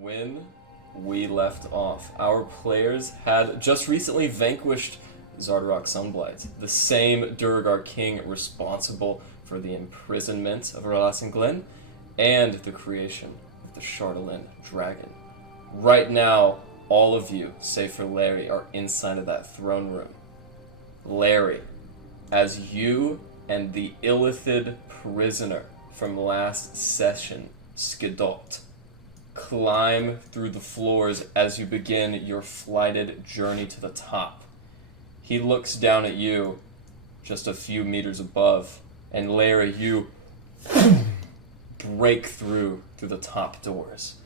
When we left off, our players had just recently vanquished Zardarok Sunblight, the same duergar king responsible for the imprisonment of Relasin Glen and the creation of the chardalyn dragon. Right now, all of you, save for Larry, are inside of that throne room. Larry, as you and the illithid prisoner from last session, Skidot, climb through the floors as you begin your flighted journey to the top. He looks down at you just a few meters above, and Larry, you break through the top doors,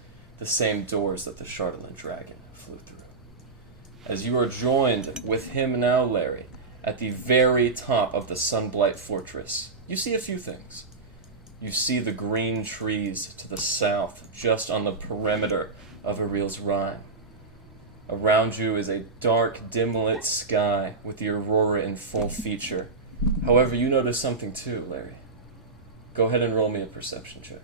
the same doors that the chardalyn dragon flew through. As you are joined with him now, Larry, at the very top of the Sunblight fortress, you see a few things. You see the green trees to the south, just on the perimeter of Ariel's Rime. Around you is a dark, dim-lit sky with the aurora in full feature. However, you notice something too, Larry. Go ahead and roll me a perception check.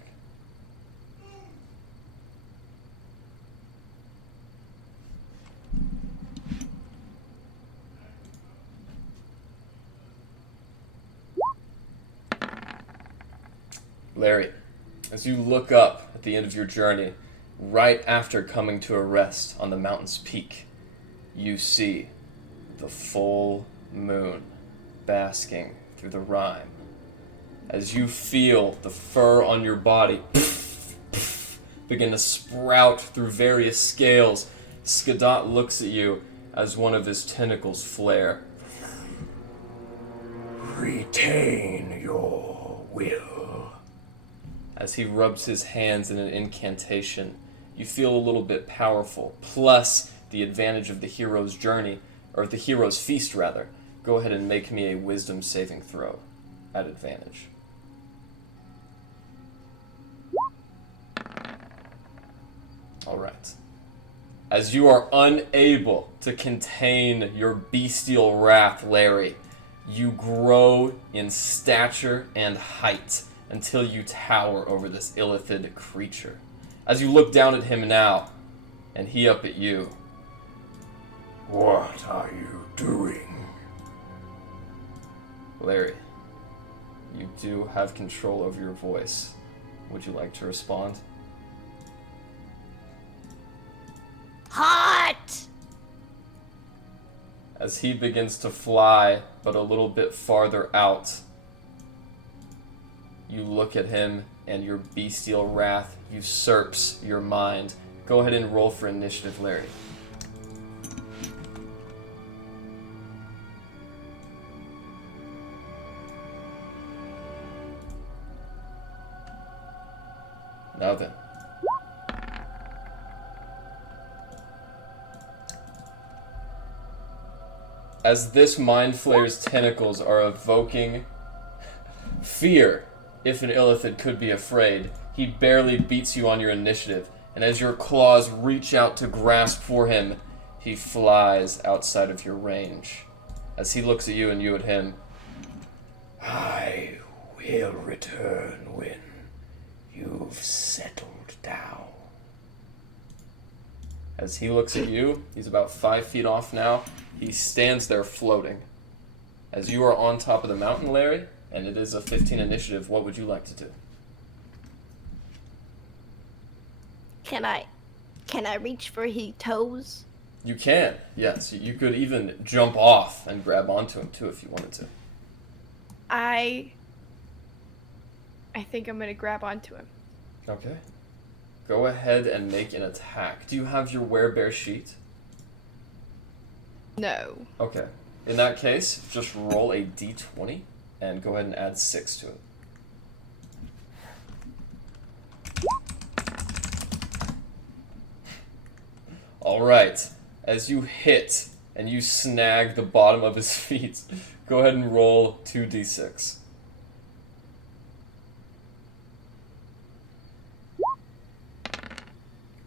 Larry, as you look up at the end of your journey, right after coming to a rest on the mountain's peak, you see the full moon basking through the Rime. As you feel the fur on your body begin to sprout through various scales, Skidot looks at you as one of his tentacles flare. Retain your will. As he rubs his hands in an incantation, you feel a little bit powerful, plus the advantage of the hero's journey, or the hero's feast rather. Go ahead and make me a wisdom saving throw at advantage. Alright. As you are unable to contain your bestial wrath, Larry, you grow in stature and height until you tower over this illithid creature. As you look down at him now, and he up at you. What are you doing? Larry, you do have control over your voice. Would you like to respond? Hot! As he begins to fly, but a little bit farther out, you look at him, and your bestial wrath usurps your mind. Go ahead and roll for initiative, Larry. Now then. As this Mind Flayer's tentacles are evoking fear, if an illithid could be afraid, he barely beats you on your initiative, and as your claws reach out to grasp for him, he flies outside of your range. As he looks at you and you at him, I will return when you've settled down. As he looks at you, he's about 5 feet off now. He stands there floating. As you are on top of the mountain, Larry, and it is a 15 initiative, what would you like to do? Can I reach for his toes? You can, yes. You could even jump off and grab onto him too if you wanted to. I think I'm gonna grab onto him. Okay. Go ahead and make an attack. Do you have your werebear sheet? No. Okay. In that case, just roll a d20 and go ahead and add 6 to it. Alright. As you hit and you snag the bottom of his feet, go ahead and roll 2d6.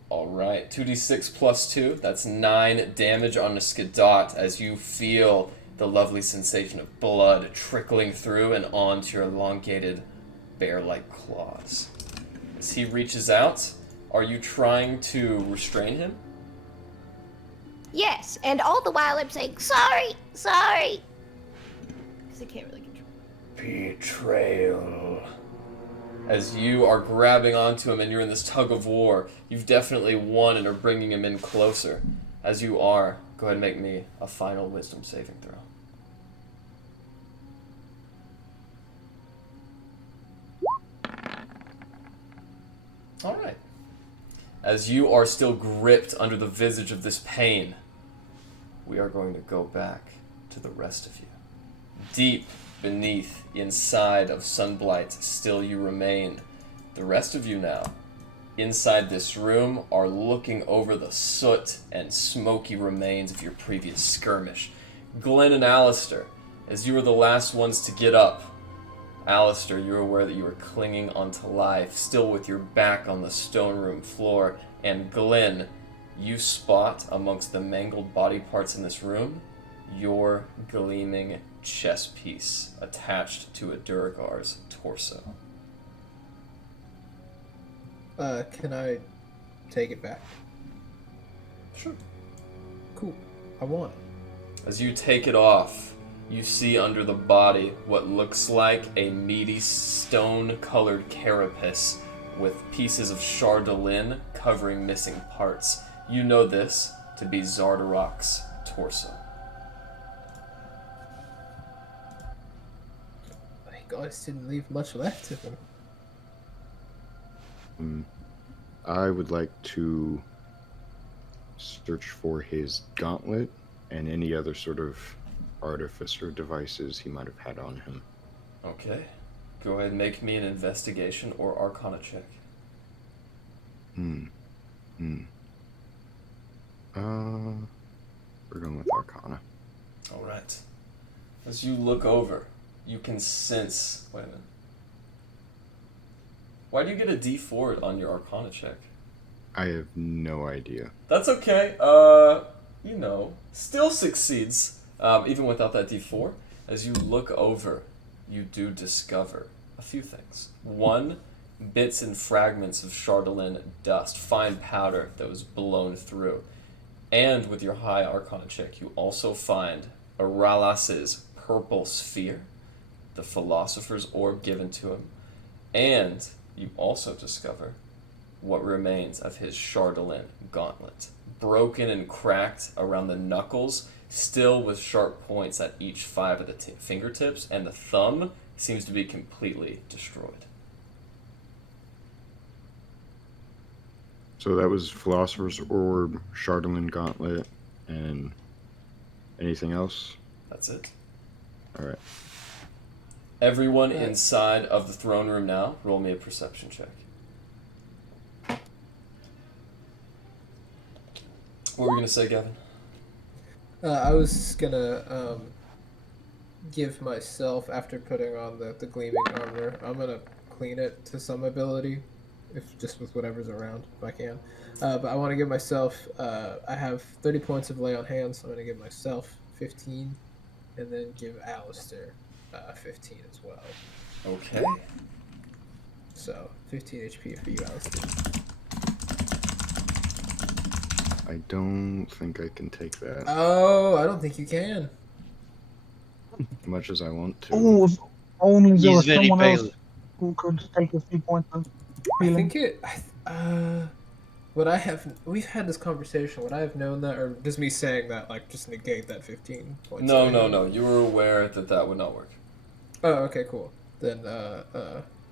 Alright, 2d6 plus 2, that's 9 damage on a Skidot as you feel the lovely sensation of blood trickling through and onto your elongated bear-like claws. As he reaches out, Are you trying to restrain him? Yes, and all the while I'm saying, sorry, sorry. Because I can't really control. Betrayal. As you are grabbing onto him and you're in this tug of war, you've definitely won and are bringing him in closer. As you are, go ahead and make me a final wisdom saving throw. Alright. As you are still gripped under the visage of this pain, we are going to go back to the rest of you. Deep beneath, inside of Sunblight, still you remain. The rest of you now, inside this room, are looking over the soot and smoky remains of your previous skirmish. Glenn and Alistair, as you were the last ones to get up, Alistair, you're aware that you are clinging onto life, still with your back on the stone room floor, and Glenn, you spot amongst the mangled body parts in this room your gleaming chess piece attached to a duergar's torso. Can I take it back? Sure. Cool. I want it. As you take it off, you see under the body what looks like a meaty stone-colored carapace with pieces of chardalyn covering missing parts. You know this to be Zardarok's torso. My gods didn't leave much left to him. I would like to search for his gauntlet and any other sort of artificer devices he might have had on him. Okay. Go ahead and make me an investigation or arcana check. We're going with arcana. Alright. As you look over, you can sense... Wait a minute. Why do you get a D4 on your arcana check? I have no idea. That's okay. Still succeeds, even without that D4. As you look over, you do discover a few things. One, bits and fragments of chardalyn dust, fine powder that was blown through. And with your high arcana check, you also find Aralas's purple sphere, the philosopher's orb given to him, and you also discover what remains of his chardalyn gauntlet, broken and cracked around the knuckles, still with sharp points at each 5 of the fingertips, and the thumb seems to be completely destroyed. So that was Philosopher's Orb, Chardalyn Gauntlet, and anything else? That's it. Alright. Everyone inside of the throne room now, roll me a perception check. What were you going to say, Gavin? I was gonna give myself, after putting on the gleaming armor, I'm gonna clean it to some ability, if just with whatever's around, if I can. But I want to give myself, I have 30 points of lay on hands, so I'm gonna give myself 15, and then give Alistair 15 as well. Okay. So 15 HP for you, Alistair. I don't think I can take that, Oh, I don't think you can. much as I want to. Oh, if only there He's was very someone pale. else who could take a few points of I healing. think it. Would I have? We've had this conversation. Would I have known that, or does me saying that like just negate that 15 points? No. You were aware that that would not work. Oh, okay, cool. Then,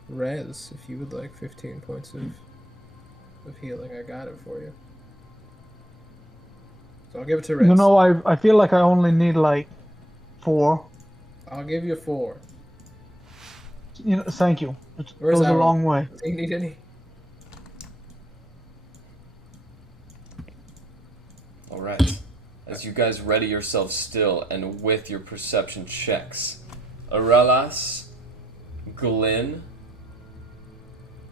Rez, if you would like 15 points of healing, I got it for you. So I'll give it to Rez. You know, I feel like I only need like 4. I'll give you 4. You know, thank you. It Where's goes a Aaron? long way. Do you need any? Alright. As you guys ready yourselves still and with your perception checks, Aralas, Glenn,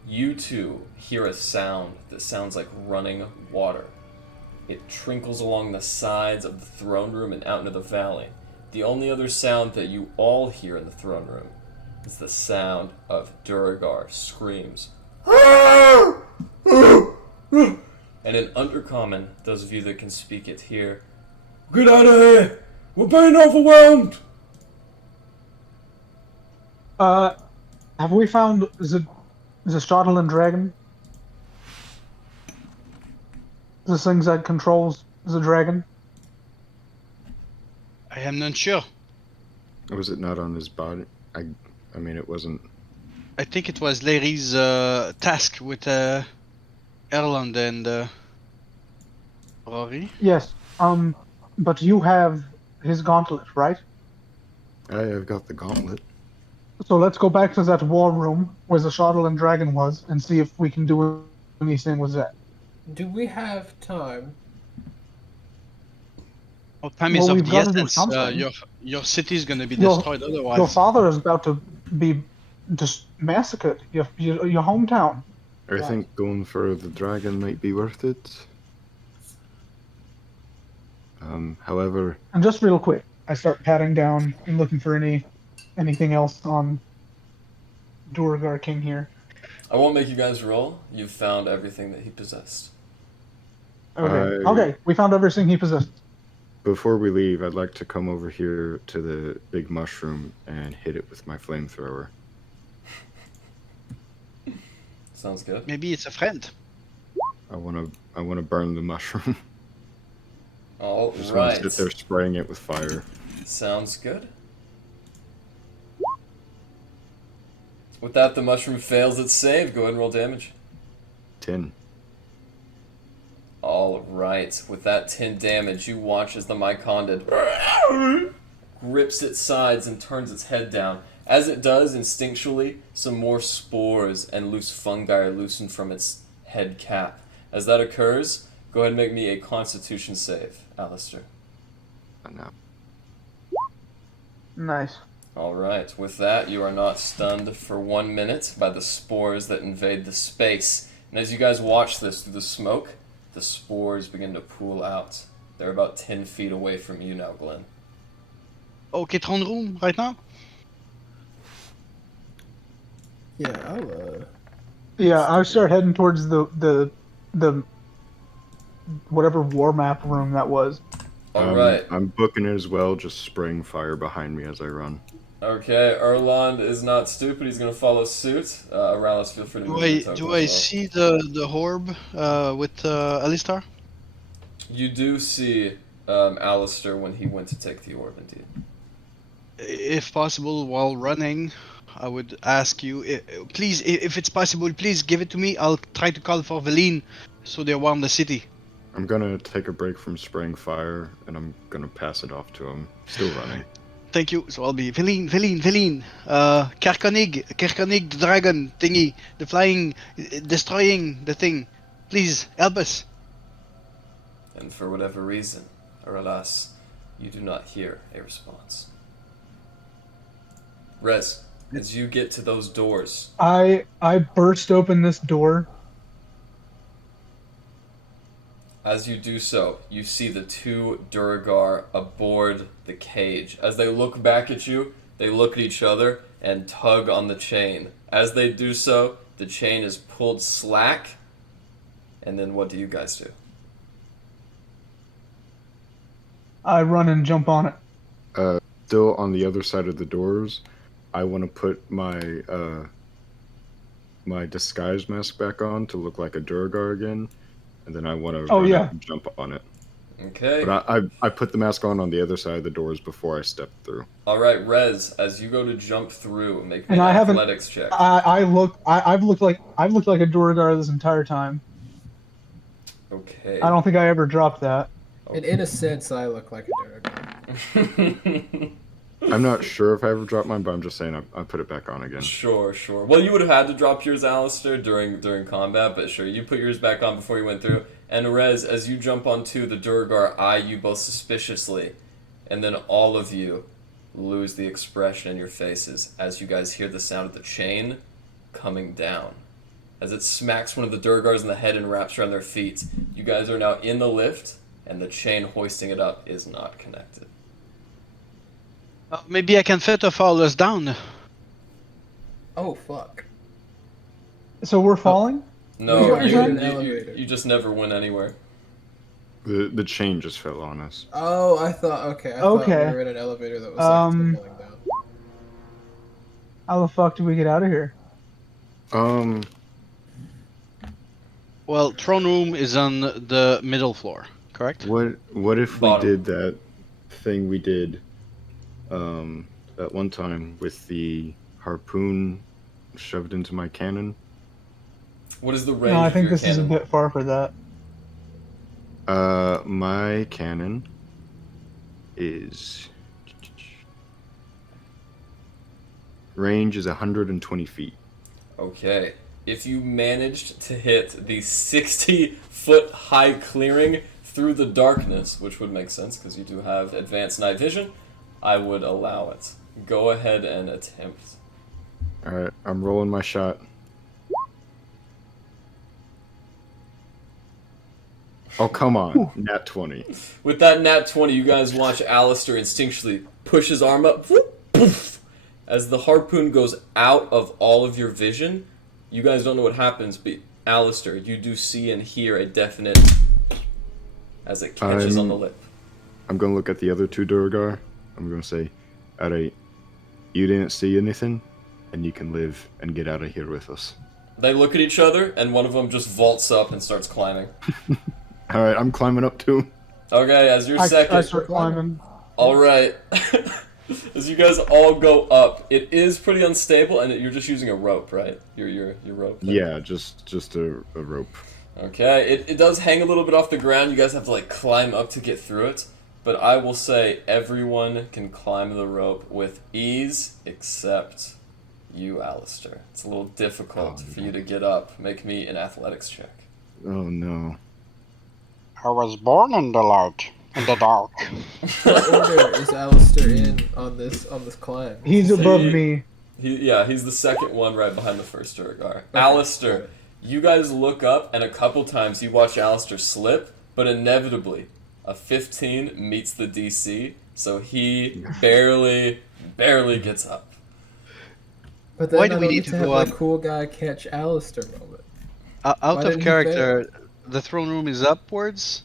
you two hear a sound that sounds like running water. It trickles along the sides of the throne room and out into the valley. The only other sound that you all hear in the throne room is the sound of Duergar screams. And in Undercommon, those of you that can speak it here, get out of here! We're being overwhelmed! Have we found the chardalyn dragon? The things that controls the dragon? I am not sure. Was it not on his body? I mean, it wasn't. I think it was Larry's task with Erland and Rory. Yes. But you have his gauntlet, right? I've got the gauntlet. So let's go back to that war room where the chardalyn dragon was and see if we can do anything with that. Do we have time? Well, time is Well, of we've the gotta do essence. something. Your city is gonna be Your- destroyed otherwise. Your father is about to be just massacred. Your hometown. I think going for the dragon might be worth it. However, And just real quick, I start patting down and looking for anything else on Duergar King here. I won't make you guys roll. You've found everything that he possessed. Okay. I- Okay, we found everything he possessed. before we leave, I'd like to come over here to the big mushroom and hit it with my flamethrower. Sounds good. Maybe it's a friend. I wanna burn the mushroom. All Just want right. to sit there spraying it with fire. Sounds good. With that, the mushroom fails its save. Go ahead and roll damage. 10. All right. With that 10 damage, you watch as the mycondid grips its sides and turns its head down. As it does, instinctually, some more spores and loose fungi are loosened from its head cap. As that occurs, go ahead and make me a Constitution save, Alistair. No. Nice. All right. With that, you are not stunned for 1 minute by the spores that invade the space. And as you guys watch this through the smoke, the spores begin to pool out. They're about 10 feet away from you now, Glenn. Okay, throne room right now. Yeah, I'll Yeah, I start heading towards the whatever war map room that was. All right. I'm booking it as well, just spraying fire behind me as I run. Okay, Erland is not stupid. He's going to follow suit. Aralis, feel free to move your token Do as I well. see the orb with Alistar? You do see Alistair when he went to take the orb, indeed. If possible, while running, I would ask you, please, if it's possible, please give it to me. I'll try to call for Valine, so they warn the city. I'm gonna take a break from spraying fire, and I'm gonna pass it off to him. Still running. Thank you. So I'll be Valine. Caer Konig, the dragon thingy, the flying, destroying the thing. Please help us. And for whatever reason, or alas, you do not hear a response. Rez, as you get to those doors, I burst open this door. as you do so, you see the two duergar aboard the cage. As they look back at you, they look at each other and tug on the chain. As they do so, the chain is pulled slack. And then what do you guys do? I run and jump on it. Still on the other side of the doors, I want to put my my disguise mask back on to look like a duergar again, and then I want to Oh, run yeah. up and jump on it. Okay. But I put the mask on the other side of the doors before I step through. All right, Rez, as you go to jump through, make me And an I haven't- athletics check. I've looked like a Duergar this entire time. Okay. I don't think I ever dropped that. And in a sense, I look like a duergar. I'm not sure if I ever dropped mine, but I'm just saying I put it back on again. Sure. Well, you would have had to drop yours, Alistair, during combat, but sure, you put yours back on before you went through. And Rez, as you jump onto the Duergar, eye you both suspiciously, and then all of you lose the expression in your faces as you guys hear the sound of the chain coming down. As it smacks one of the Duergars in the head and wraps around their feet. You guys are now in the lift, and the chain hoisting it up is not connected. Maybe I can fit fall us down. Oh fuck! So we're falling? No, What is that? you just never went anywhere. The chain just fell on us. Oh, I thought. Okay, I thought we Okay. were in an elevator that was like tumbling down. How the fuck do we get out of here? Well, throne room is on the middle floor, correct? What if we Bottom. did that thing we did that one time with the harpoon shoved into my cannon? What is the range No, I of think your this is a cannon? bit far for that. My cannon is range is 120 feet. Okay. If you managed to hit the 60-foot high clearing through the darkness, which would make sense because you do have advanced night vision, I would allow it. Go ahead and attempt. All right, I'm rolling my shot. Oh, come on. Nat 20. With that nat 20, you guys watch Alistair instinctually push his arm up. Whoop, poof. As the harpoon goes out of all of your vision, you guys don't know what happens, but Alistair, you do see and hear a definite as it catches on the lip. I'm going to look at the other two duergar. I'm going to say, alright, you didn't see anything, and you can live and get out of here with us. They look at each other, and one of them just vaults up and starts climbing. Alright, I'm climbing up too. Okay, as your I second. start climbing. Alright. As you guys all go up, it is pretty unstable, and you're just using a rope, right? Your rope thing? Yeah, just a rope. Okay, it does hang a little bit off the ground. You guys have to like climb up to get through it. But I will say everyone can climb the rope with ease except you, Alistair. It's a little difficult for you to get up. Make me an athletics check. Oh no. I was born in the light, in the dark. What order is Alistair in on this climb? He's above me. He's the second one right behind the first duergar. Alistair, you guys look up, and a couple times you watch Alistair slip, but inevitably, a 15 meets the DC, so he barely gets up. But then Why I do we don't need get to have go my up? cool guy catch Alistair moment. Out Why of didn't he character, the throne room is upwards?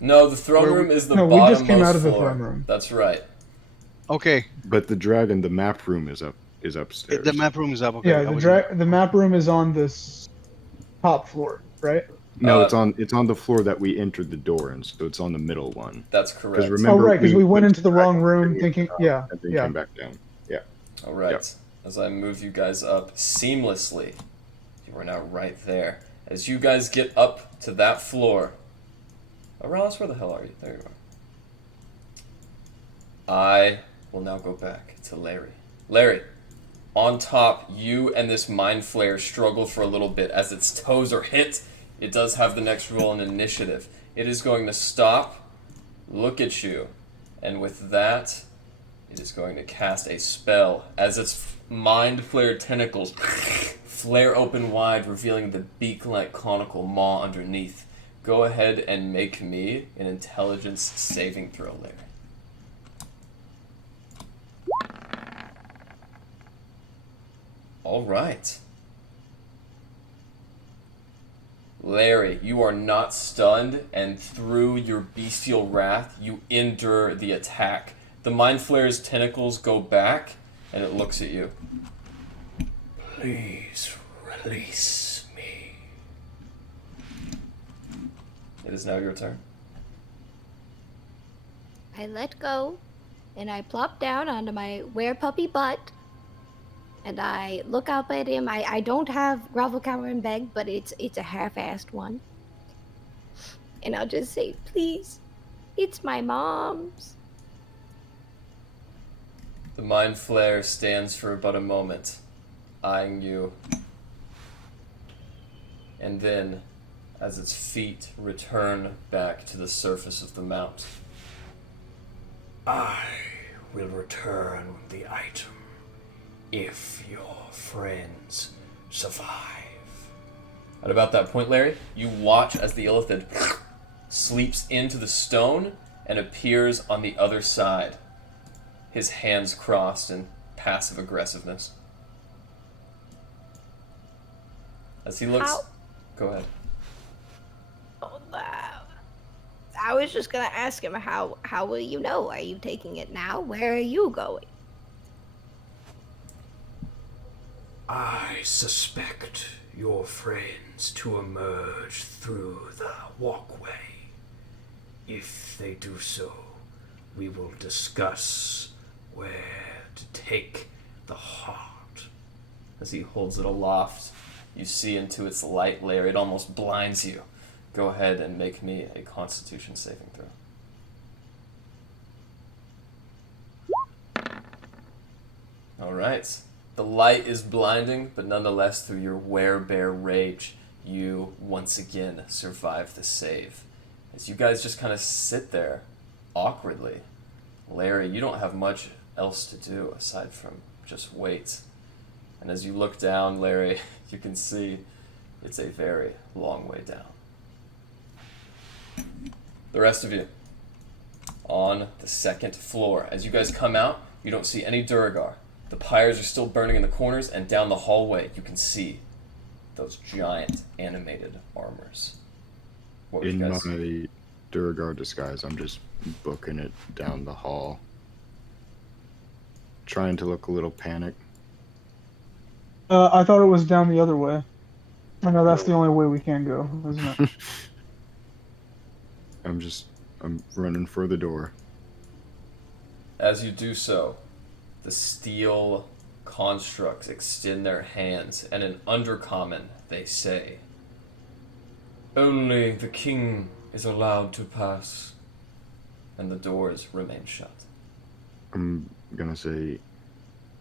No, the throne Where- room is the no, we bottommost just came out of the floor. throne room. That's right. Okay, But the dragon, the map room is upstairs. the map room is up. Okay, Yeah, I was- the map room is on this top floor, right? No, it's on the floor that we entered the door in, so it's on the middle one. That's correct. Because remember, Oh, right, because we went into the wrong back room and thinking, yeah, and then yeah. came back down. Yeah. All right. Yep. As I move you guys up seamlessly, you are now right there. As you guys get up to that floor, Aurelius, where the hell are you? There you are. I will now go back to Larry. Larry, on top, you and this mind flayer struggle for a little bit. As its toes are hit, it does have the next roll in initiative. It is going to stop, look at you, and with that, it is going to cast a spell as its mind flayer tentacles flare open wide, revealing the beak-like conical maw underneath. Go ahead and make me an intelligence saving throw, Larry. All right. Larry, you are not stunned, and through your bestial wrath, you endure the attack. The Mind Flayer's tentacles go back, and it looks at you. Please release me. It is now your turn. I let go, and I plop down onto my werepuppy butt, and I look up at him. I don't have grovel, cower, and beg, but it's a half-assed one. And I'll just say, please, it's my mom's. The Mind Flayer stands for but a moment, eyeing you. And then, as its feet return back to the surface of the mount, I will return the item if your friends survive. At about that point, Larry, you watch as the illithid sleeps into the stone and appears on the other side, his hands crossed in passive aggressiveness. As he looks... How? Go ahead. Oh, I was just gonna ask him how will you know? Are you taking it now? Where are you going? I suspect your friends to emerge through the walkway. If they do so, we will discuss where to take the heart. As he holds it aloft, you see into its light layer. It almost blinds you. Go ahead and make me a Constitution saving throw. All right. The light is blinding, but nonetheless, through your werebear rage, you once again survive the save. As you guys just kind of sit there, awkwardly. Larry, you don't have much else to do aside from just wait. And as you look down, Larry, you can see it's a very long way down. The rest of you, on the second floor. As you guys come out, you don't see any duergar. The pyres are still burning in the corners, and down the hallway, you can see those giant animated armors. What would In you guys... my duergar disguise, I'm just booking it down the hall. Trying to look a little panicked. I thought it was down the other way. I know that's the only way we can go, isn't it? I'm running for the door. As you do so, the steel constructs extend their hands, and in Undercommon they say, "Only the king is allowed to pass," and the doors remain shut. I'm gonna say,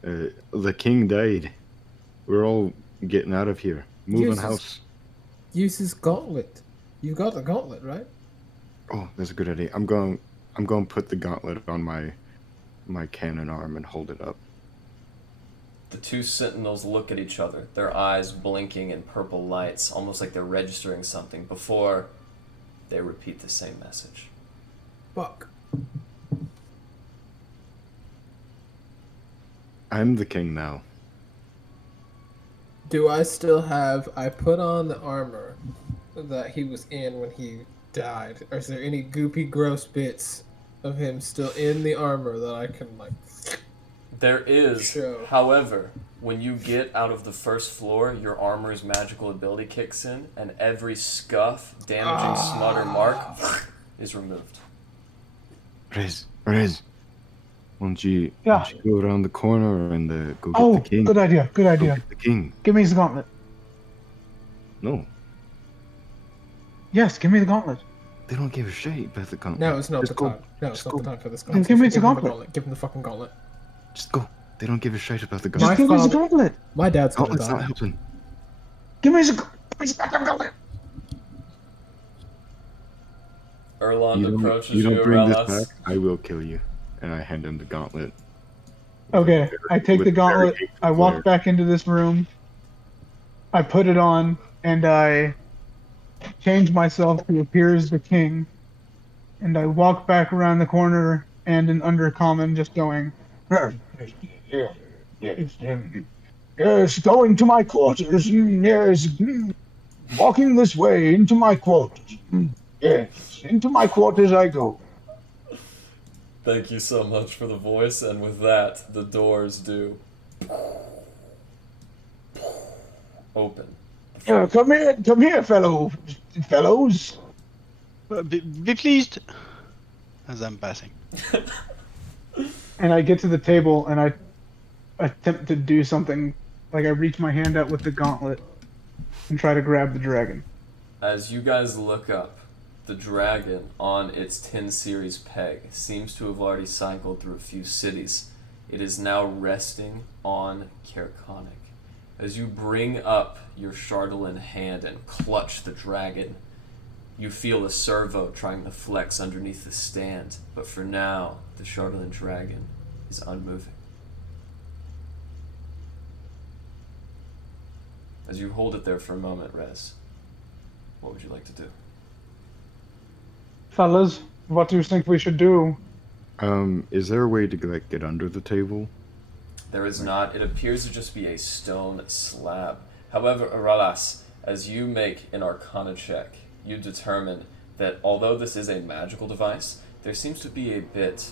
the king died. We're all getting out of here. Moving house. Use his gauntlet. You got the gauntlet, right? Oh, that's a good idea. I'm going to put the gauntlet on my cannon arm and hold it up. The two sentinels look at each other, their eyes blinking in purple lights, almost like they're registering something, before they repeat the same message. Fuck. I'm the king now. Do I still have... I put on the armor that he was in when he died. Or is there any goopy, gross bits of him still in the armor that I can, like... There is, Show. however, when you get out of the first floor, your armor's magical ability kicks in, and every scuff, damaging smut or mark is removed. Rez, why don't you Yeah. go around the corner and go get Oh, the king? good idea. Good Go idea. get the king. Give me his gauntlet. No, Yes, give me the gauntlet. they don't give a shit about the gauntlet. No, it's not Just the go. time. No, it's Just not go. the time for this Then gauntlet. give me the Give him gauntlet. Give him the fucking gauntlet. Just go. They don't give a shit about the Just gauntlet. give me his father- gauntlet. My dad's gonna Gauntlet's not die. helping. Give me his gauntlet. Erlond approaches you don't bring Aurelas. this back, I will kill you. And I hand him the gauntlet. Okay, I take With the gauntlet, very I walk glare. back into this room, I put it on, and I change myself to appear as the king, and I walk back around the corner and in Undercommon just going, yes, going to my quarters, yes, walking this way into my quarters, yes, into my quarters I go. Thank you so much for the voice, and with that, the doors do open. Come here, fellows. Be pleased. As I'm passing. And I get to the table and I attempt to do something, like I reach my hand out with the gauntlet and try to grab the dragon. As you guys look up, the dragon on its 10 series peg seems to have already cycled through a few cities. It is now resting on Caer Konig. As you bring up your chardalyn hand and clutch the dragon, you feel a servo trying to flex underneath the stand, but for now, the chardalyn dragon is unmoving. As you hold it there for a moment, Rez, what would you like to do? Fellas, what do you think we should do? Is there a way to get under the table? There is not. It appears to just be a stone slab. However, Aralas, as you make an Arcana check, you determine that although this is a magical device, there seems to be a bit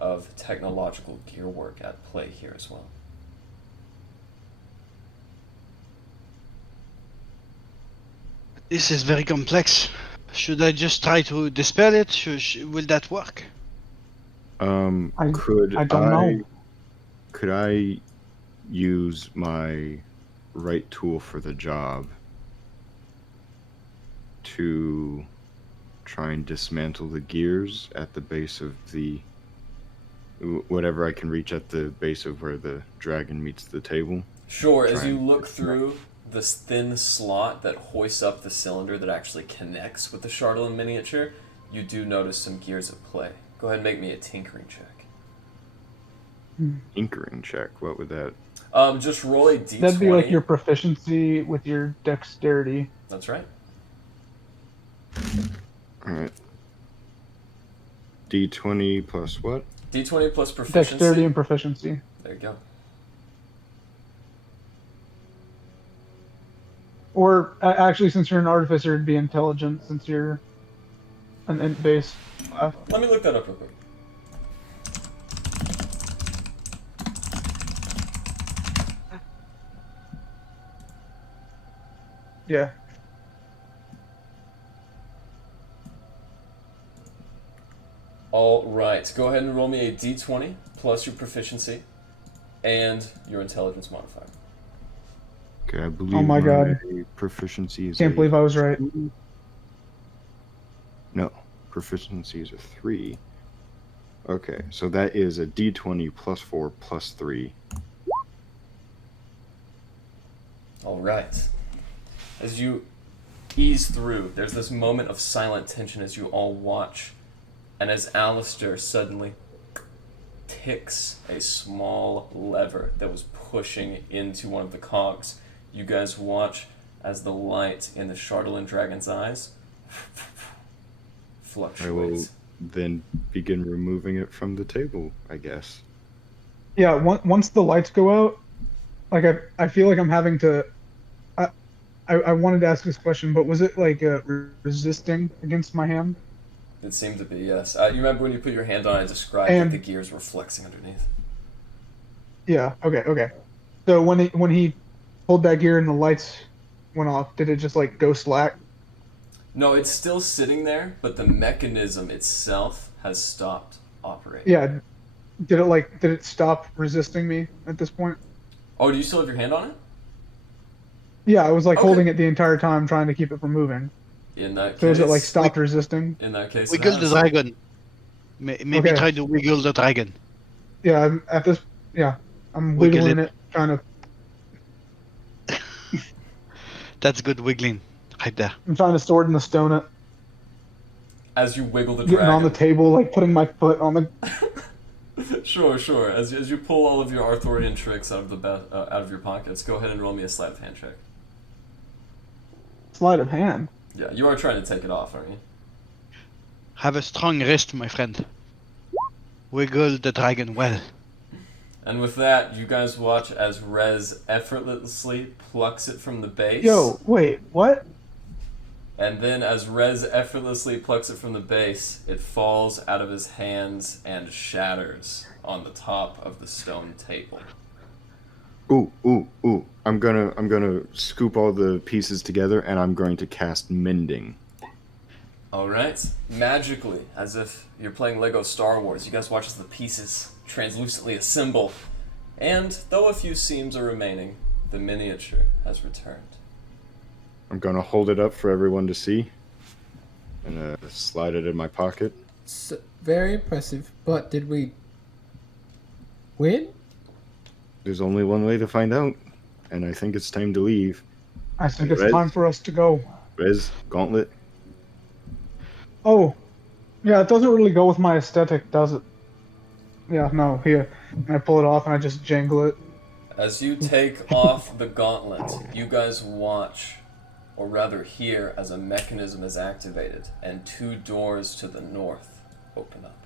of technological gearwork at play here as well. This is very complex. Should I just try to dispel it? Will that work? Could I don't know. Could I use my right tool for the job to try and dismantle the gears at the base of the whatever I can reach at the base of where the dragon meets the table? Sure, as Try you and- look through this thin slot that hoists up the cylinder that actually connects with the chardalyn miniature, you do notice some gears at play. Go ahead and make me a tinkering check. Tinkering check. What would that? Just roll a d20. That'd be like your proficiency with your dexterity. That's right. All right. D20 plus what? D20 plus proficiency. Dexterity and proficiency. There you go. Or actually, since you're an artificer, it'd be intelligence since you're an int base. Let me look that up real quick. Yeah. All right. Go ahead and roll me a d20 plus your proficiency and your intelligence modifier. Okay, I believe Oh my God. proficiency is Can't believe I was right. No, proficiency is a 3. Okay, so that is a d20 plus 4 plus 3. All right. As you ease through, there's this moment of silent tension as you all watch, and as Alistair suddenly ticks a small lever that was pushing into one of the cogs, you guys watch as the light in the chardalyn dragon's eyes I will fluctuates. then begin removing it from the table, I guess. Yeah, once the lights go out, like I feel like I'm having to. I wanted to ask this question, but was it like resisting against my hand? It seemed to be, yes. You remember when you put your hand on it, I described And- that the gears were flexing underneath. Yeah. Okay. So when he pulled that gear and the lights went off, did it just like go slack? No, it's still sitting there, but the mechanism itself has stopped operating. Yeah. Did it stop resisting me at this point? Oh, do you still have your hand on it? Yeah, I was like Okay. holding it the entire time, trying to keep it from moving. In that case, So is it like stopped resisting? In that case, Wiggle it the has. dragon. Maybe Okay. try to wiggle the dragon. Yeah. I'm Wiggle wiggling it. it, trying to. That's good wiggling. Right there. I'm trying to sword in the stone it. As you wiggle the Getting dragon. on the table, like putting my foot on the. Sure. As you pull all of your Arthurian tricks out of your pockets, go ahead and roll me a sleight of hand check. Sleight of hand. Yeah, you are trying to take it off, aren't you? Have a strong wrist, my friend. Wiggle the dragon well. And with that, you guys watch as Rez effortlessly plucks it from the base. Yo, wait, what? And then as Rez effortlessly plucks it from the base, it falls out of his hands and shatters on the top of the stone table. Ooh. I'm gonna scoop all the pieces together and I'm going to cast Mending. Alright. Magically, as if you're playing Lego Star Wars, you guys watch as the pieces translucently assemble. And though a few seams are remaining, the miniature has returned. I'm gonna hold it up for everyone to see and slide it in my pocket. So, very impressive, but did we win? There's only one way to find out, and I think it's time to leave. I think it's Rez? time for us to go. Rez, Gauntlet. Oh, yeah, it doesn't really go with my aesthetic, does it? Yeah, no, here. And I pull it off and I just jangle it. As you take off the gauntlet, you guys watch, or rather hear, as a mechanism is activated and two doors to the north open up.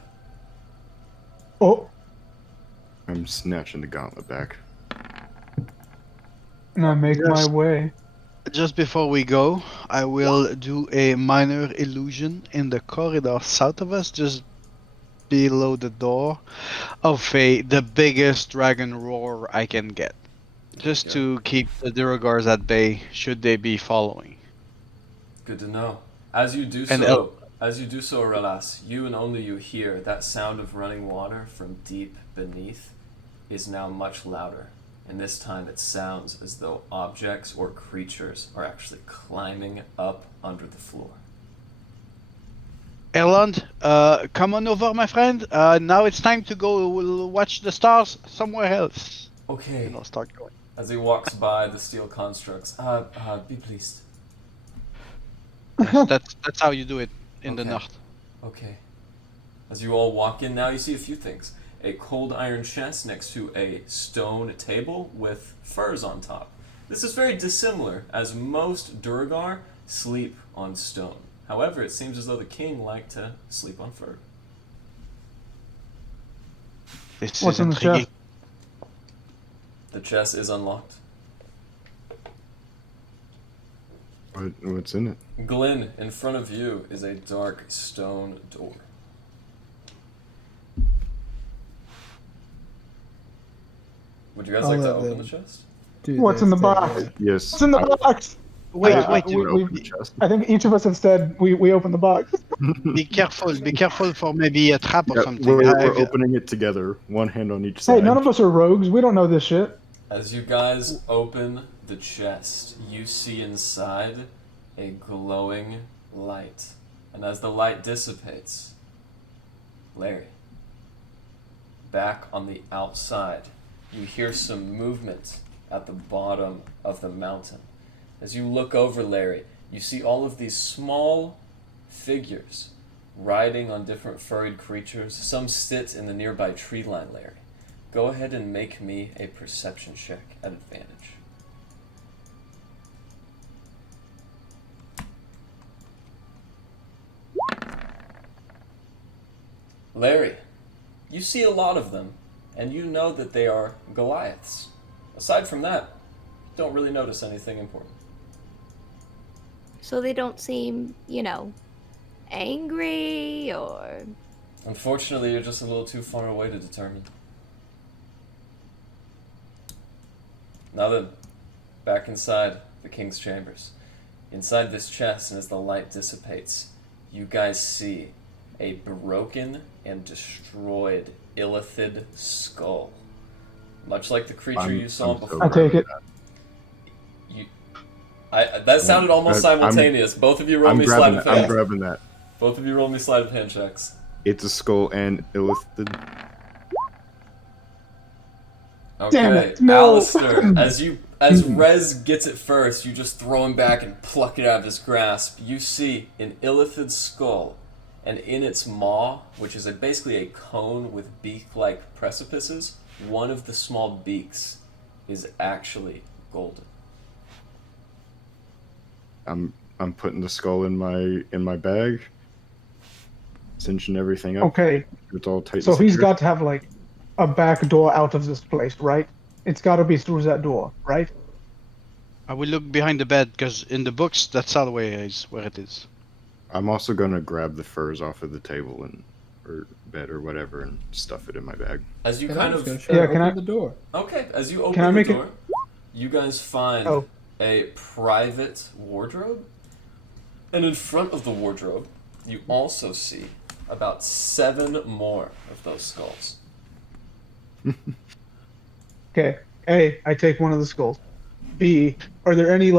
Oh, I'm snatching the gauntlet back. and I make Yes. my way. Just before we go, I will do a minor illusion in the corridor south of us, just below the door, of the biggest dragon roar I can get, just go. to keep the duergars at bay should they be following. Good to know. As you do And so, Relas, you and only you hear that sound of running water from deep beneath is now much louder. And this time it sounds as though objects or creatures are actually climbing up under the floor. Erland, come on over, my friend. Now it's time to go watch the stars somewhere else. Okay. And I'll start going. As he walks by the steel constructs, be pleased. Yes, that's how you do it in the Okay. Nacht. Okay. As you all walk in now, you see a few things. A cold iron chest next to a stone table with furs on top. This is very dissimilar, as most duergar sleep on stone. However, it seems as though the king liked to sleep on fur. This What's is in the intriguing. chest? The chest is unlocked. What's in it? Glenn, in front of you is a dark stone door. Would you guys I'll like to let open them the chest? Do What's in the thing, box? yeah. Yes. What's in the box? Wait, Yeah, wait. we- Open the chest. I think each of us have said we open the box. Be careful for maybe a trap or Yeah, something. we're opening it together, one hand on each side. Hey, none of us are rogues. We don't know this shit. As you guys open the chest, you see inside a glowing light. And as the light dissipates, Larry, back on the outside, you hear some movement at the bottom of the mountain. As you look over, Larry, you see all of these small figures riding on different furred creatures. Some sit in the nearby tree line, Larry. Go ahead and make me a perception check at advantage. Larry, you see a lot of them, and you know that they are Goliaths. Aside from that, don't really notice anything important. So they don't seem, angry or. Unfortunately, you're just a little too far away to determine. Now then, back inside the king's chambers. Inside this chest, and as the light dissipates, you guys see a broken and destroyed illithid skull. Much like the creature you saw I'm so before. I take it. That sounded almost simultaneous. Both of you roll me sleight of I'm hand. grabbing that. Both of you roll me sleight of hand checks. It's a skull and illithid. Okay, Damn it, no. Alistair, as Rez gets it first, you just throw him back and pluck it out of his grasp. You see an illithid skull, and in its maw, which is basically a cone with beak-like precipices, one of the small beaks is actually golden. I'm putting the skull in my bag, cinching everything up. Okay, It's all tight. so and he's secure. got to have like a back door out of this place, right? It's got to be through that door, right? I will look behind the bed because in the books that's how the way is where it is. I'm also gonna grab the furs off of the table or bed or whatever and stuff it in my bag. As you And kind I'm just of gonna try to Yeah, can open I- the door. Okay, as you open Can I the make it- door, you guys find Oh. a private wardrobe. And in front of the wardrobe, you also see about 7 more of those skulls. Okay. A, I take one of the skulls. B, are there any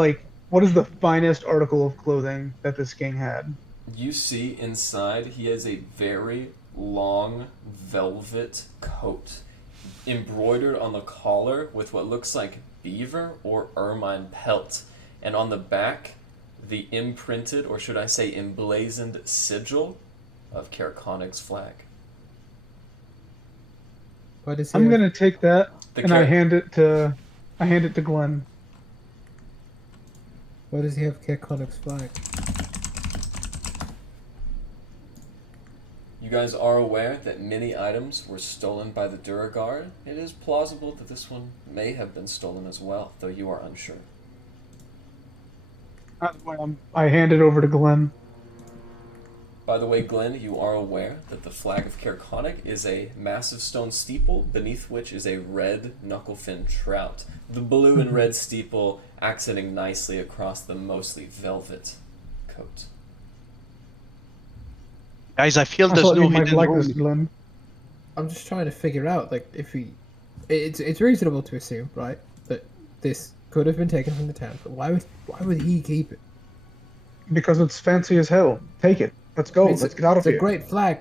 what is the finest article of clothing that this king had? You see inside, he has a very long velvet coat, embroidered on the collar with what looks like beaver or ermine pelt. And on the back, the imprinted, or should I say emblazoned sigil of Caer Konig's flag. What is he? I'm gonna take that The and I Caer- hand it to Glenn. Why does he have Caer Konig's flag? You guys are aware that many items were stolen by the duergar. It is plausible that this one may have been stolen as well, though you are unsure. That's when I hand it over to Glenn. By the way, Glenn, you are aware that the flag of Caer Konig is a massive stone steeple beneath which is a red knucklefin trout. The blue and red steeple accenting nicely across the mostly velvet coat. Guys, I feel I there's thought no you might hidden like room. this, Glenn. I'm just trying to figure out, like, if he... It's reasonable to assume, right, that this could have been taken from the town, but why would he keep it? Because it's fancy as hell. Take it. Let's go. Let's get out of It's here. a great flag.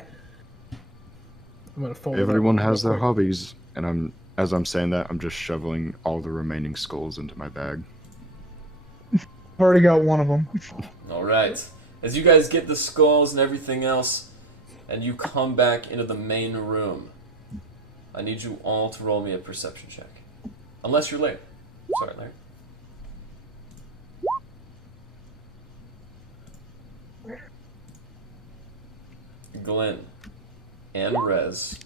I'm gonna fold it up Everyone real has their quick. hobbies, and as I'm saying that, I'm just shoveling all the remaining skulls into my bag. I've already got one of them. Alright. As you guys get the skulls and everything else, and you come back into the main room, I need you all to roll me a perception check. Unless you're Larry. Sorry, Larry. Glenn and Rez,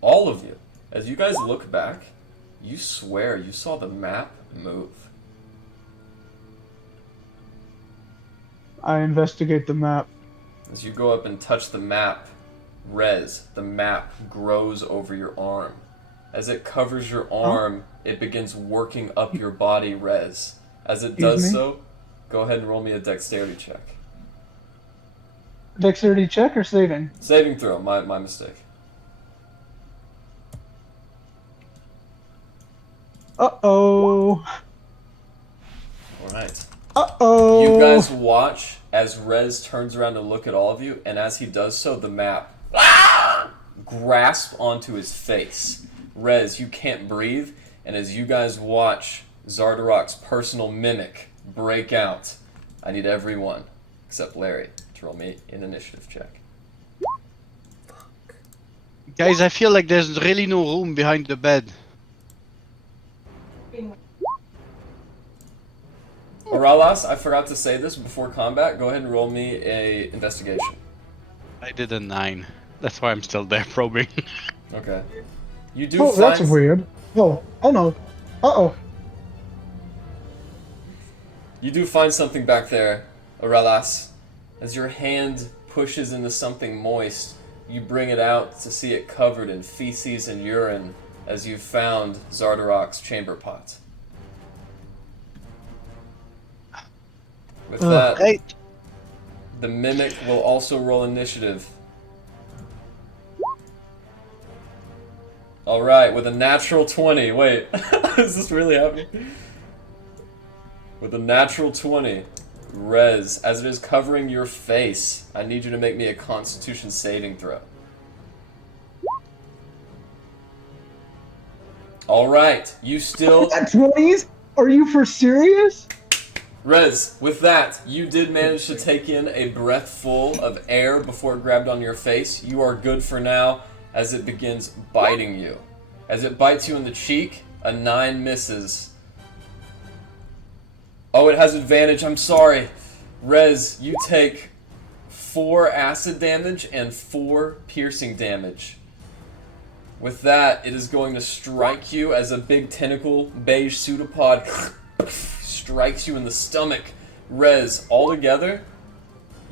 all of you, as you guys look back, you swear you saw the map move. I investigate the map. As you go up and touch the map, Rez, the map grows over your arm. As it covers your arm, it begins working up your body, Rez. As it Excuse does me? so, go ahead and roll me a dexterity check. Dexterity check or saving? Saving throw, my mistake. Uh-oh. Alright. Uh-oh. You guys watch as Rez turns around to look at all of you, and as he does so, the map grasps onto his face. Rez, you can't breathe, and as you guys watch Zardarok's personal mimic break out, I need everyone, except Larry, to roll me an initiative check. Guys, I feel like there's really no room behind the bed. Oralas, I forgot to say this before combat. Go ahead and roll me a investigation. I did a 9. That's why I'm still there probing. Okay. You do Oh, find... that's weird. Oh no. Uh-oh. You do find something back there, Oralas. As your hand pushes into something moist, you bring it out to see it covered in feces and urine as you found Zardarok's chamber pot. With that, Hey, the mimic will also roll initiative. Alright, with a natural 20. Wait, is this really happening? With a natural 20, Rez, as it is covering your face, I need you to make me a Constitution saving throw. Alright, you still... That's 20s? Are you for serious? Rez, with that, you did manage to take in a breath full of air before it grabbed on your face. You are good for now as it begins biting you. As it bites you in the cheek, a 9 misses. Oh, it has advantage, I'm sorry. Rez, you take 4 acid damage and 4 piercing damage. With that, it is going to strike you as a big tentacle beige pseudopod strikes you in the stomach. Rez, altogether,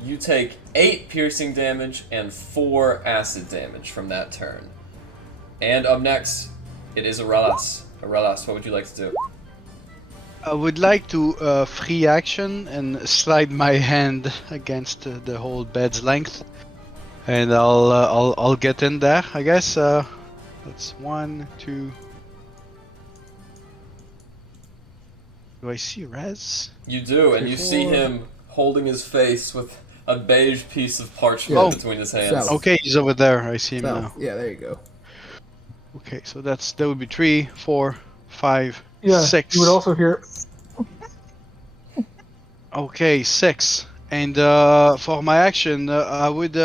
you take 8 piercing damage and 4 acid damage from that turn. And up next, it is Aralas. Aralas, what would you like to do? I would like to free action and slide my hand against the whole bed's length, and I'll get in there. I guess. That's 1, 2. Do I see Rez? You do, and you see him holding his face with a beige piece of parchment between his hands. South. Okay, he's over there. I see him South. now. Yeah, there you go. Okay, so that would be 3, 4, 5, Yeah. 6. You would also hear. Okay, 6. And for my action, I would.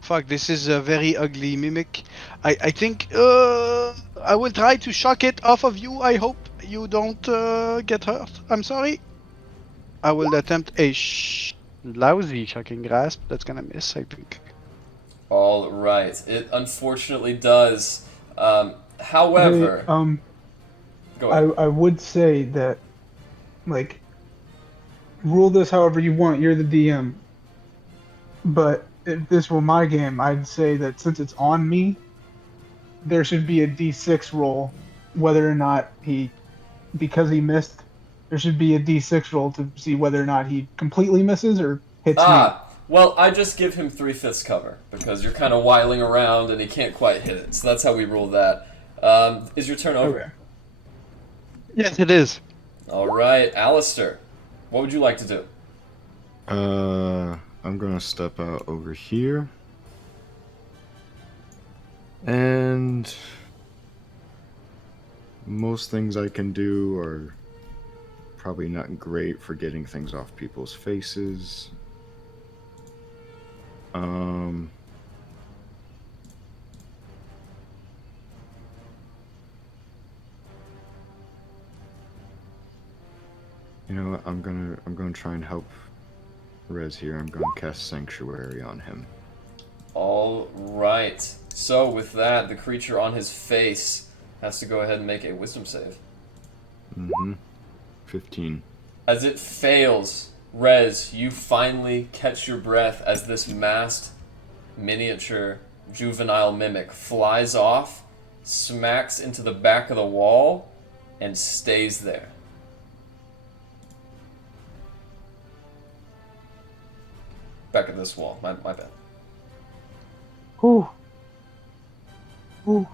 Fuck, this is a very ugly mimic. I think I will try to shock it off of you. I hope you don't get hurt. I'm sorry. I will attempt a lousy shocking grasp. That's gonna miss, I think. All right, it unfortunately does. However, Hey, go ahead. I would say that, like, rule this however you want. You're the DM. But if this were my game, I'd say that since it's on me, there should be a d6 roll, whether or not because he missed, there should be a d6 roll to see whether or not he completely misses or hits me. Well, I just give him 3/5 cover because you're kind of whiling around and he can't quite hit it. So that's how we rule that. Is your turn over? Okay. Yes, it is. All right, Alistair, what would you like to do? I'm gonna step out over here. And most things I can do are probably not great for getting things off people's faces. You know what? I'm gonna try and help Rez here. I'm gonna cast Sanctuary on him. All right. So with that, the creature on his face has to go ahead and make a Wisdom save. 15. As it fails, Rez, you finally catch your breath as this masked miniature juvenile mimic flies off, smacks into the back of the wall, and stays there. Back at this wall. My bad. Ooh. Ooh.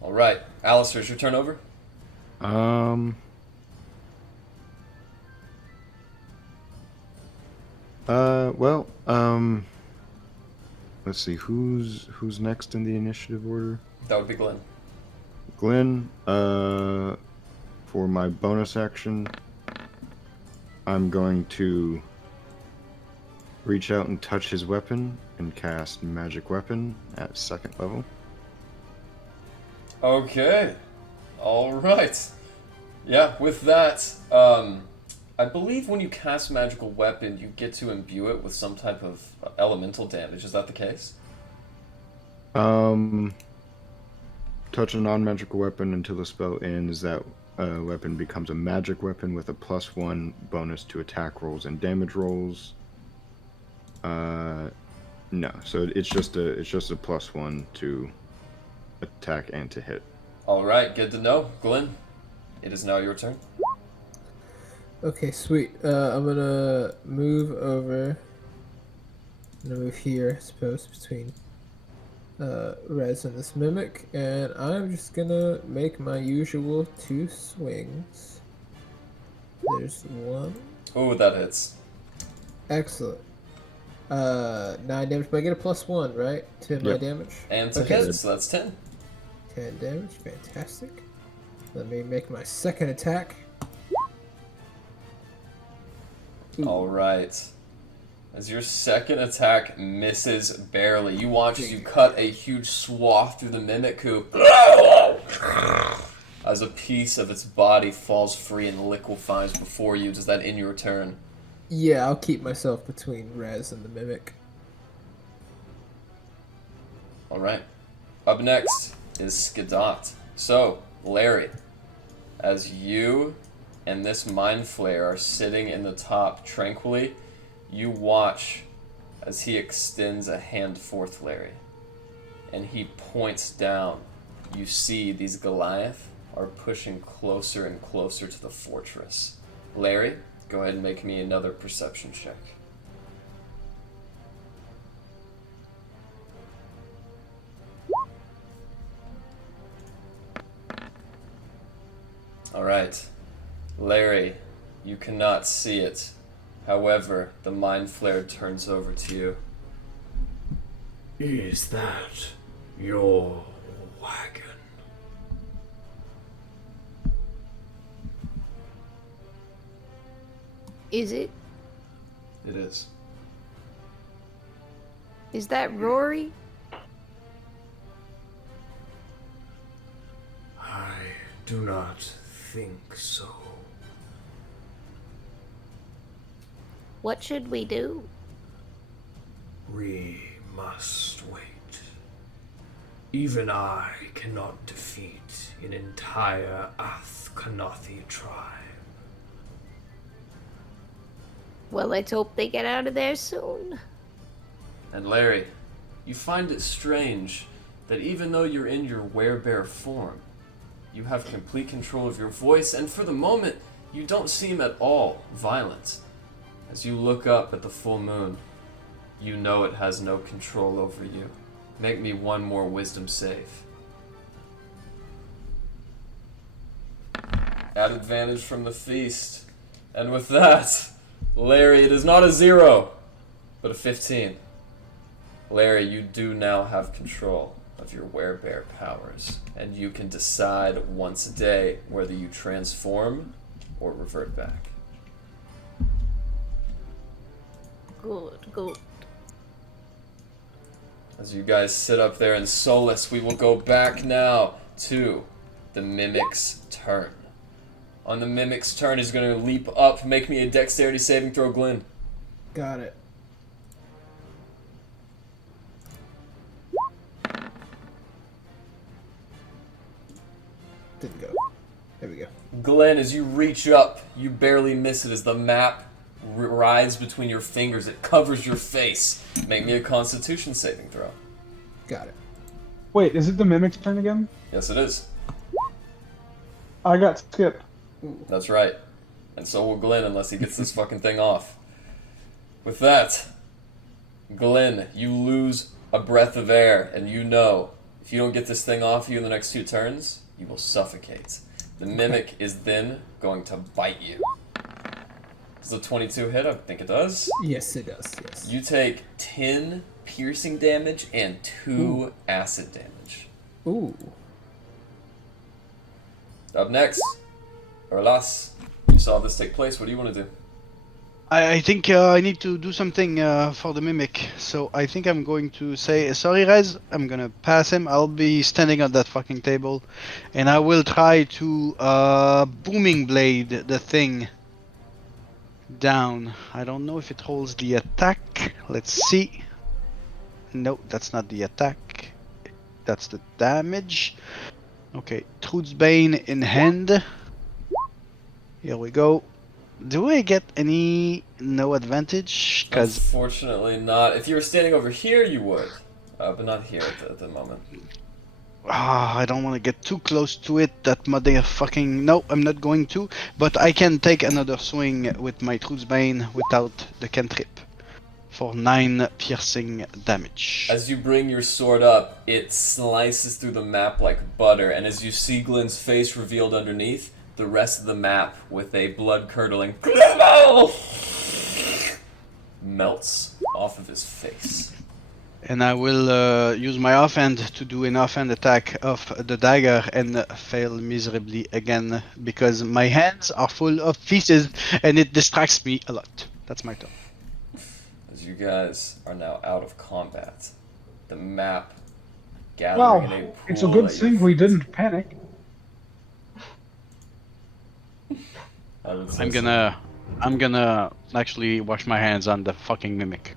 All right, Alistair, is your turn over? Well, let's see, who's next in the initiative order? That would be Glenn. Glenn, for my bonus action, I'm going to reach out and touch his weapon and cast Magic Weapon at 2nd level. Okay. All right. Yeah, with that, I believe when you cast Magical Weapon, you get to imbue it with some type of elemental damage. Is that the case? Touch a non-magical weapon until the spell ends. That weapon becomes a magic weapon with a +1 bonus to attack rolls and damage rolls. No, so it's just a +1 to attack and to hit. All right, good to know. Glenn, it is now your turn. Okay, sweet. I'm gonna move over. I'm gonna move here, I suppose, between Rez and this mimic, and I'm just gonna make my usual 2 swings. There's 1. Ooh, that hits. Excellent. 9 damage, but I get a +1, right? To my Yep. damage? And to Okay. hit, so that's 10. 10 damage, fantastic. Let me make my second attack. Ooh. All right. As your second attack misses barely, you watch as you cut a huge swath through the mimic who, as a piece of its body falls free and liquefies before you. Does that end your turn? Yeah, I'll keep myself between Rez and the mimic. All right. Up next is Skidot. So, Larry, as you and this Mind Flayer are sitting in the top tranquilly, you watch as he extends a hand forth, Larry, and he points down. You see these Goliath are pushing closer and closer to the fortress. Larry, go ahead and make me another perception check. All right. Larry, you cannot see it. However, the Mind Flayer turns over to you. Is that your wagon? Is it? It is. Is that Rory? I do not think so. What should we do? We must wait. Even I cannot defeat an entire Athkanathi tribe. Well, let's hope they get out of there soon. And Larry, you find it strange that even though you're in your werebear form, you have complete control of your voice, and for the moment, you don't seem at all violent. As you look up at the full moon, you know it has no control over you. Make me one more wisdom save. At advantage from the feast. And with that, Larry, it is not a 0, but a 15. Larry, you do now have control of your werebear powers, and you can decide once a day whether you transform or revert back. Good. As you guys sit up there in solace, we will go back now to the Mimic's turn. On the Mimic's turn, he's going to leap up, make me a dexterity saving throw, Glenn. Got it. Didn't go. There we go. Glenn, as you reach up, you barely miss it as the map rides between your fingers. It covers your face. Make me a Constitution saving throw. Got it. Wait, is it the Mimic's turn again? Yes, it is. I got skipped. That's right. And so will Glenn unless he gets this fucking thing off. With that, Glenn, you lose a breath of air, and you know if you don't get this thing off you in the next 2 turns, you will suffocate. The Mimic is then going to bite you. Does a 22 hit? I think it does. Yes, it does. Yes. You take 10 piercing damage and 2 acid damage. Ooh. Up next, Orlas. You saw this take place. What do you want to do? I think I need to do something for the Mimic. So I think I'm going to say, sorry guys, I'm gonna pass him. I'll be standing on that fucking table. And I will try to Booming Blade the thing down. I don't know if it holds the attack. Let's see. No, that's not the attack. That's the damage. Okay, Truth's Bane in hand. Here we go. Do I get no advantage? Cause Unfortunately not. If you were standing over here, you would. But not here at the moment. I don't want to get too close to it. That motherfucking... No, I'm not going to. But I can take another swing with my Truth's Bane without the cantrip. For 9 piercing damage. As you bring your sword up, it slices through the map like butter, and as you see Glenn's face revealed underneath, the rest of the map, with a blood-curdling melts off of his face. And I will use my offhand to do an offhand attack of the dagger and fail miserably again because my hands are full of pieces and it distracts me a lot. That's my turn. As you guys are now out of combat, the map gathering in a Wow, pool it's a good at your thing we feet. didn't panic. I would say I'm gonna actually wash my hands on the fucking Mimic.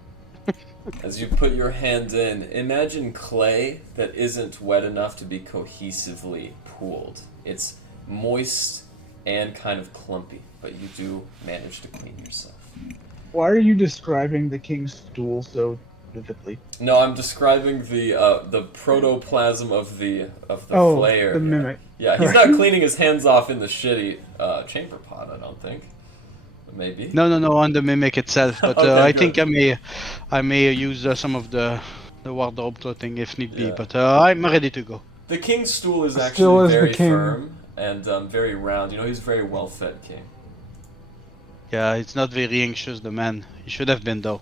As you put your hand in, imagine clay that isn't wet enough to be cohesively pooled. It's moist and kind of clumpy, but you do manage to clean yourself. Why are you describing the king's stool so vividly? No, I'm describing the protoplasm of the Oh, flayer. the Mimic. Yeah, he's not cleaning his hands off in the shitty chamber pot, I don't think. But maybe. No, on the Mimic itself. But Okay, I good. think I may use some of the wardrobe clothing if need be. Yeah. But I'm ready to go. The king's stool is Still actually is the very king. firm and very round. You know, he's a very well-fed king. Yeah, it's not very anxious, the man. He should have been though.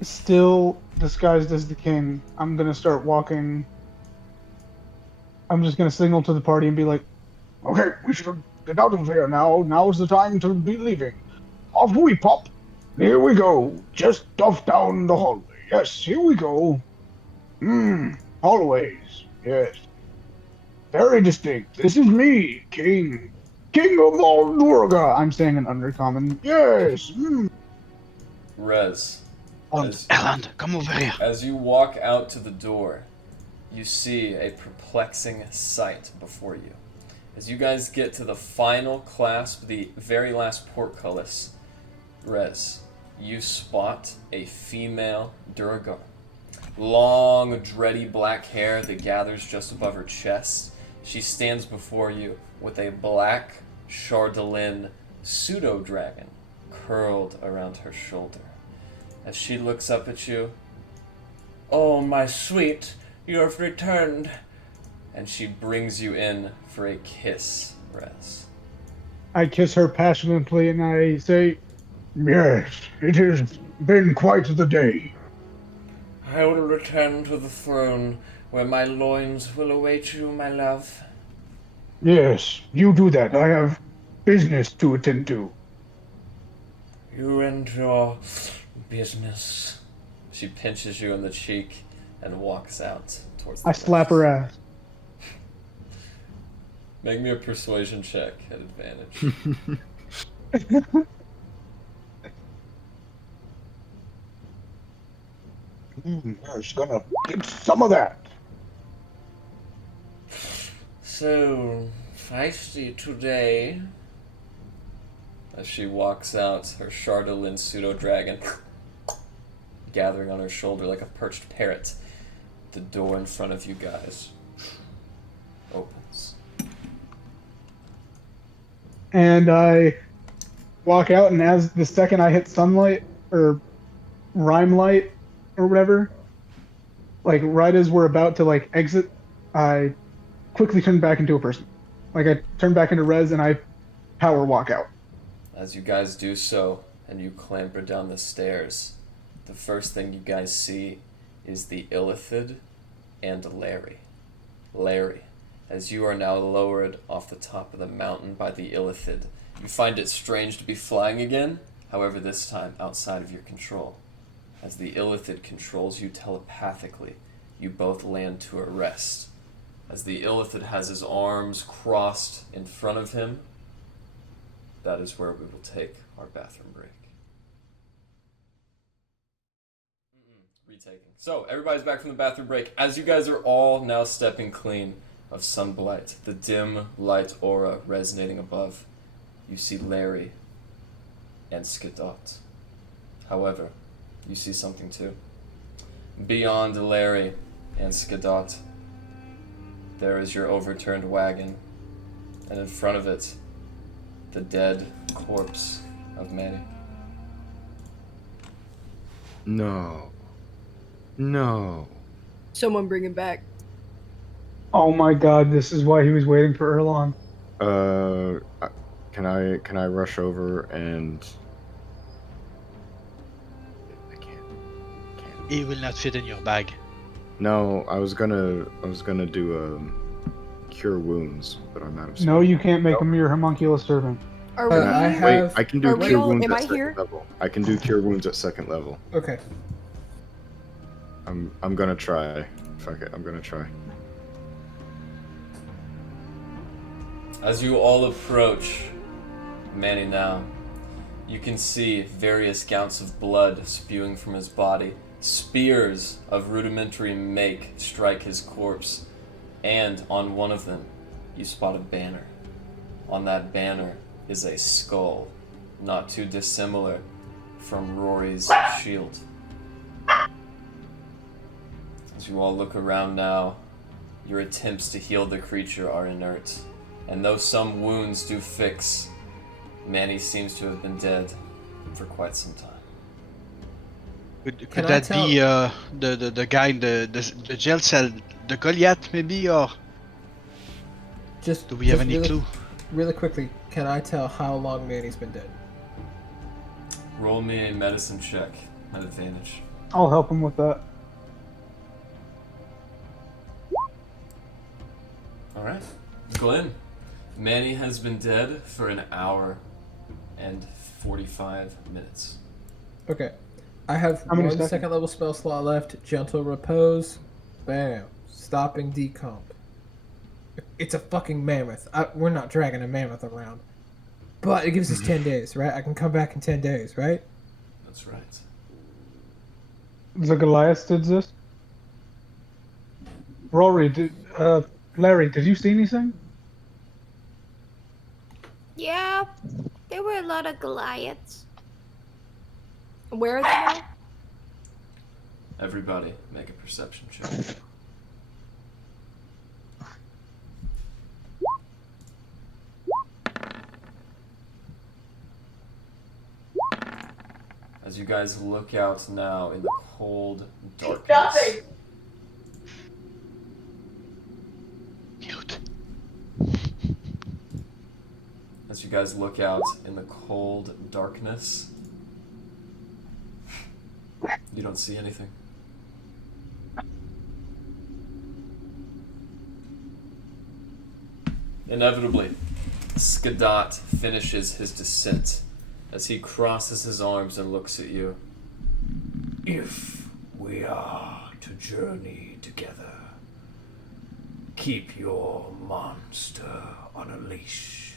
Still disguised as the king, I'm gonna start walking. I'm just gonna signal to the party and be like, "Okay, we should get out of here now. Now's the time to be leaving. Off we pop. Here we go. Just off down the hallway. Yes, here we go. Hallways. Yes. Very distinct. This is me, King. King of all duergar. I'm saying an undercommon. Yes. Rez, Um, as, Erland, come over here. as you walk out to the door, you see a perplexing sight before you. As you guys get to the final clasp, the very last portcullis, Rez, you spot a female duergar. Long, dready black hair that gathers just above her chest. She stands before you with a black chardalyn pseudo-dragon curled around her shoulder. As she looks up at you, "Oh, my sweet, you have returned." And she brings you in for a kiss, Rez. I kiss her passionately and I say, "Yes, it has been quite the day." I will return to the throne where my loins will await you, my love. Yes, you do that. I have business to attend to. You and your business. She pinches you in the cheek and walks out towards the I slap her ass. Make me a persuasion check at advantage. It's gonna get some of that. So, feisty today. As she walks out, her chardalyn pseudo-dragon gathering on her shoulder like a perched parrot. The door in front of you guys opens. And I walk out, and as the second I hit sunlight, or rhyme light, or whatever, like right as we're about to like exit, I quickly turn back into a person. Like I turn back into Rez and I power walk out. As you guys do so, and you clamber down the stairs, the first thing you guys see is the Illithid and Larry. Larry, as you are now lowered off the top of the mountain by the Illithid, you find it strange to be flying again, however this time outside of your control. As the Illithid controls you telepathically, you both land to a rest. As the Illithid has his arms crossed in front of him, that is where we will take our bathroom break. Retaking. So, everybody's back from the bathroom break. As you guys are all now stepping clean of Sunblight, the dim light aura resonating above, you see Larry and Skidot. However, you see something too. Beyond Larry and Skidot, there is your overturned wagon, and in front of it, the dead corpse of Manny. No. No. Someone bring him back. Oh my god, this is why he was waiting for Erlon. Can I rush over and... I can't. He will not fit in your bag. No, I was gonna do cure wounds, but I'm out of space. No, you can't make him your homunculus servant. Are we? I Wait, have. I can do Are we cure all- wounds am at I second here? level. I can do cure wounds at second level. Okay. I'm gonna try. Fuck it, I'm gonna try. As you all approach Manny now, you can see various gouts of blood spewing from his body. Spears of rudimentary make strike his corpse, and on one of them, you spot a banner. On that banner is a skull, not too dissimilar from Rory's shield. As you all look around now, your attempts to heal the creature are inert, and though some wounds do fix, Manny seems to have been dead for quite some time. Could Can I that tell- be the guy in the jail cell, the Goliath maybe, or Just. do we have just any really, clue? Really quickly, can I tell how long Manny's been dead? Roll me a medicine check at advantage. I'll help him with that. Alright. Glenn, Manny has been dead for an hour and 45 minutes. Okay. I have How many one seconds? second level spell slot left. Gentle repose. Bam. Stopping decomp. It's a fucking mammoth. We're not dragging a mammoth around. But it gives us 10 days, right? I can come back in 10 days, right? That's right. Does the Goliath exist? Larry, did you see anything? Yeah, there were a lot of Goliaths. Where are they now? Everybody, make a perception check. As you guys look out now in the cold darkness. Mute. As you guys look out in the cold darkness, you don't see anything. Inevitably, Skadot finishes his descent as he crosses his arms and looks at you. If we are to journey together, keep your monster on a leash.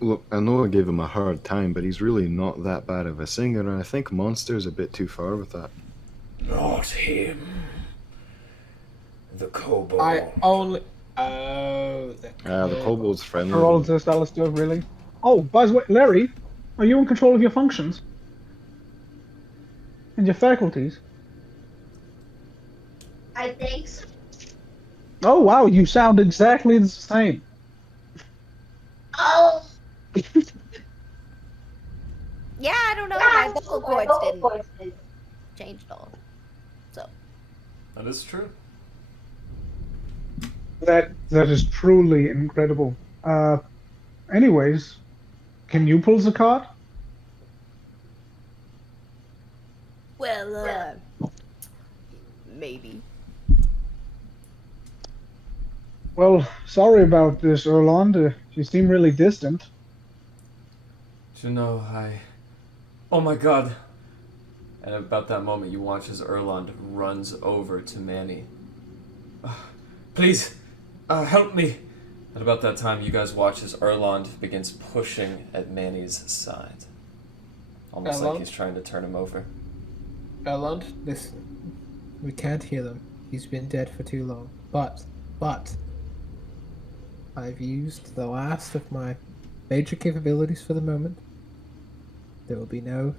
Look, I know I gave him a hard time, but he's really not that bad of a singer, and I think Monster's a bit too far with that. Not him. The kobold. I only. Oh, The kobold's friendly. For all of this, Alistair, really? Oh, by the way, Larry, are you in control of your functions? And your faculties? I think so. Oh, wow, you sound exactly the same. Oh. Yeah, I don't know. My vocal cords didn't change at all. So. That is true. That is truly incredible. Anyways, can you pull the card? Well, maybe. Well, sorry about this, Erland. You seem really distant. You know, Oh my god. And about that moment, you watch as Erland runs over to Manny. Please, help me. And about that time, you guys watch as Erland begins pushing at Manny's side. Almost like he's trying to turn him over. Erland, listen. We can't heal him. He's been dead for too long. But, I've used the last of my major capabilities for the moment. There will be no...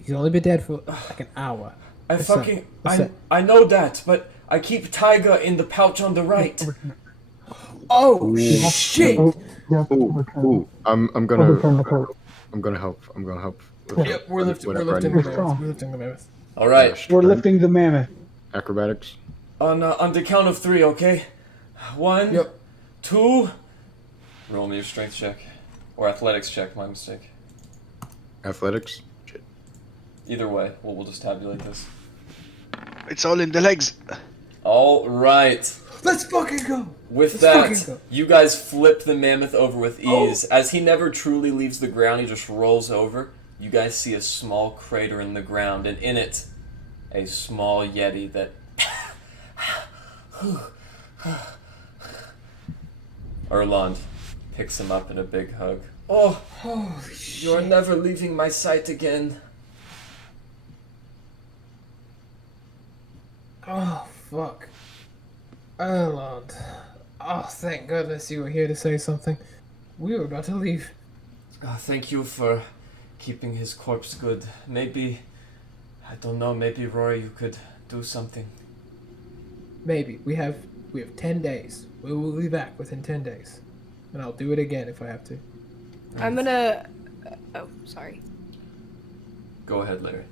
He's only been dead for like an hour. I know that, but I keep Taiga in the pouch on the right. Oh, shit! Ooh, I'm gonna help. Yep, we're lifting the mammoth. We're lifting the mammoth. All right. We're lifting the mammoth. Acrobatics. On the count of 3, okay? 1, 2. Roll me your strength check. Or athletics check, my mistake. Athletics? Shit. Either way, we'll just tabulate this. It's all in the legs. All right. Let's fucking go! With Let's that, you guys flip the mammoth over with ease. As he never truly leaves the ground, he just rolls over. You guys see a small crater in the ground, and in it, a small yeti that... Erland picks him up in a big hug. Oh, holy shit. You're never leaving my sight again. Oh, fuck. Erland. Oh, thank goodness you were here to say something. We were about to leave. Thank you for keeping his corpse good. Maybe, I don't know, maybe Rory, you could do something. Maybe. We have 10 days. We will be back within 10 days. And I'll do it again if I have to. I'm gonna... oh, sorry. Go ahead, Larry.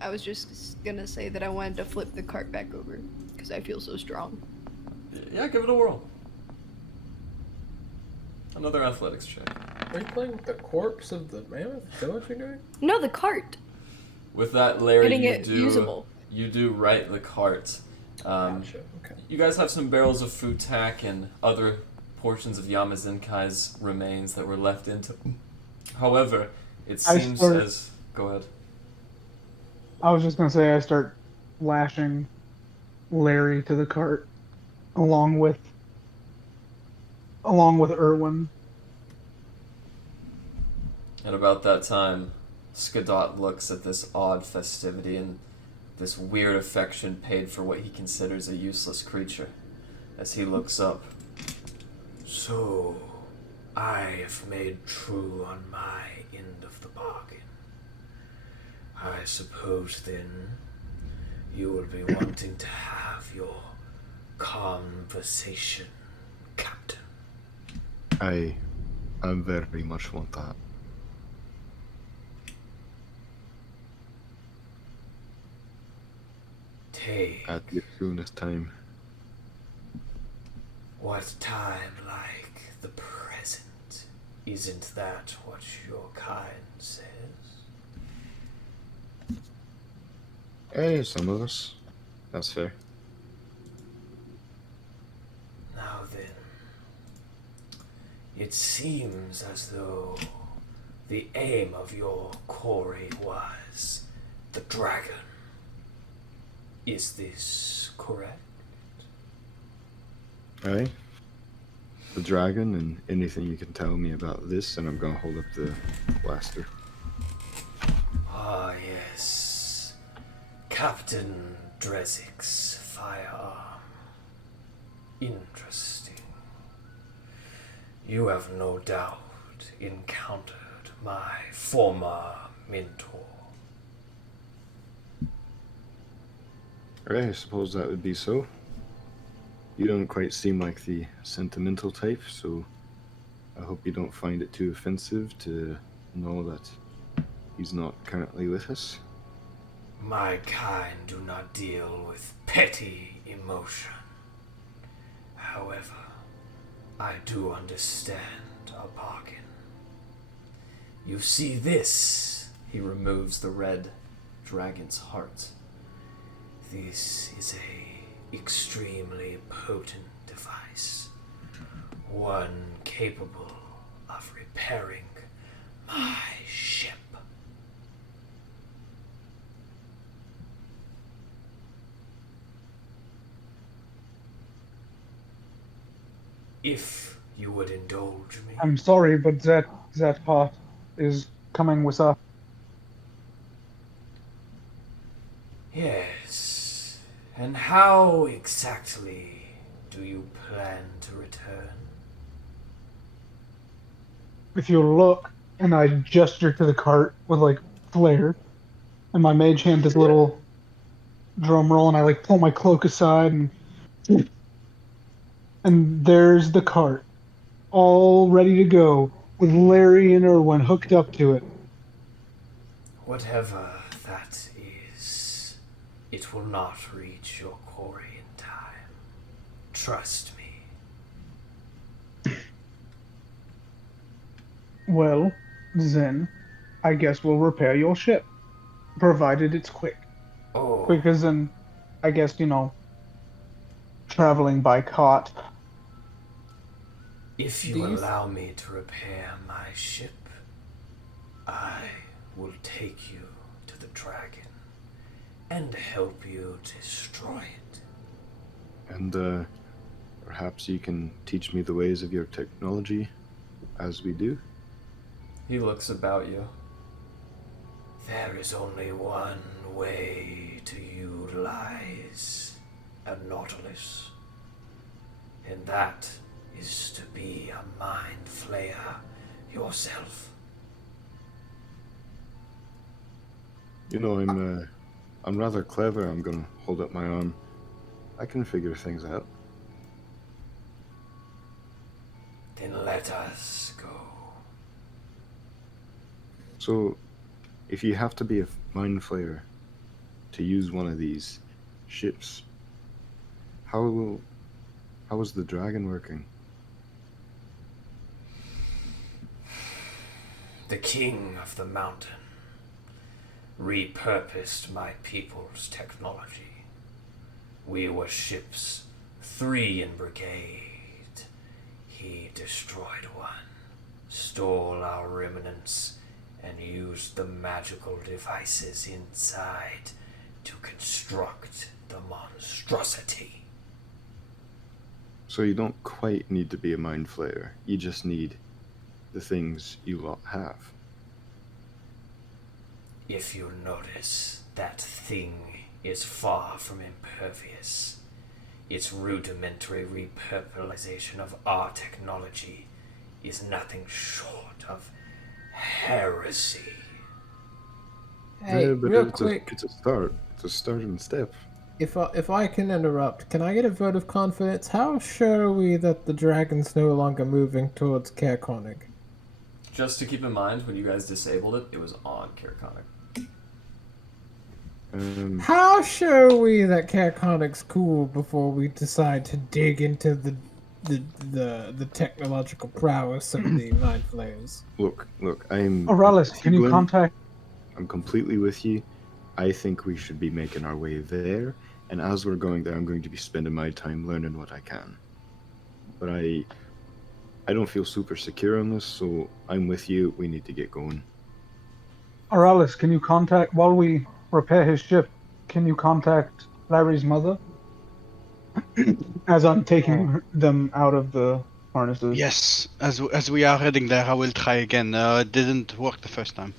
I was just gonna say that I wanted to flip the cart back over, because I feel so strong. Yeah, give it a whirl. Another athletics check. Are you playing with the corpse of the mammoth? Is that what you're doing? No, the cart! With that, Larry, Getting it usable. You do right the cart. Gotcha. Okay. You guys have some barrels of food tack and other portions of Yamazinkai's remains that were left into. However, it seems Go ahead. I was just gonna say I start lashing Larry to the cart, along with Erwin. At about that time, Skadot looks at this odd festivity and this weird affection paid for what he considers a useless creature. As he looks up, So, I have made true on my end of the bargain. I suppose then you will be wanting to have your conversation, Captain. I very much want that. Take At the soonest time. what time like the present? Isn't that what your kind says? Hey, some of us. That's fair. Now then, it seems as though the aim of your quarry was the dragon. Is this correct? Aye. The dragon and anything you can tell me about this, and I'm gonna hold up the blaster. Ah, yes. Captain Drezik's firearm. Interesting. You have no doubt encountered my former mentor. I suppose that would be so. You don't quite seem like the sentimental type, so I hope you don't find it too offensive to know that he's not currently with us. My kind do not deal with petty emotion. However, I do understand a bargain. You see this? he removes the red dragon's heart. This is a extremely potent device. One capable of repairing my ship. If you would indulge me. I'm sorry, but that heart is coming with us. Yes. And how exactly do you plan to return? If you look, and I gesture to the cart with like flare, and my mage hand does a little drum roll, and I like pull my cloak aside, and there's the cart, all ready to go, with Larry and Erwin hooked up to it. Whatever that is, it will not reach your quarry in time. Trust me. Well, then, I guess we'll repair your ship, provided it's quick. Oh, Quicker than, I guess, traveling by cart. if Do you you- allow me to repair my ship, I will take you to the dragon and help you destroy it. And perhaps you can teach me the ways of your technology as we do? He looks about you. There is only one way to utilize a Nautilus, and that is to be a mind flayer yourself. I'm rather clever. I'm gonna hold up my arm. I can figure things out. Then let us go. So, if you have to be a mind flayer to use one of these ships, how is the dragon working? The king of the mountain repurposed my people's technology. We were ships 3 in brigade. He destroyed one, stole our remnants, and used the magical devices inside to construct the monstrosity. So you don't quite need to be a mind flayer. You just need the things you lot have. if you notice, that thing is far from impervious. Its rudimentary repurposing of our technology is nothing short of heresy. Hey, Yeah, but real it's quick, it's a start. It's a starting step. If I can interrupt, can I get a vote of confidence? How sure are we that the dragon's no longer moving towards Caer Konig? Just to keep in mind, when you guys disabled it, it was on Caer Konig. How sure are we that Caer Konig's cool before we decide to dig into the technological prowess of the mind flayers? Look, I'm. Oralis, can you Glenn, contact? I'm completely with you. I think we should be making our way there, and as we're going there, I'm going to be spending my time learning what I can. But I don't feel super secure on this, so I'm with you. We need to get going. Oralis, can you contact while we repair his ship? Can you contact Larry's mother? As I'm taking them out of the harnesses. Yes, as we are heading there, I will try again. It didn't work the first time.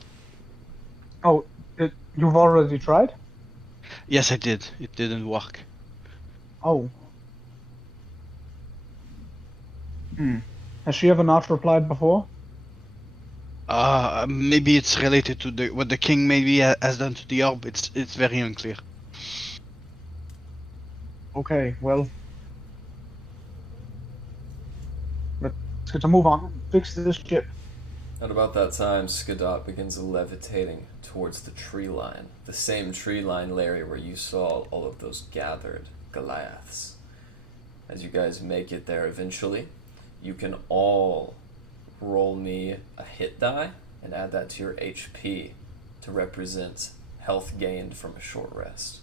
Oh, you've already tried? Yes, I did. It didn't work. Oh. Has she ever not replied before? Maybe it's related to what the king maybe has done to the orb. It's very unclear. Okay, well. Let's get to move on. Fix this ship. At about that time, Skadot begins levitating towards the tree line. The same tree line, Larry, where you saw all of those gathered Goliaths. As you guys make it there eventually, you can all roll me a hit die and add that to your HP to represent health gained from a short rest.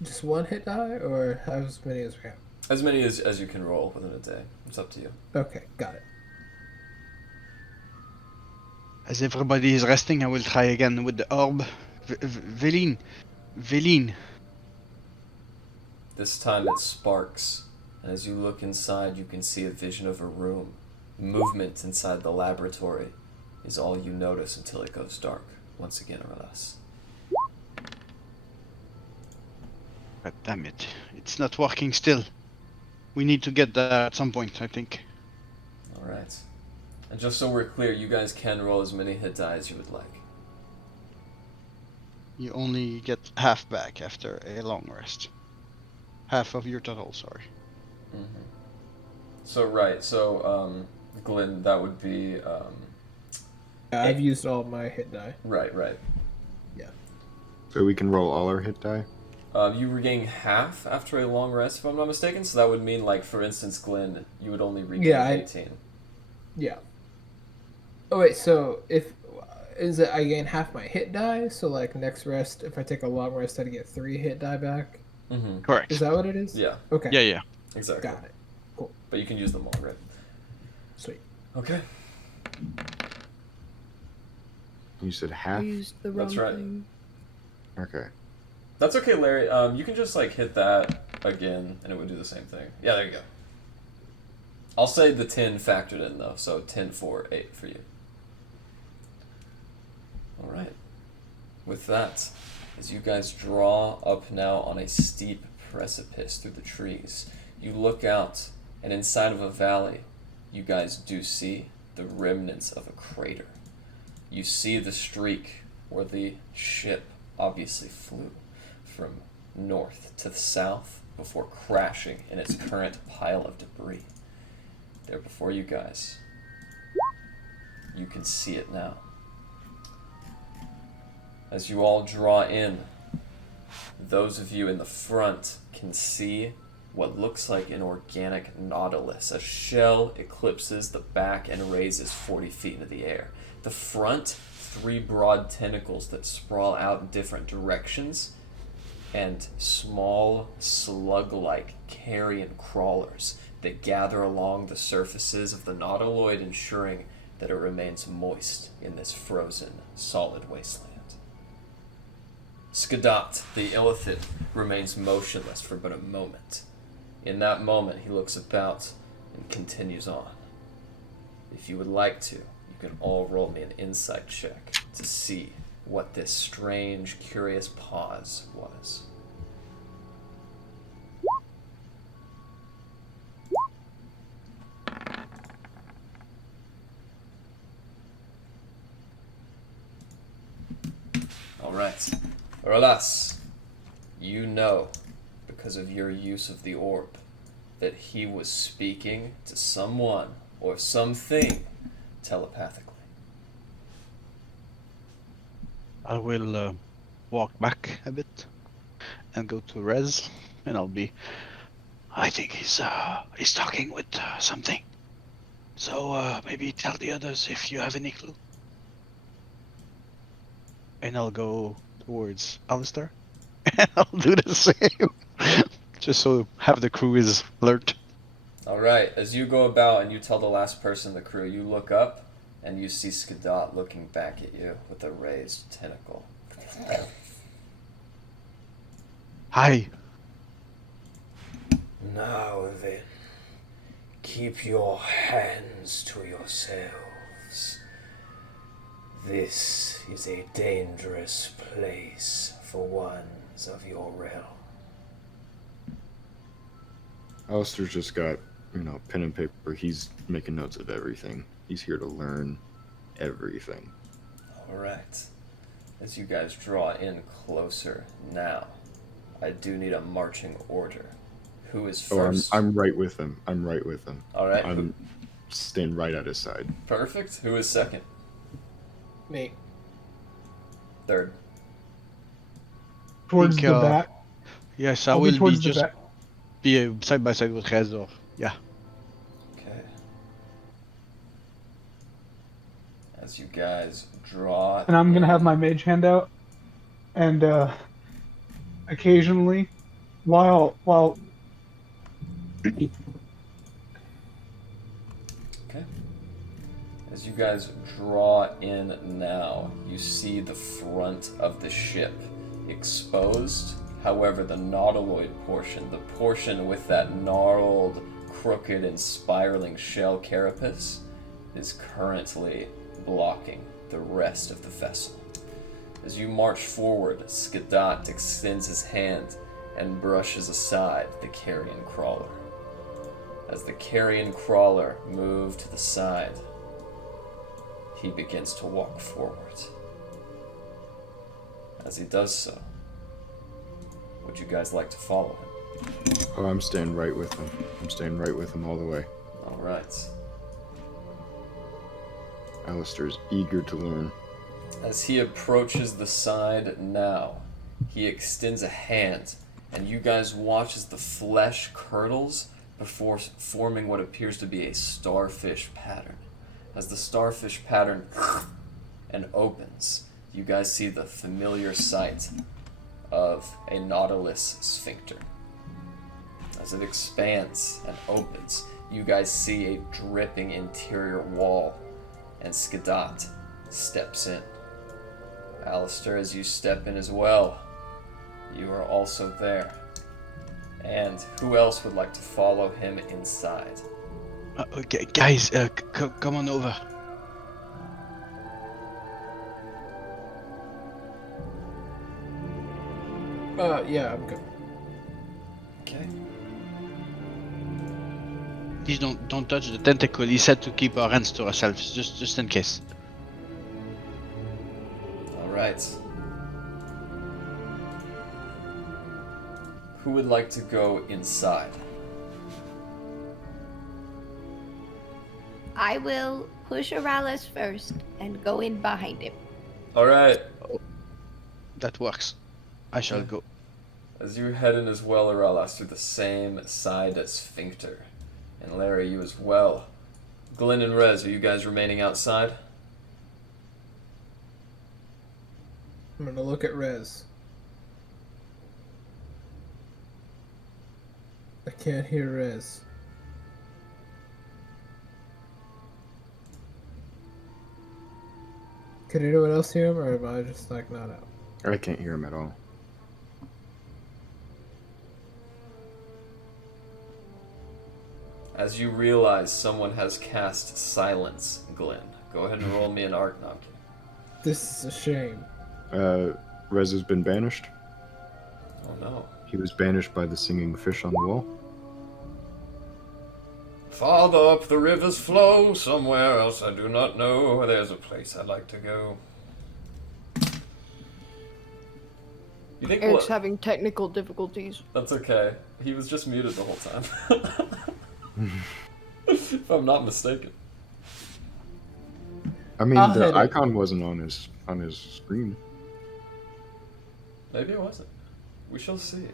Just one hit die, or as many as we have? As many as you can roll within a day. It's up to you. Okay, got it. As everybody is resting, I will try again with the orb. Veline. This time it sparks, and as you look inside, you can see a vision of a room. Movement inside the laboratory is all you notice until it goes dark. Once again, or less. God damn it. It's not working still. We need to get there at some point, I think. Alright. And just so we're clear, you guys can roll as many hit die as you would like. You only get half back after a long rest. Half of your total, sorry. Mm-hmm. So, Glenn, that would be, I've used all my hit die. Right. Yeah. So we can roll all our hit die? You regain half after a long rest, if I'm not mistaken, so that would mean, like, for instance, Glenn, you would only regain 18. Yeah. Oh, wait, so is it I gain half my hit die? So, like, next rest, if I take a long rest, I'd get 3 hit die back? Mm-hmm. Correct. Is that what it is? Yeah. Okay. Yeah. Exactly. Got it. Cool. But you can use them all, right? Sweet. Okay. You said I half? used the wrong That's right. thing. Okay. That's okay, Larry. You can just, like, hit that again, and it would do the same thing. Yeah, there you go. I'll say the 10 factored in, though, so 10, 4, 8 for you. Alright. With that, as you guys draw up now on a steep precipice through the trees, you look out, and inside of a valley, you guys do see the remnants of a crater. You see the streak where the ship obviously flew from north to the south before crashing in its current pile of debris. There before you guys. You can see it now. As you all draw in, those of you in the front can see what looks like an organic Nautilus. A shell eclipses the back and raises 40 feet into the air. The front, 3 broad tentacles that sprawl out in different directions, and small slug-like carrion crawlers that gather along the surfaces of the nautiloid, ensuring that it remains moist in this frozen, solid wasteland. Skadot, the illithid, remains motionless for but a moment. In that moment, he looks about and continues on. If you would like to, you You can all roll me an insight check to see what this strange, curious pause was. Alright. Rolas, you know, because of your use of the orb, that he was speaking to someone or something telepathically. I will walk back a bit and go to Rez, and I'll be. I think he's talking with something. So maybe tell the others if you have any clue. And I'll go towards Alistair, and I'll do the same, just so have the crew is alert. Alright, as you go about and you tell the last person in the crew, you look up and you see Skadot looking back at you with a raised tentacle. Hi. Now then, keep your hands to yourselves. This is a dangerous place for ones of your realm. Alistair's just got, pen and paper. He's making notes of everything. He's here to learn everything. Alright. As you guys draw in closer now, I do need a marching order. Who is first? I'm right with him. Alright. I'm staying right at his side. Perfect. Who is second? Me. Third. Towards Think, the back. Yes, I I'll will be towards be the just back. be side by side with Rez. Yeah. Okay. As you guys draw. And I'm gonna in- have my mage hand out, and occasionally, while Okay. As you guys draw in now, you see the front of the ship exposed. However, the nautiloid portion, the portion with that gnarled, crooked, and spiraling shell carapace, is currently blocking the rest of the vessel. As you march forward, Skadot extends his hand and brushes aside the carrion crawler. As the carrion crawler moves to the side, he begins to walk forward. As he does so, would you guys like to follow him? Oh, I'm staying right with him. I'm staying right with him all the way. Alright. Alistair's eager to learn. As he approaches the side now, he extends a hand, and you guys watch as the flesh curdles before forming what appears to be a starfish pattern. As the starfish pattern and opens, you guys see the familiar sight of a Nautilus sphincter. As it expands and opens, you guys see a dripping interior wall, and Skadot steps in. Alistair, as you step in as well, you are also there. And who else would like to follow him inside? Okay, guys, come on over. Yeah, I'm good. Okay. Please don't touch the tentacle. He said to keep our hands to ourselves, just in case. Alright. Who would like to go inside? I will push Aralis first and go in behind him. Alright. That works. I shall go. As you head in as well, Aralas, through the same side as Sphincter. And Larry, you as well. Glenn and Rez, are you guys remaining outside? I'm gonna look at Rez. I can't hear Rez. Can anyone else hear him, or am I just not out? I can't hear him at all. As you realize someone has cast silence, Glenn, Go ahead and roll me an art. No, I'm kidding. This is a shame. Rez has been banished. Oh no. He was banished by the singing fish on the wall. Farther up the rivers flow, somewhere else I do not know. There's a place I'd like to go. You think Eric's what? having technical difficulties. That's okay. He was just muted the whole time. If I'm not mistaken. I mean, I'll the hit it. icon wasn't on his screen. Maybe it wasn't. We shall see.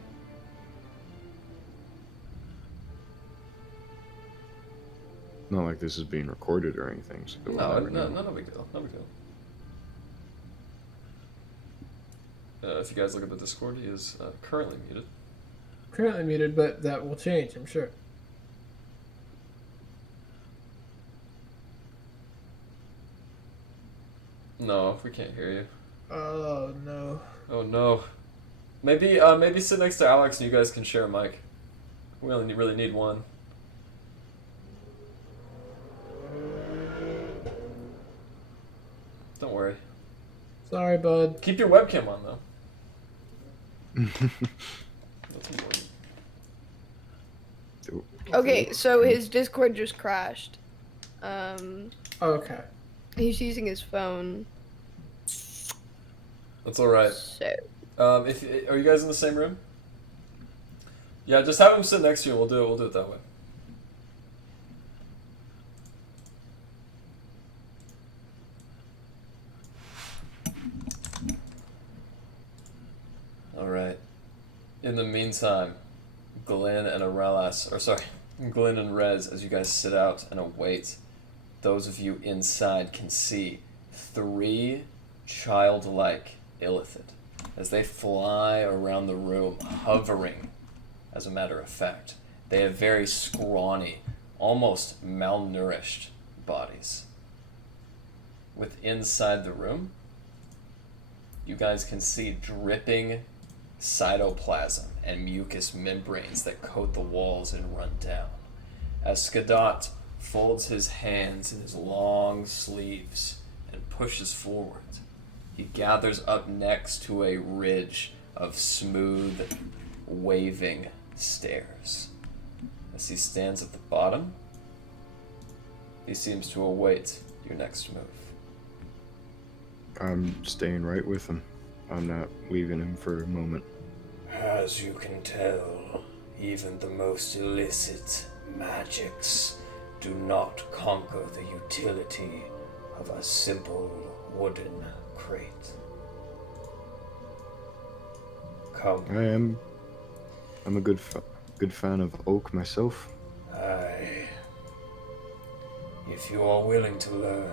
Not like this is being recorded or anything. So we'll No, never know. no big deal. No big deal. If you guys look at the Discord, he is currently muted. Currently muted, but that will change, I'm sure. No, we can't hear you. Oh no. Oh no. Maybe sit next to Alex and you guys can share a mic. We only really need one. Don't worry. Sorry, bud. Keep your webcam on though. That's important. Okay, so his Discord just crashed. Okay. He's using his phone. That's all right. So If are you guys in the same room? Yeah, just have him sit next to you. We'll do it that way. All right. In the meantime, Glenn and Glenn and Rez, as you guys sit out and await, those of you inside can see 3 childlike illithid as they fly around the room, hovering, as a matter of fact. They have very scrawny, almost malnourished bodies. With inside the room, you guys can see dripping cytoplasm and mucous membranes that coat the walls and run down. As Skadot folds his hands in his long sleeves and pushes forward, he gathers up next to a ridge of smooth, waving stairs. As he stands at the bottom, he seems to await your next move. I'm staying right with him. I'm not leaving him for a moment. As you can tell, even the most illicit magics do not conquer the utility of a simple wooden crate. Come. I'm a good fan of oak myself. Aye. If you are willing to learn,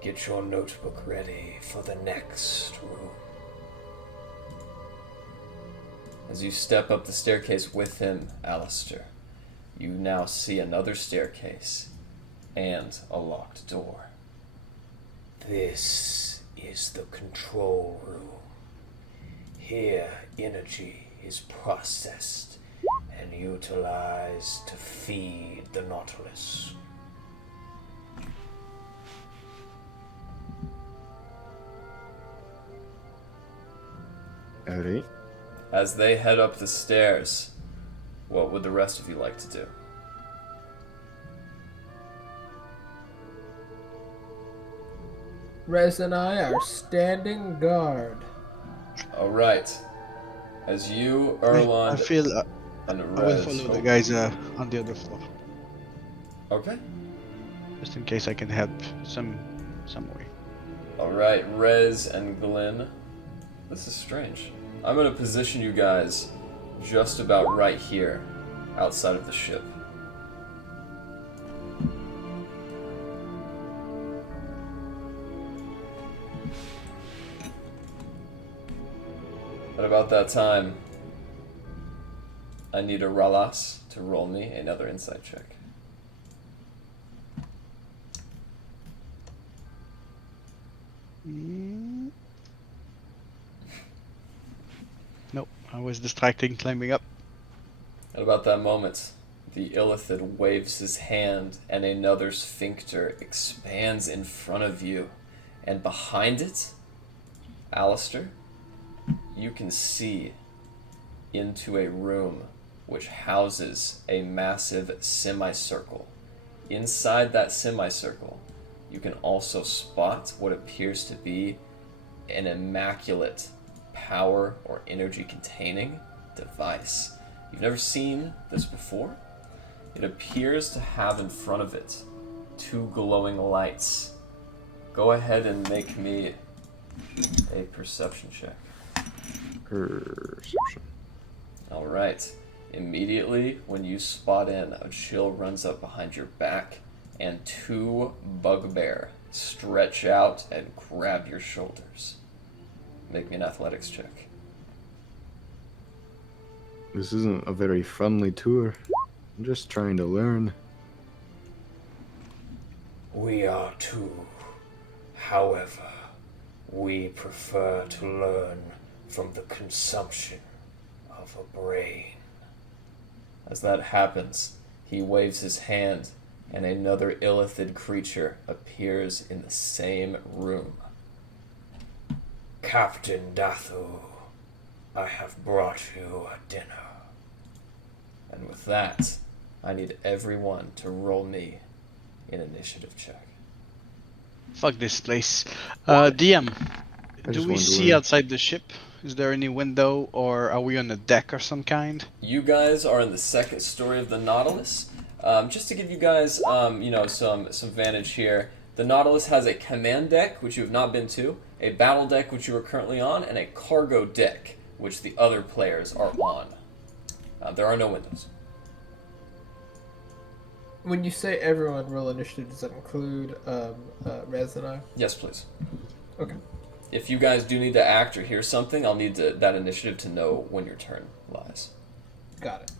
get your notebook ready for the next room. As you step up the staircase with him, Alistair, you now see another staircase and a locked door. This is the control room. Here, energy is processed and utilized to feed the Nautilus. Alright. As they head up the stairs, what would the rest of you like to do? Rez and I are standing guard. Alright. As you, I Erlond, feel and I will Rez... follow the guys on the other floor, Okay. just in case I can help some way. Alright, Rez and Glenn. This is strange. I'm going to position you guys just about right here, outside of the ship. At about that time, I need a Ralas to roll me another insight check. Nope, I was distracting climbing up. At about that moment, The illithid waves his hand, and another sphincter expands in front of you. And behind it, Alistair, you can see into a room which houses a massive semicircle. Inside that semicircle, you can also spot what appears to be an immaculate power or energy containing device. You've never seen this before. It appears to have in front of it 2 glowing lights. Go ahead and make me a perception check. Perception. Alright. Immediately when you spot in, a chill runs up behind your back, and 2 bugbear stretch out and grab your shoulders. Make me an athletics check. This isn't a very friendly tour. I'm just trying to learn. We are too. However, we prefer to learn from the consumption of a brain. As that happens, he waves his hand, and another illithid creature appears in the same room. Captain Dathu, I have brought you a dinner. And with that, I need everyone to roll me an initiative check. Fuck this place. DM, I do just we wanted to see learn. outside the ship? Is there any window, or are we on a deck or some kind? You guys are in the second story of the Nautilus. Just to give you guys, some vantage here, the Nautilus has a command deck, which you have not been to, a battle deck, which you are currently on, and a cargo deck, which the other players are on. There are no windows. When you say everyone roll initiative, does that include Rez and I? Yes, please. Okay. If you guys do need to act or hear something, I'll need that initiative to know when your turn lies. Got it.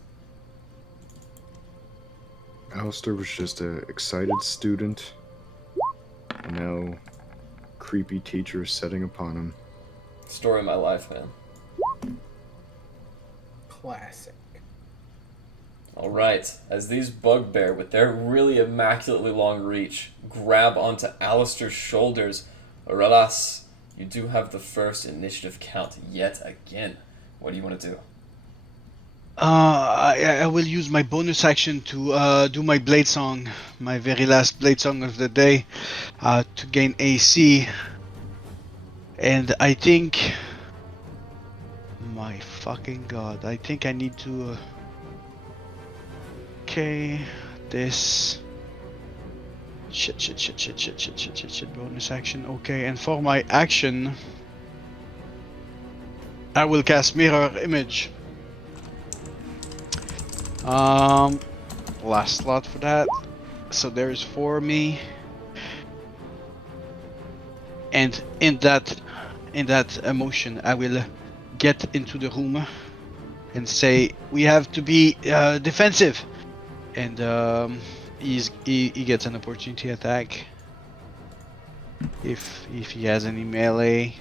Alistair was just a excited student. And now, creepy teacher is setting upon him. Story of my life, man. Classic. Alright, as these bugbear, with their really immaculately long reach, grab onto Alistair's shoulders, Ralas, you do have the first initiative count yet again. What do you want to do? I will use my bonus action to do my blade song, my very last blade song of the day, to gain AC. And I think, my fucking god, I think I need to. Okay, this. Shit, bonus action. Okay, and for my action, I will cast Mirror Image. Last slot for that. So there's 4 me. And in that emotion, I will get into the room and say, we have to be defensive. And he gets an opportunity attack if he has any melee.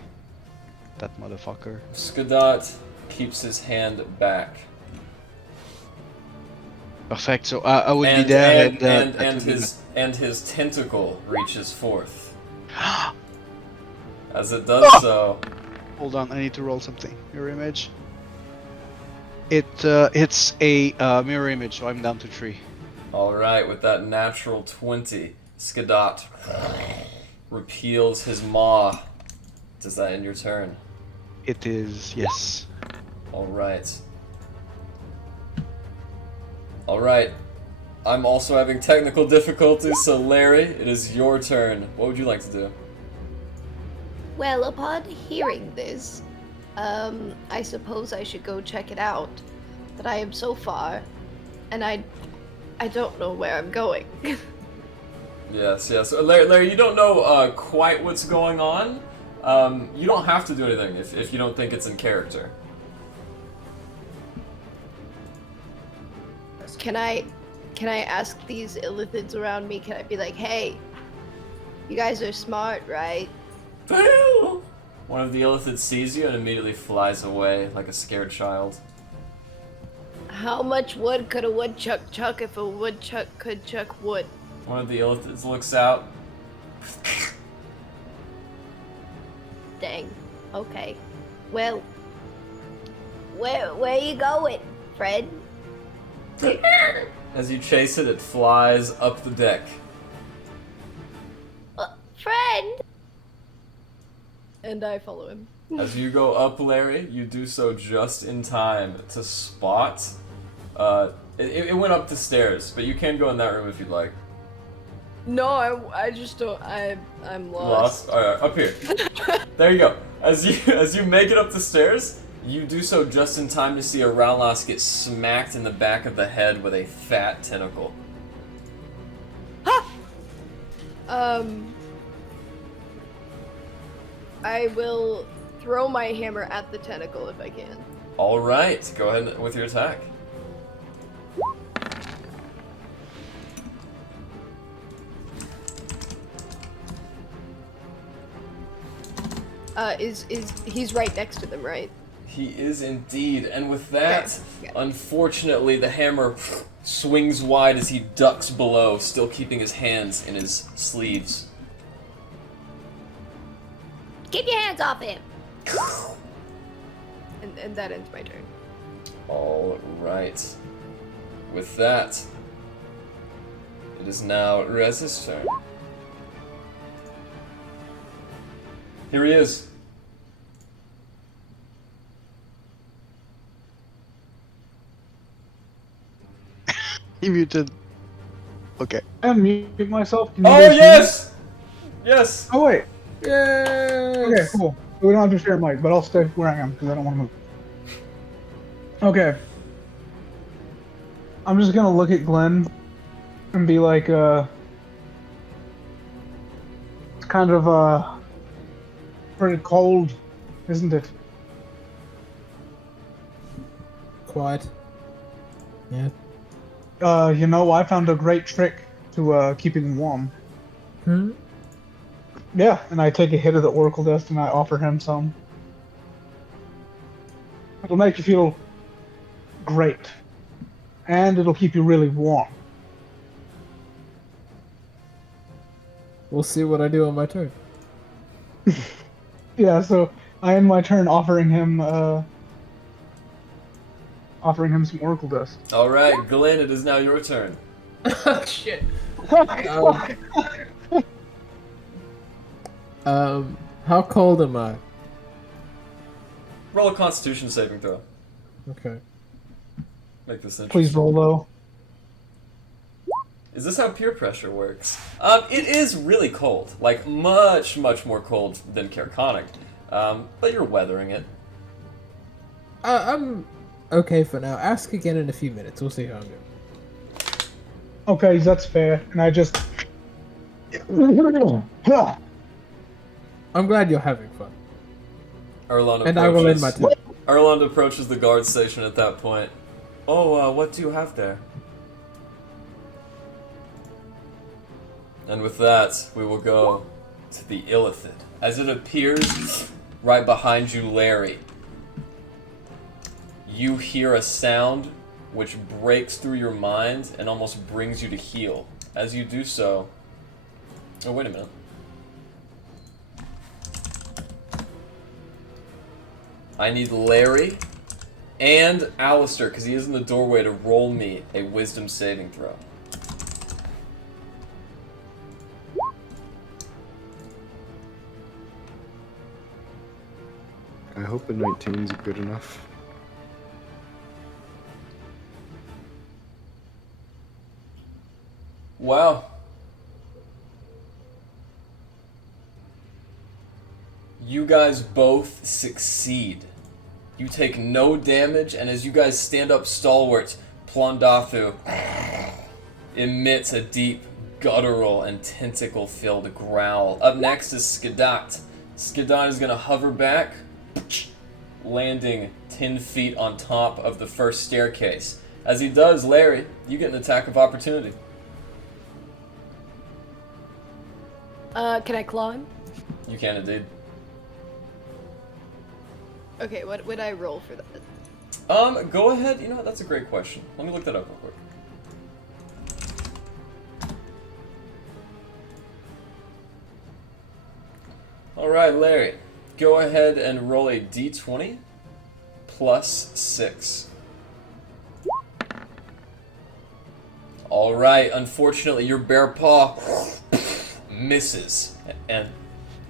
That motherfucker. Skadot keeps his hand back. Perfect. So I would be there, and his tentacle reaches forth. As it does so, Hold on, I need to roll something. Mirror image. It's a mirror image, so I'm down to 3. alright, with that natural 20, Skadot repeals his maw. Does that end your turn? It is, yes. Alright. Alright. I'm also having technical difficulties, so Larry, it is your turn. What would you like to do? Well, upon hearing this, I suppose I should go check it out. But I am so far, and I don't know where I'm going. Yes. Larry, you don't know quite what's going on. You don't have to do anything if you don't think it's in character. Can I ask these illithids around me? Can I be like, hey, you guys are smart, right? One of the illithids sees you and immediately flies away like a scared child. How much wood could a woodchuck chuck if a woodchuck could chuck wood? One of the illithids looks out. Dang. Okay. Well, where you going, Fred? As you chase it, it flies up the deck. Friend. And I follow him. As you go up, Larry, you do so just in time to spot. It went up the stairs, but you can go in that room if you'd like. No, I just don't. I'm Lost? Alright, up here. There you go. As you make it up the stairs, you do so just in time to see a roundlouse get smacked in the back of the head with a fat tentacle. I will throw my hammer at the tentacle if I can. Alright, go ahead with your attack. He's right next to them, right? He is indeed, and with that, Okay. unfortunately, the hammer swings wide as he ducks below, still keeping his hands in his sleeves. Keep your hands off him. And that ends my turn. Alright. With that, it is now Rez's turn. Here he is. He muted. Okay. I unmute myself. Can you Oh, guys hear me? yes! Yes! Oh, wait. Yes. Okay, cool. We don't have to share a mic, but I'll stay where I am because I don't want to move. Okay. I'm just gonna look at Glenn and be like, it's kind of, pretty cold, isn't it? Quiet. Yeah. You know, I found a great trick to, keeping warm. Hmm? Yeah, and I take a hit of the Oracle Dust and I offer him some. It'll make you feel great. And it'll keep you really warm. We'll see what I do on my turn. Yeah, so I end my turn offering him some Oracle Dust. Alright, Glenn, it is now your turn. Oh, shit. How cold am I? Roll a Constitution saving throw. Okay. Make this interesting. Please roll low. Is this how peer pressure works? It is really cold. Like, much, much more cold than Caer Konig. But you're weathering it. I'm okay for now. Ask again in a few minutes. We'll see how I'm doing. Okay, that's fair. And I just... I'm glad you're having fun. Erlon And I will end my approaches. turn. Erlon approaches the guard station at that point. Oh, what do you have there? And with that, we will go to the illithid. As it appears right behind you, Larry, you hear a sound which breaks through your mind and almost brings you to heal. As you do so... Oh, wait a minute. I need Larry and Alistair, because he is in the doorway, to roll me a wisdom saving throw. I hope a 19's good enough. Wow. You guys both succeed. You take no damage, and as you guys stand up stalwart, Plondotha emits a deep, guttural, and tentacle-filled growl. Up next is Skadat. Skadat is going to hover back, landing 10 feet on top of the first staircase. As he does, Larry, you get an attack of opportunity. Can I claw him? You can indeed. Okay, what would I roll for that? Go ahead. You know what? That's a great question. Let me look that up real quick. All right, Larry. Go ahead and roll a d20 plus 6. All right. Unfortunately, your bear paw misses, and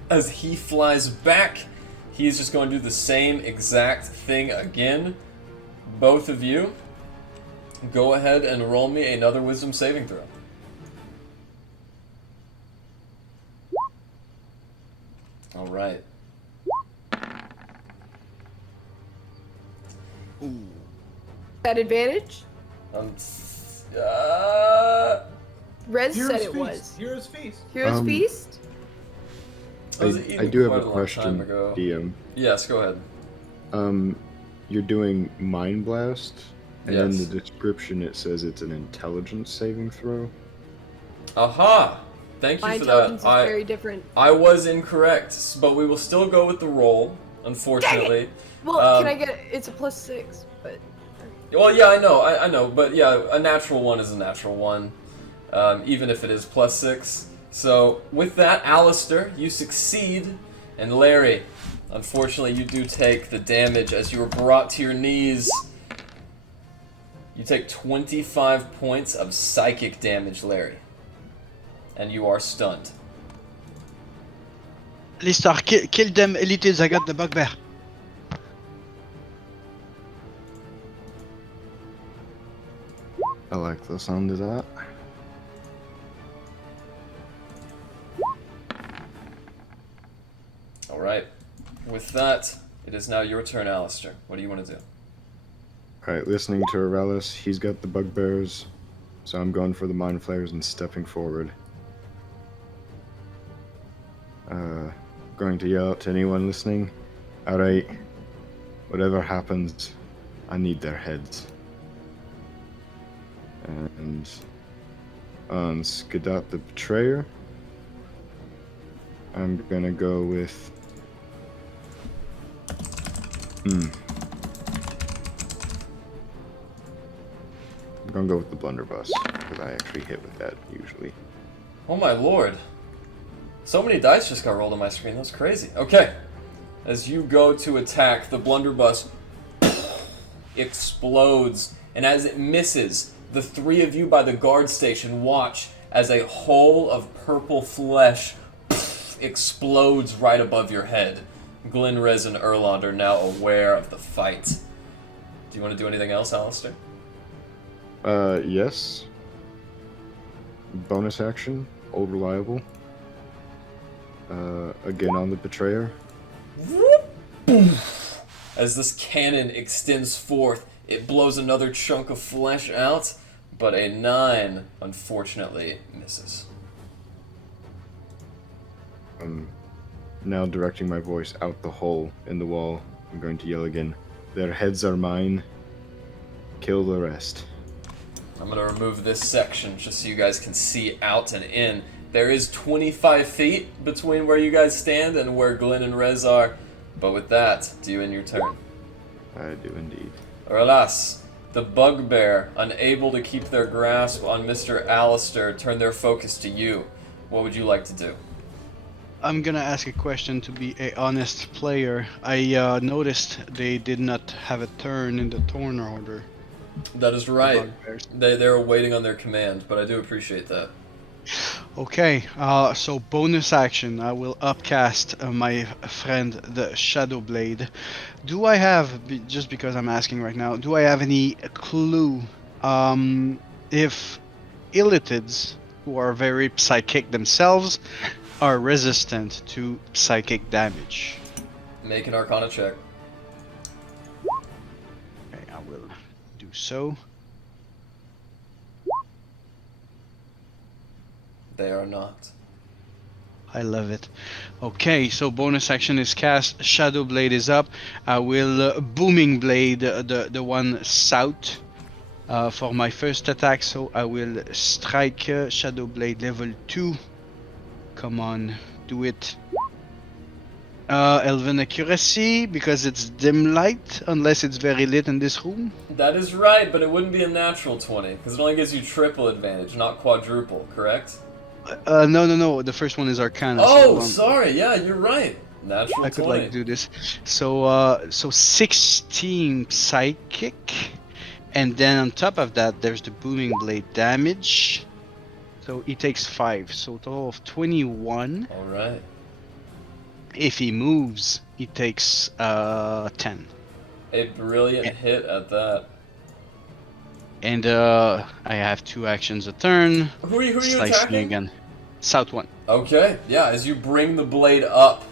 as he flies back, he's just going to do the same exact thing again. Both of you, go ahead and roll me another wisdom saving throw. All right. That advantage? Rez Hero's said it feast. was. Hero's feast. Hero's Feast? I do have a question, DM. Yes, go ahead. You're doing Mind Blast, and in Yes. the description it says it's an intelligence saving throw. Aha! Thank My you for intelligence that. is very different. I was incorrect, but we will still go with the roll, unfortunately. Well, can I get it's a +6, but Well, yeah, I know, but yeah, a natural one is a natural one, even if it is +6. So, with that, Alistair, you succeed, and Larry, unfortunately, you do take the damage as you are brought to your knees. You take 25 points of psychic damage, Larry, and you are stunned. Lister, kill them elites, I got the bugbear. I like the sound of that. Alright, with that, it is now your turn, Alistair. What do you want to do? Alright, listening to Aurelius, he's got the bugbears, so I'm going for the mind flayers and stepping forward. Going to yell out to anyone listening. Alright, whatever happens, I need their heads. And on Skadat the Betrayer, I'm gonna go with... I'm gonna go with the blunderbuss, because I actually hit with that, usually. Oh my lord. So many dice just got rolled on my screen, that's crazy. Okay. As you go to attack, the blunderbuss explodes, and as it misses, the three of you by the guard station watch as a hole of purple flesh explodes right above your head. Glenrez and Erland are now aware of the fight. Do you want to do anything else, Alistair? Yes. Bonus action, old reliable. Again on the Betrayer. As this cannon extends forth, it blows another chunk of flesh out, but a 9, unfortunately, misses. Now directing my voice out the hole in the wall, I'm going to yell again. Their heads are mine. Kill the rest. I'm going to remove this section just so you guys can see out and in. There is 25 feet between where you guys stand and where Glenn and Rez are, but with that, do you end your turn? I do indeed. Alas, the bugbear, unable to keep their grasp on Mr. Alistair, turn their focus to you. What would you like to do? I'm gonna ask a question to be a honest player. I noticed they did not have a turn in the turn order. That is right. Bugbears. They're waiting on their command, but I do appreciate that. Okay, so bonus action, I will upcast my friend the Shadow Blade. Do I have, just because I'm asking right now, do I have any clue if illitids, who are very psychic themselves, are resistant to psychic damage? Make an Arcana check. Okay, I will do so. They are not. I love it. Okay, so bonus action is cast. Shadow Blade is up. I will Booming Blade the one south for my first attack. So I will strike Shadow Blade level 2. Come on, do it. Elven accuracy, because it's dim light, unless it's very lit in this room. That is right, but it wouldn't be a natural 20, because it only gives you triple advantage, not quadruple, correct? No. The first one is Arcana. Oh, so, sorry, yeah, you're right. Natural I could 20. like do this. So 16 psychic, and then on top of that, there's the booming blade damage. So he takes 5, so total of 21. Alright. If he moves, he takes 10. A brilliant hit at that. And I have 2 actions a turn. Who are you Slicing attacking? again. South one. Okay, yeah, as you bring the blade up,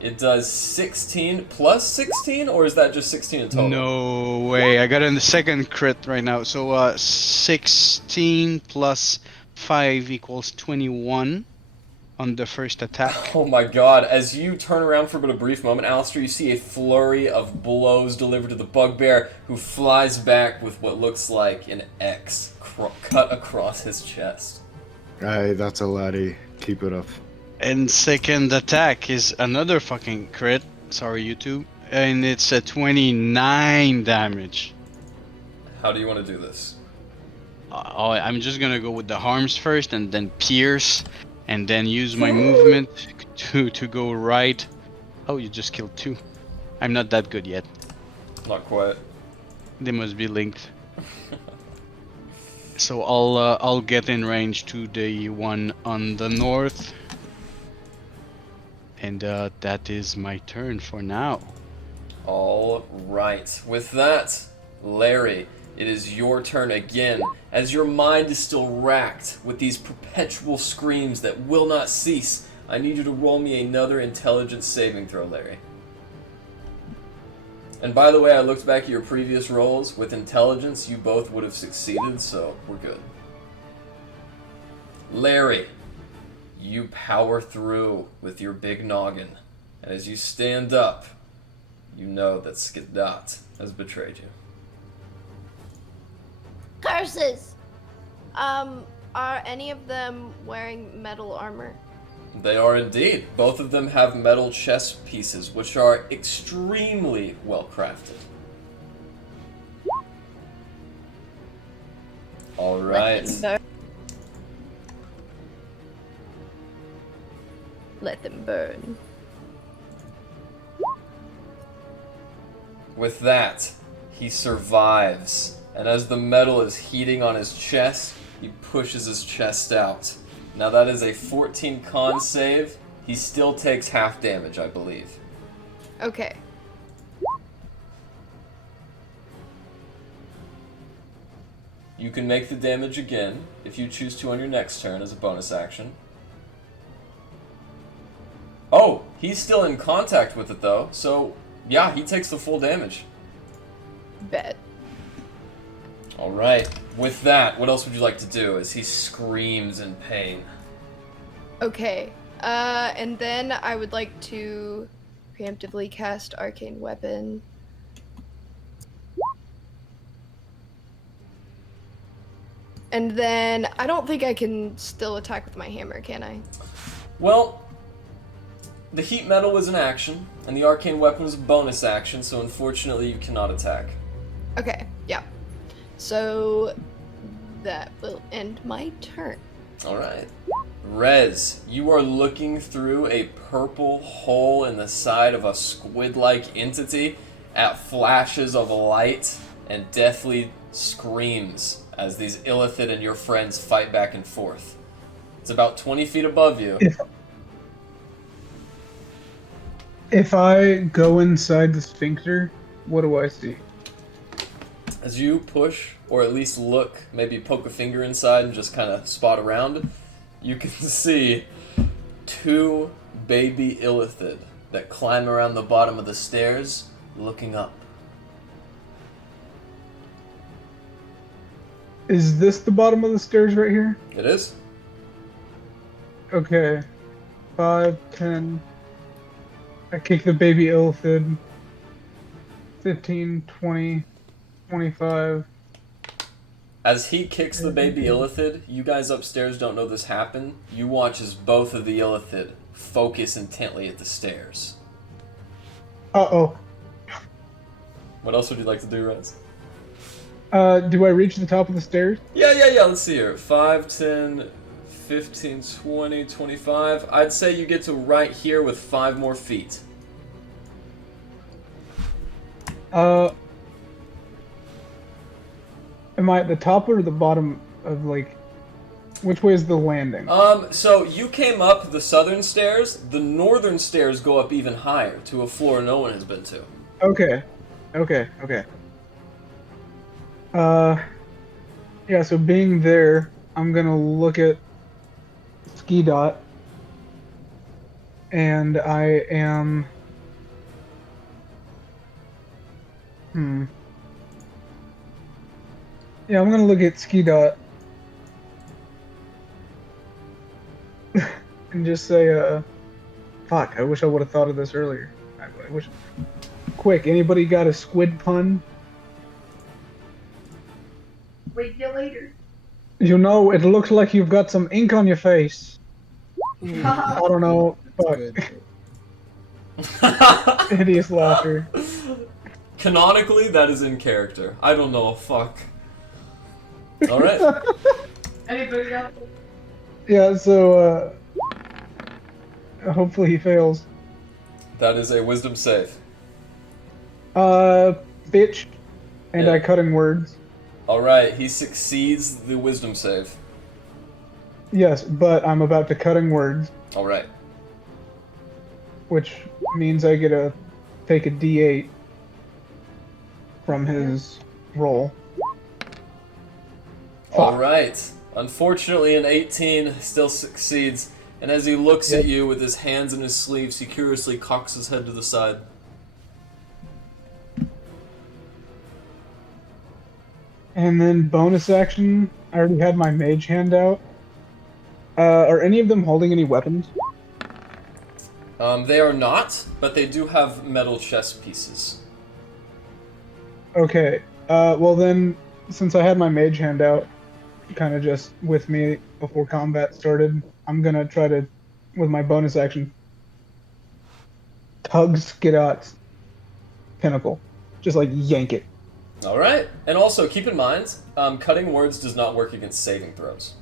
it does 16 plus 16, or is that just 16 in total? No way, I got in the second crit right now. So 16 plus 5 equals 21 on the first attack. Oh my god, as you turn around for but a brief moment, Alistair, you see a flurry of blows delivered to the bugbear, who flies back with what looks like an X cut across his chest. Aye, that's a laddie. Keep it up. And second attack is another fucking crit. Sorry, you two. And it's a 29 damage. How do you want to do this? I'm just gonna go with the harms first, and then pierce, and then use my movement to go right. Oh, you just killed 2. I'm not that good yet. Not quite. They must be linked. So I'll get in range to the one on the north, and that is my turn for now. All right. With that, Larry, it is your turn again, as your mind is still racked with these perpetual screams that will not cease. I need you to roll me another intelligence saving throw, Larry. And by the way, I looked back at your previous rolls. With intelligence, you both would have succeeded, so we're good. Larry, you power through with your big noggin, and as you stand up, you know that Skidat has betrayed you. Curses! Are any of them wearing metal armor? They are indeed. Both of them have metal chest pieces, which are extremely well crafted. All right. Let them burn. With that, he survives, and as the metal is heating on his chest, he pushes his chest out. Now that is a 14 con save. He still takes half damage, I believe. Okay. You can make the damage again if you choose to on your next turn as a bonus action. Oh, he's still in contact with it though, so yeah, he takes the full damage. Bet. Alright, with that, what else would you like to do as he screams in pain? Okay. And then I would like to preemptively cast Arcane Weapon. And then I don't think I can still attack with my hammer, can I? Well, the heat metal was an action, and the arcane weapon was a bonus action, so unfortunately you cannot attack. Okay, yeah. So that will end my turn. Alright. Rez, you are looking through a purple hole in the side of a squid-like entity at flashes of light and deathly screams as these Illithid and your friends fight back and forth. It's about 20 feet above you. If I go inside the sphincter, what do I see? As you push, or at least look, maybe poke a finger inside and just kind of spot around, you can see 2 baby Illithid that climb around the bottom of the stairs, looking up. Is this the bottom of the stairs right here? It is? Okay. 5, 10. I kick the baby Illithid. 15, 20, 25. As he kicks the baby Illithid, you guys upstairs don't know this happened. You watch as both of the Illithid focus intently at the stairs. Uh-oh. What else would you like to do, Rez? Do I reach the top of the stairs? Yeah. Let's see here. 5, 10, 15, 20, 25. I'd say you get to right here with 5 more feet. Am I at the top or the bottom of, like... Which way is the landing? So you came up the southern stairs. The northern stairs go up even higher to a floor no one has been to. Okay. Yeah, so being there, I'm gonna look at Ski Dot, and I am... Yeah, I'm gonna look at Ski Dot and just say, fuck, I wish I would have thought of this earlier. I wish... Quick, anybody got a squid pun? Wait till later. You know, it looks like you've got some ink on your face. I don't know. Fuck. Hideous laughter. Canonically, that is in character. I don't know. Fuck. All right. Anybody else? Yeah, so, hopefully he fails. That is a wisdom save. Bitch. And Yeah. I cutting words. All right. He succeeds the wisdom save. Yes, but I'm about to cutting words, All right. which means I get to take a D8 from his roll. All right. Unfortunately, an 18 still succeeds, and as he looks at you with his hands in his sleeves, he curiously cocks his head to the side. And then bonus action, I already had my mage hand out. Are any of them holding any weapons? They are not, but they do have metal chest pieces. Okay, well then, since I had my mage hand out, kind of just with me before combat started, I'm gonna try to, with my bonus action, tug Skidot's pinnacle. Just like yank it. All right. And also, keep in mind, cutting words does not work against saving throws.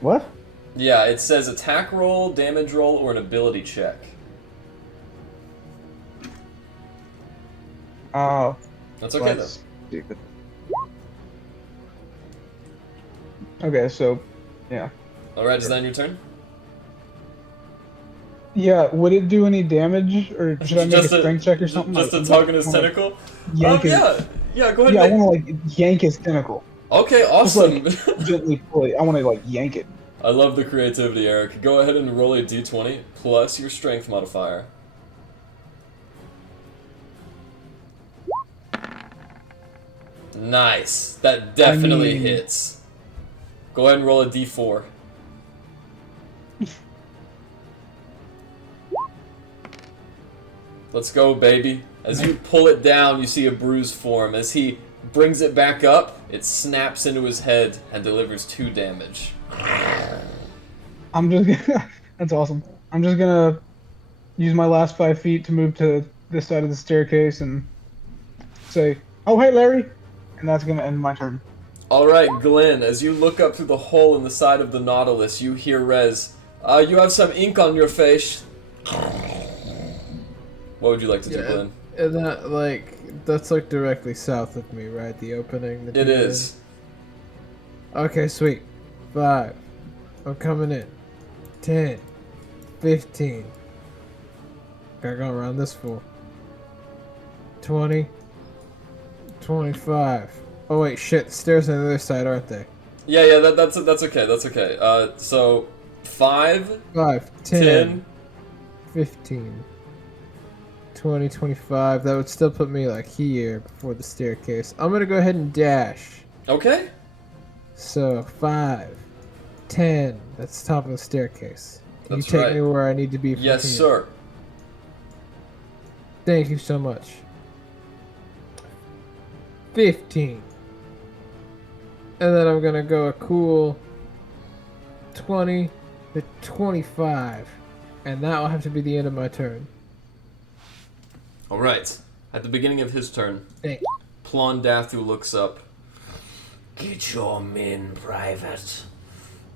What? Yeah, it says attack roll, damage roll, or an ability check. Oh. That's okay, That's stupid. Okay, so, yeah. though. All right, is that your turn? Yeah, would it do any damage, or should I make a Just strength check or something? Just Like, a tug in his wanna tentacle? yank his- Yeah, go ahead. Yeah, I and want to like yank his tentacle. Okay, Just awesome. like gently pull it. I want to like yank it. I love the creativity, Eric. Go ahead and roll a d20 plus your strength modifier. Nice. That definitely mean- hits. Go ahead and roll a d4. Let's go, baby. As you pull it down, you see a bruise form. As he brings it back up, it snaps into his head and delivers 2 damage. I'm just gonna. That's awesome. I'm just gonna use my last 5 feet to move to this side of the staircase and say, "Oh, hey, Larry," and that's gonna end my turn. Alright, Glenn, as you look up through the hole in the side of the Nautilus, you hear Rez. You have some ink on your face. What would you like to do, Glenn? And that, that's like directly south of me, right? The opening. that It you is. did? Okay, sweet. 5. I'm coming in. 10. 15. Gotta go around this fool. 20. 25. Oh wait, shit. The stairs on the other side, aren't they? Yeah, that's okay, that's okay. So, 5, 5, 10, 15, 20, 25. That would still put me like here before the staircase. I'm gonna go ahead and dash. Okay. So 5, 10. That's the top of the staircase. Can That's you take right. me where I need to be? From Yes, here? sir. Thank you so much. 15. And then I'm gonna go a cool 20 to 25. And that will have to be the end of my turn. All right. At the beginning of his turn, Thank you. Plondotha looks up. Get your men, Private.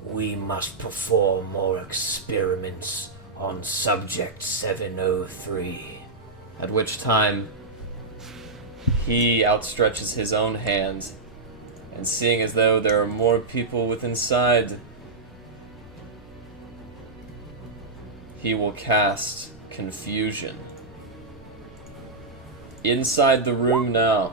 We must perform more experiments on Subject 703. At which time, he outstretches his own hand, and seeing as though there are more people within inside, he will cast Confusion. Inside the room now.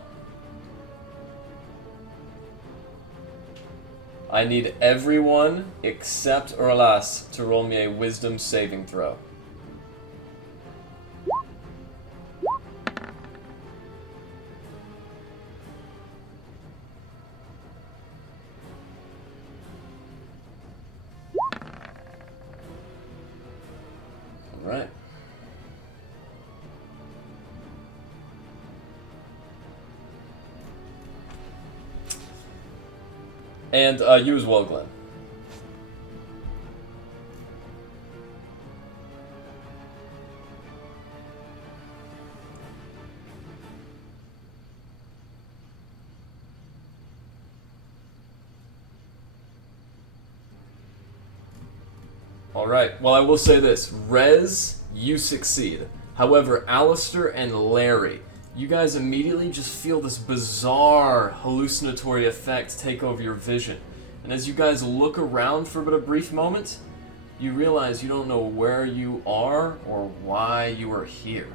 I need everyone except Urlas to roll me a Wisdom saving throw. Alright. And you as well, Glenn. Alright, well I will say this. Rez, you succeed. However, Alistair and Larry, you guys immediately just feel this bizarre hallucinatory effect take over your vision. And as you guys look around for but a brief moment, you realize you don't know where you are or why you are here.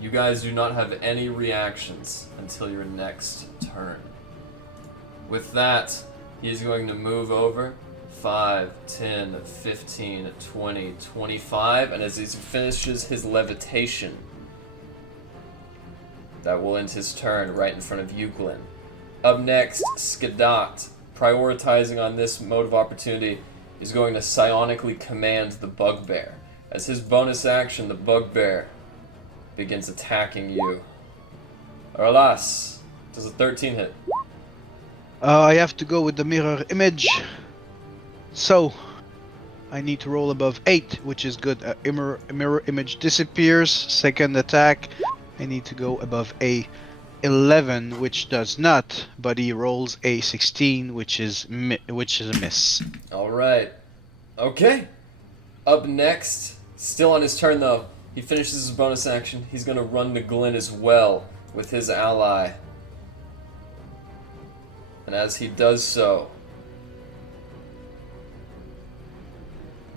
You guys do not have any reactions until your next turn. With that, he is going to move over 5, 10, 15, 20, 25, and as he finishes his levitation, that will end his turn right in front of you, Glenn. Up next, Skadot, prioritizing on this mode of opportunity, is going to psionically command the bugbear. As his bonus action, the bugbear begins attacking you. Arlas, does a 13 hit? I have to go with the mirror image. So, I need to roll above 8, which is good. Mirror image disappears. Second attack, I need to go above a 11, which does not, but he rolls a 16, which is a miss. All right. Okay. Up next, still on his turn though, he finishes his bonus action. He's going to run to Glenn as well with his ally. And as he does so,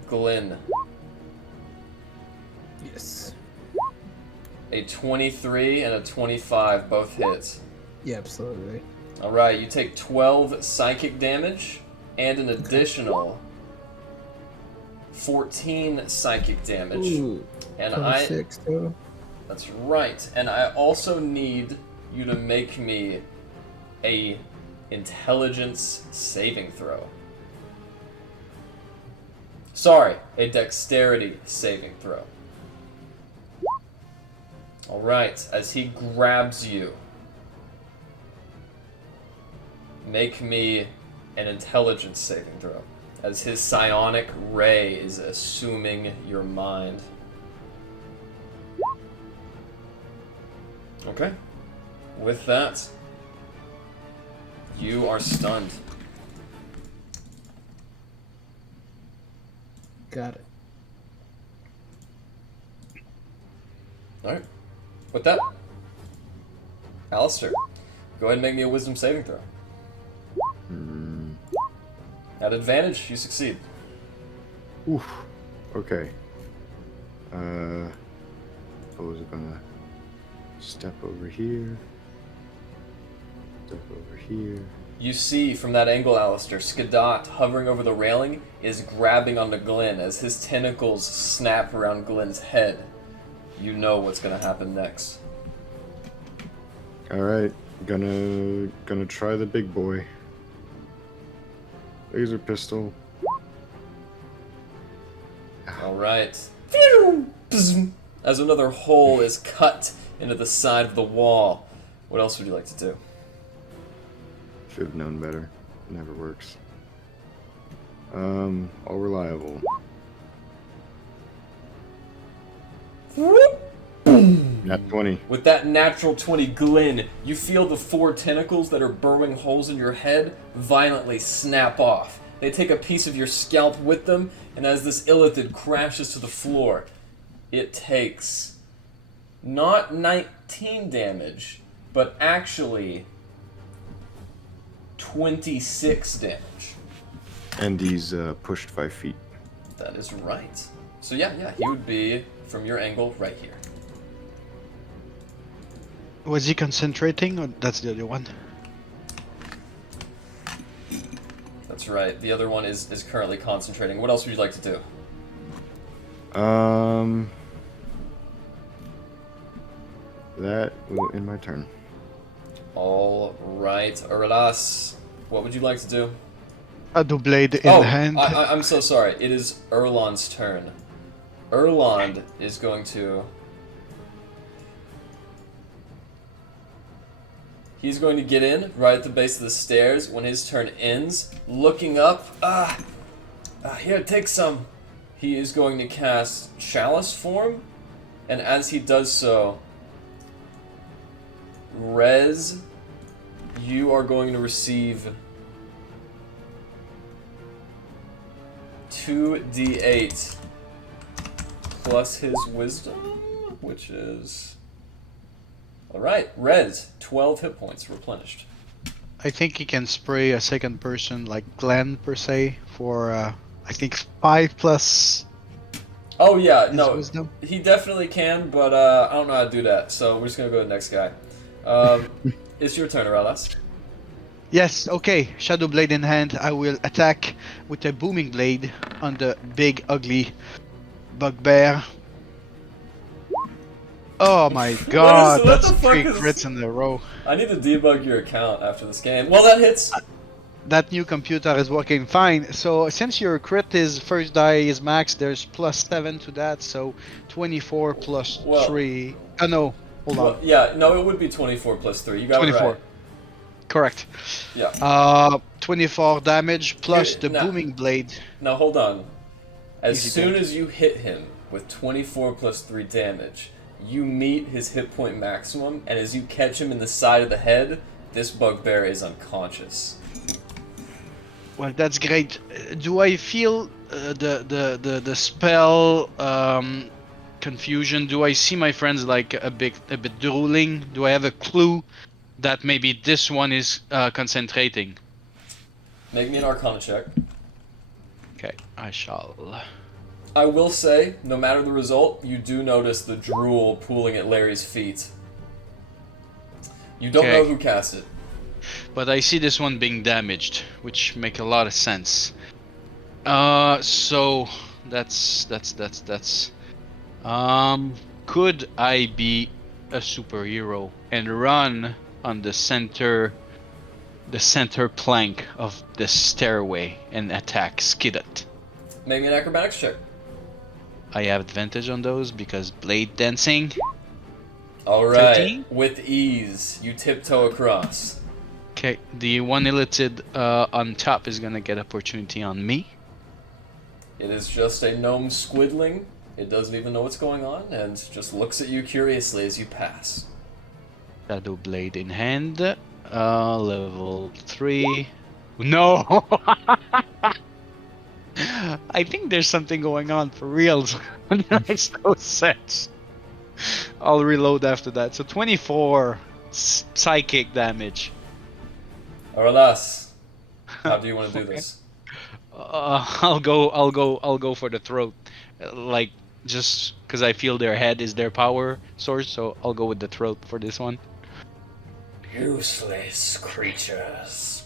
Glenn. Yes. A 23 and a 25 both hit. Yeah, absolutely. Alright, you take 12 psychic damage and an additional 14 psychic damage. Ooh, and 26 total. That's right. And I also need you to make me a intelligence saving throw. Sorry, a dexterity saving throw. Alright, as he grabs you, make me an intelligence saving throw, as his psionic ray is assuming your mind. Okay. With that, you are stunned. Got it. Alright. With that, Alistair, go ahead and make me a wisdom saving throw. At advantage, you succeed. Oof. Okay. I was gonna step over here. Step over here. You see from that angle, Alistair, Skadot, hovering over the railing, is grabbing onto Glenn as his tentacles snap around Glenn's head. You know what's gonna happen next. Alright, gonna try the big boy. Laser pistol. Alright. As another hole is cut into the side of the wall. What else would you like to do? Should have known better. Never works. All reliable. Nat 20. With that natural 20, Glyn, you feel the 4 tentacles that are burrowing holes in your head violently snap off. They take a piece of your scalp with them, and as this illithid crashes to the floor, it takes not 19 damage, but actually 26 damage. And he's pushed 5 feet. That is right. So yeah, he would be, from your angle, right here. Was he concentrating, or that's the other one? That's right. The other one is currently concentrating. What else would you like to do? That will end my turn. All right, Erlas, what would you like to do? Shadow Blade in hand. I'm so sorry. It is Erlon's turn. Erlon is going to... He's going to get in right at the base of the stairs when his turn ends, looking up. Here, take some. He is going to cast Chalice Form, and as he does so, Rez, you are going to receive 2d8 plus his wisdom, which is... Alright, Rez, 12 hit points replenished. I think he can spray a second person, like Glenn per se, for I think 5 plus. Oh yeah, his no, wisdom. he definitely can, but I don't know how to do that, so we're just gonna go to the next guy. It's your turn, Aralas. Yes, okay. Shadow Blade in hand. I will attack with a booming blade on the big, ugly bugbear. Oh my god, what that's the fuck 3 is- crits in a row. I need to debug your account after this game. Well, that hits. That new computer is working fine. So since your crit is first die is max, there's plus 7 to that, so 24 plus Well- 3. Oh no, hold on. Well, yeah, no, it would be 24 plus 3. You got 24. it right. Correct. Yeah. 24 damage plus Here, the now- booming blade. Now hold on. As Easy soon damage. as you hit him with 24 plus 3 damage, you meet his hit point maximum, and as you catch him in the side of the head, this bugbear is unconscious. Well, that's great. Do I feel the spell confusion? Do I see my friends like a bit drooling? Do I have a clue that maybe this one is concentrating? Make me an Arcana check. Okay, I shall. I will say, no matter the result, you do notice the drool pooling at Larry's feet. You don't Okay. know who cast it. But I see this one being damaged, which make a lot of sense. So that's. Could I be a superhero and run on the center plank of the stairway and attack Skidlet? Make me an acrobatics check. I have advantage on those because blade dancing. Alright, 13? with ease, you tiptoe across. Okay, the one illithid on top is gonna get opportunity on me. It is just a gnome squidling. It doesn't even know what's going on and just looks at you curiously as you pass. Shadow blade in hand. Level 3. No! I think there's something going on for reals. Makes no sense. I'll reload after that. So 24 psychic damage. Aralas, how do you want to do this? I'll go for the throat. Like, just because I feel their head is their power source, so I'll go with the throat for this one. Useless creatures.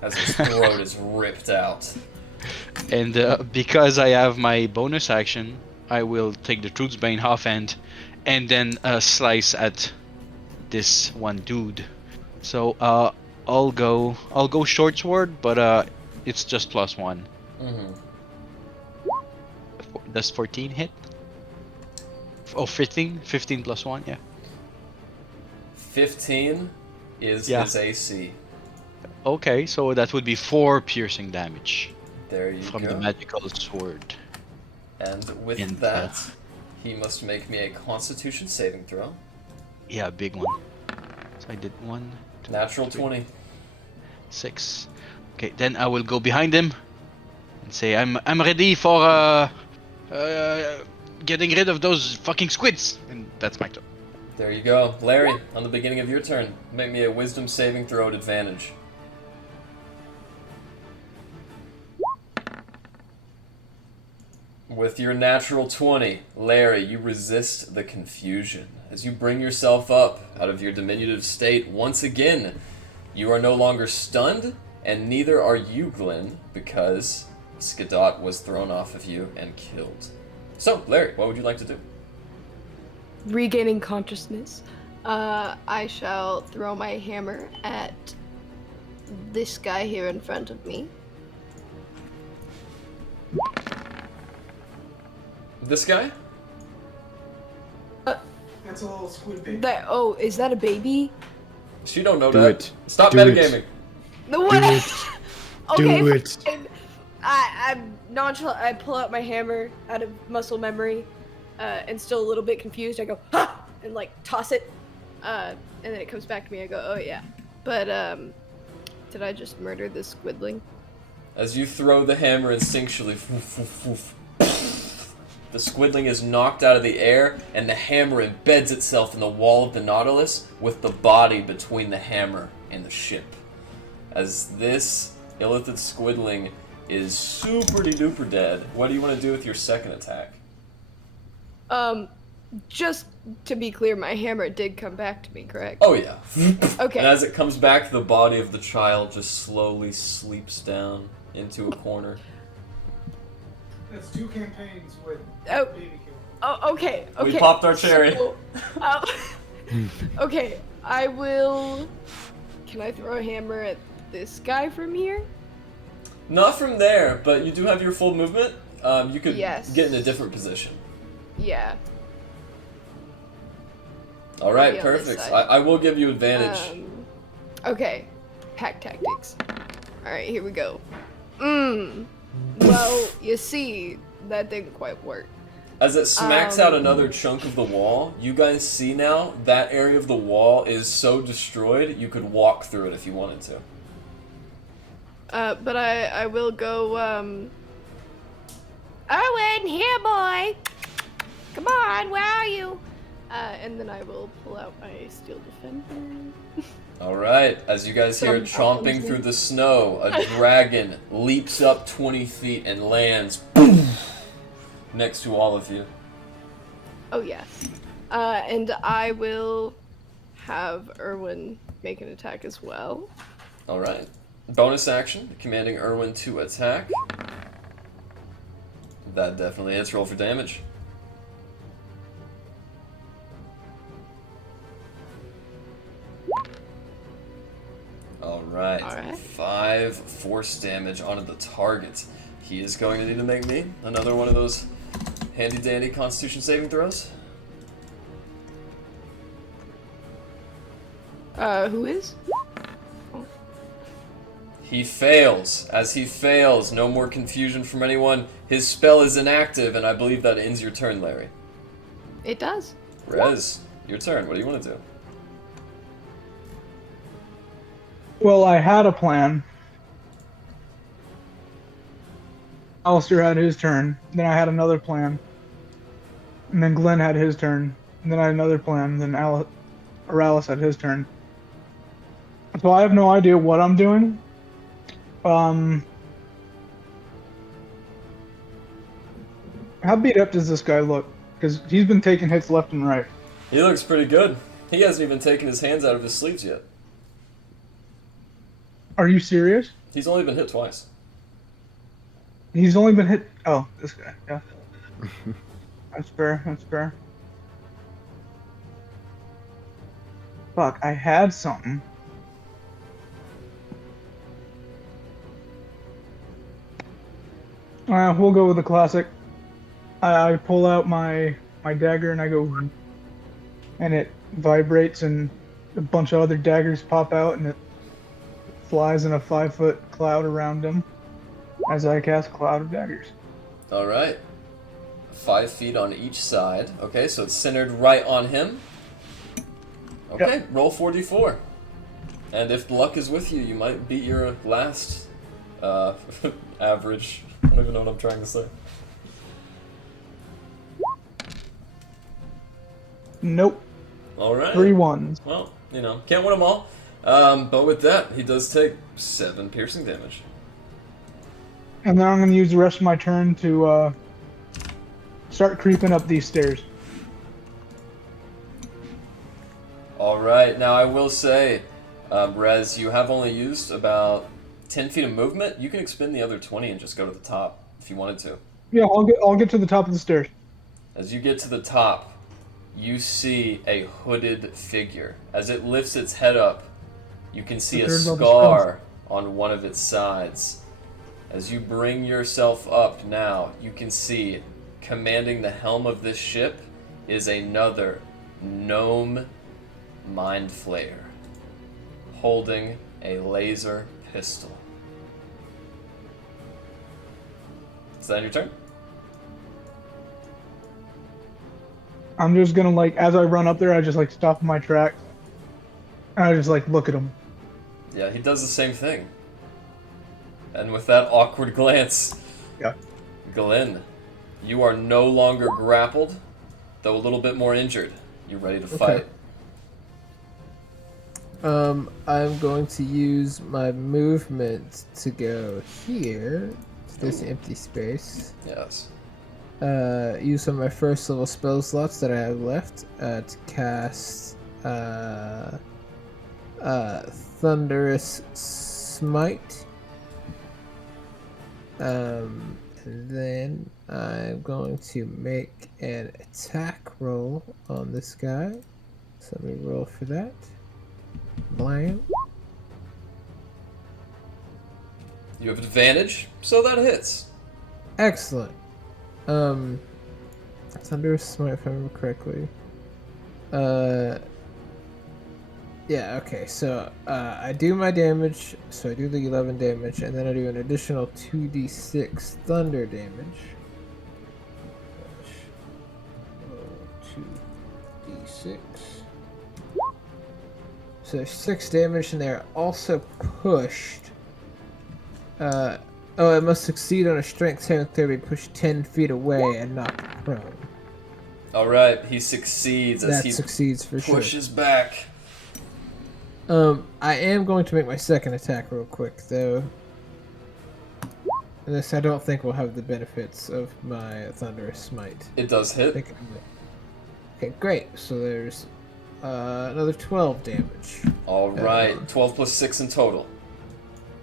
As his throat is ripped out. And because I have my bonus action, I will take the Truthsbane offhand and then slice at this one dude. So I'll go short sword, but it's just +1. Mm-hmm. Does 14 hit? Oh, 15? 15 +1, yeah. 15 is Yeah. his AC. Okay, so that would be 4 piercing damage There you from go. the magical sword. And with And, that, He must make me a Constitution saving throw. Yeah, a big one. So I did 1, 2, Natural 3, 20. 6. Okay, then I will go behind him and say I'm ready for getting rid of those fucking squids, and that's my turn. There you go. Larry, on the beginning of your turn, make me a Wisdom saving throw at advantage. With your natural 20, Larry, you resist the confusion. As you bring yourself up out of your diminutive state once again, you are no longer stunned, and neither are you, Glenn, because Skidot was thrown off of you and killed. So, Larry, what would you like to do? Regaining consciousness, I shall throw my hammer at this guy here in front of me. This guy? That's a little squid baby. Is that a baby? She don't know Do that. it. Stop Do metagaming. it. The what? Do it. Okay, Do it. fine. I'm nonchalant. I pull out my hammer out of muscle memory, and still a little bit confused. I go, ha! And like toss it, and then it comes back to me. I go, oh yeah. But did I just murder this squidling? As you throw the hammer instinctually, the squidling is knocked out of the air, and the hammer embeds itself in the wall of the Nautilus with the body between the hammer and the ship. As this illithid squidling is super-de-duper dead, what do you want to do with your second attack? Just to be clear, my hammer did come back to me, correct? Oh yeah. Okay. And as it comes back, the body of the child just slowly sleeps down into a corner. That's 2 campaigns with Oh. baby killer. Oh, okay. We popped our cherry. So, okay, I will. Can I throw a hammer at this guy from here? Not from there, but you do have your full movement. You could Yes. get in a different position. Yeah. All right, Maybe on this perfect. side. I will give you advantage. Okay. Pack tactics. Alright, here we go. Well, you see, that didn't quite work. As it smacks out another chunk of the wall, you guys see now that area of the wall is so destroyed you could walk through it if you wanted to. But I will go, Owen, here, boy. Come on, where are you? and then I will pull out my Steel Defender. All right, as you guys hear it chomping through the snow, a dragon leaps up 20 feet and lands boom, next to all of you. Oh, yes. And I will have Erwin make an attack as well. All right. Bonus action, commanding Erwin to attack. That definitely hits. Roll for damage. All right. 5 force damage onto the target. He is going to need to make me another one of those handy-dandy Constitution saving throws. Who is? He fails. As he fails, no more confusion from anyone. His spell is inactive, and I believe that ends your turn, Larry. It does. Rez, your turn. What do you want to do? Well, I had a plan. Alistair had his turn. Then I had another plan. And then Glenn had his turn. And then I had another plan. Then Aralis had his turn. So I have no idea what I'm doing. How beat up does this guy look? Because he's been taking hits left and right. He looks pretty good. He hasn't even taken his hands out of his sleeves yet. Are you serious? He's only been hit twice. He's only been hit. Oh, this guy. Yeah. That's fair. That's fair. Fuck, I had something. We'll go with the classic. I pull out my dagger and I go, and it vibrates and a bunch of other daggers pop out and it flies in a 5-foot cloud around him as I cast Cloud of Daggers. All right. 5 feet on each side. Okay, so it's centered right on him. Okay, roll 4d4. And if luck is with you, you might beat your last average. I don't even know what I'm trying to say. Nope. Alright. 3 ones. Well, can't win them all. But with that, he does take 7 piercing damage. And then I'm going to use the rest of my turn to start creeping up these stairs. Alright, now I will say, Rez, you have only used about 10 feet of movement. You can expend the other 20 and just go to the top if you wanted to. Yeah, I'll get to the top of the stairs. As you get to the top, you see a hooded figure. As it lifts its head up, you can see a scar on one of its sides. As you bring yourself up now, you can see, commanding the helm of this ship, is another gnome mind flayer, holding a laser pistol. Is that your turn? I'm just gonna as I run up there, I just stop in my tracks. And I just look at him. Yeah, he does the same thing. And with that awkward glance, yeah, Glenn, you are no longer grappled, though a little bit more injured. You're ready to fight. I'm going to use my movement to go here, to this empty space. Yes. Use some of my first level spell slots that I have left to cast Thunderous Smite. And then I'm going to make an attack roll on this guy. So let me roll for that. Blam. You have advantage, so that hits. Excellent. Thunderous Smite, if I remember correctly. Yeah, okay, so I do my damage, so I do the 11 damage, and then I do an additional 2d6 thunder damage. 2d6. So there's 6 damage, and they're also pushed. Oh, it must succeed on a strength saving throw, be pushed 10 feet away and knocked prone. Alright, he succeeds as he succeeds for pushes back. I am going to make my second attack real quick, though. And this I don't think will have the benefits of my Thunderous Smite. It does hit. Okay, great. So there's another 12 damage. Alright, 12 plus 6 in total.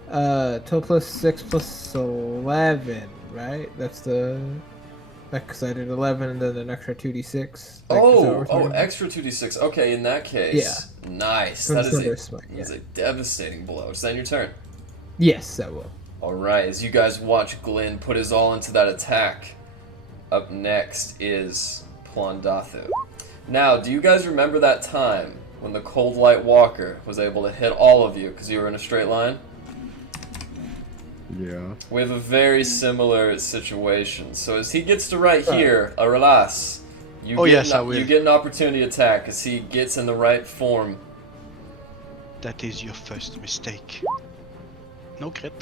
12 plus 6 plus 11, right? That's the... Because I did 11 and then an extra 2d6. Extra 2d6. Okay, in that case. Yeah. Nice. That is a devastating blow. Is that your turn? Yes, that will. Alright, as you guys watch Glenn put his all into that attack, up next is Plondotha. Now, do you guys remember that time when the Cold Light Walker was able to hit all of you because you were in a straight line? Yeah. We have a very similar situation. So as he gets to right here, Aralas, you get an opportunity attack as he gets in the right form. That is your first mistake. No crit.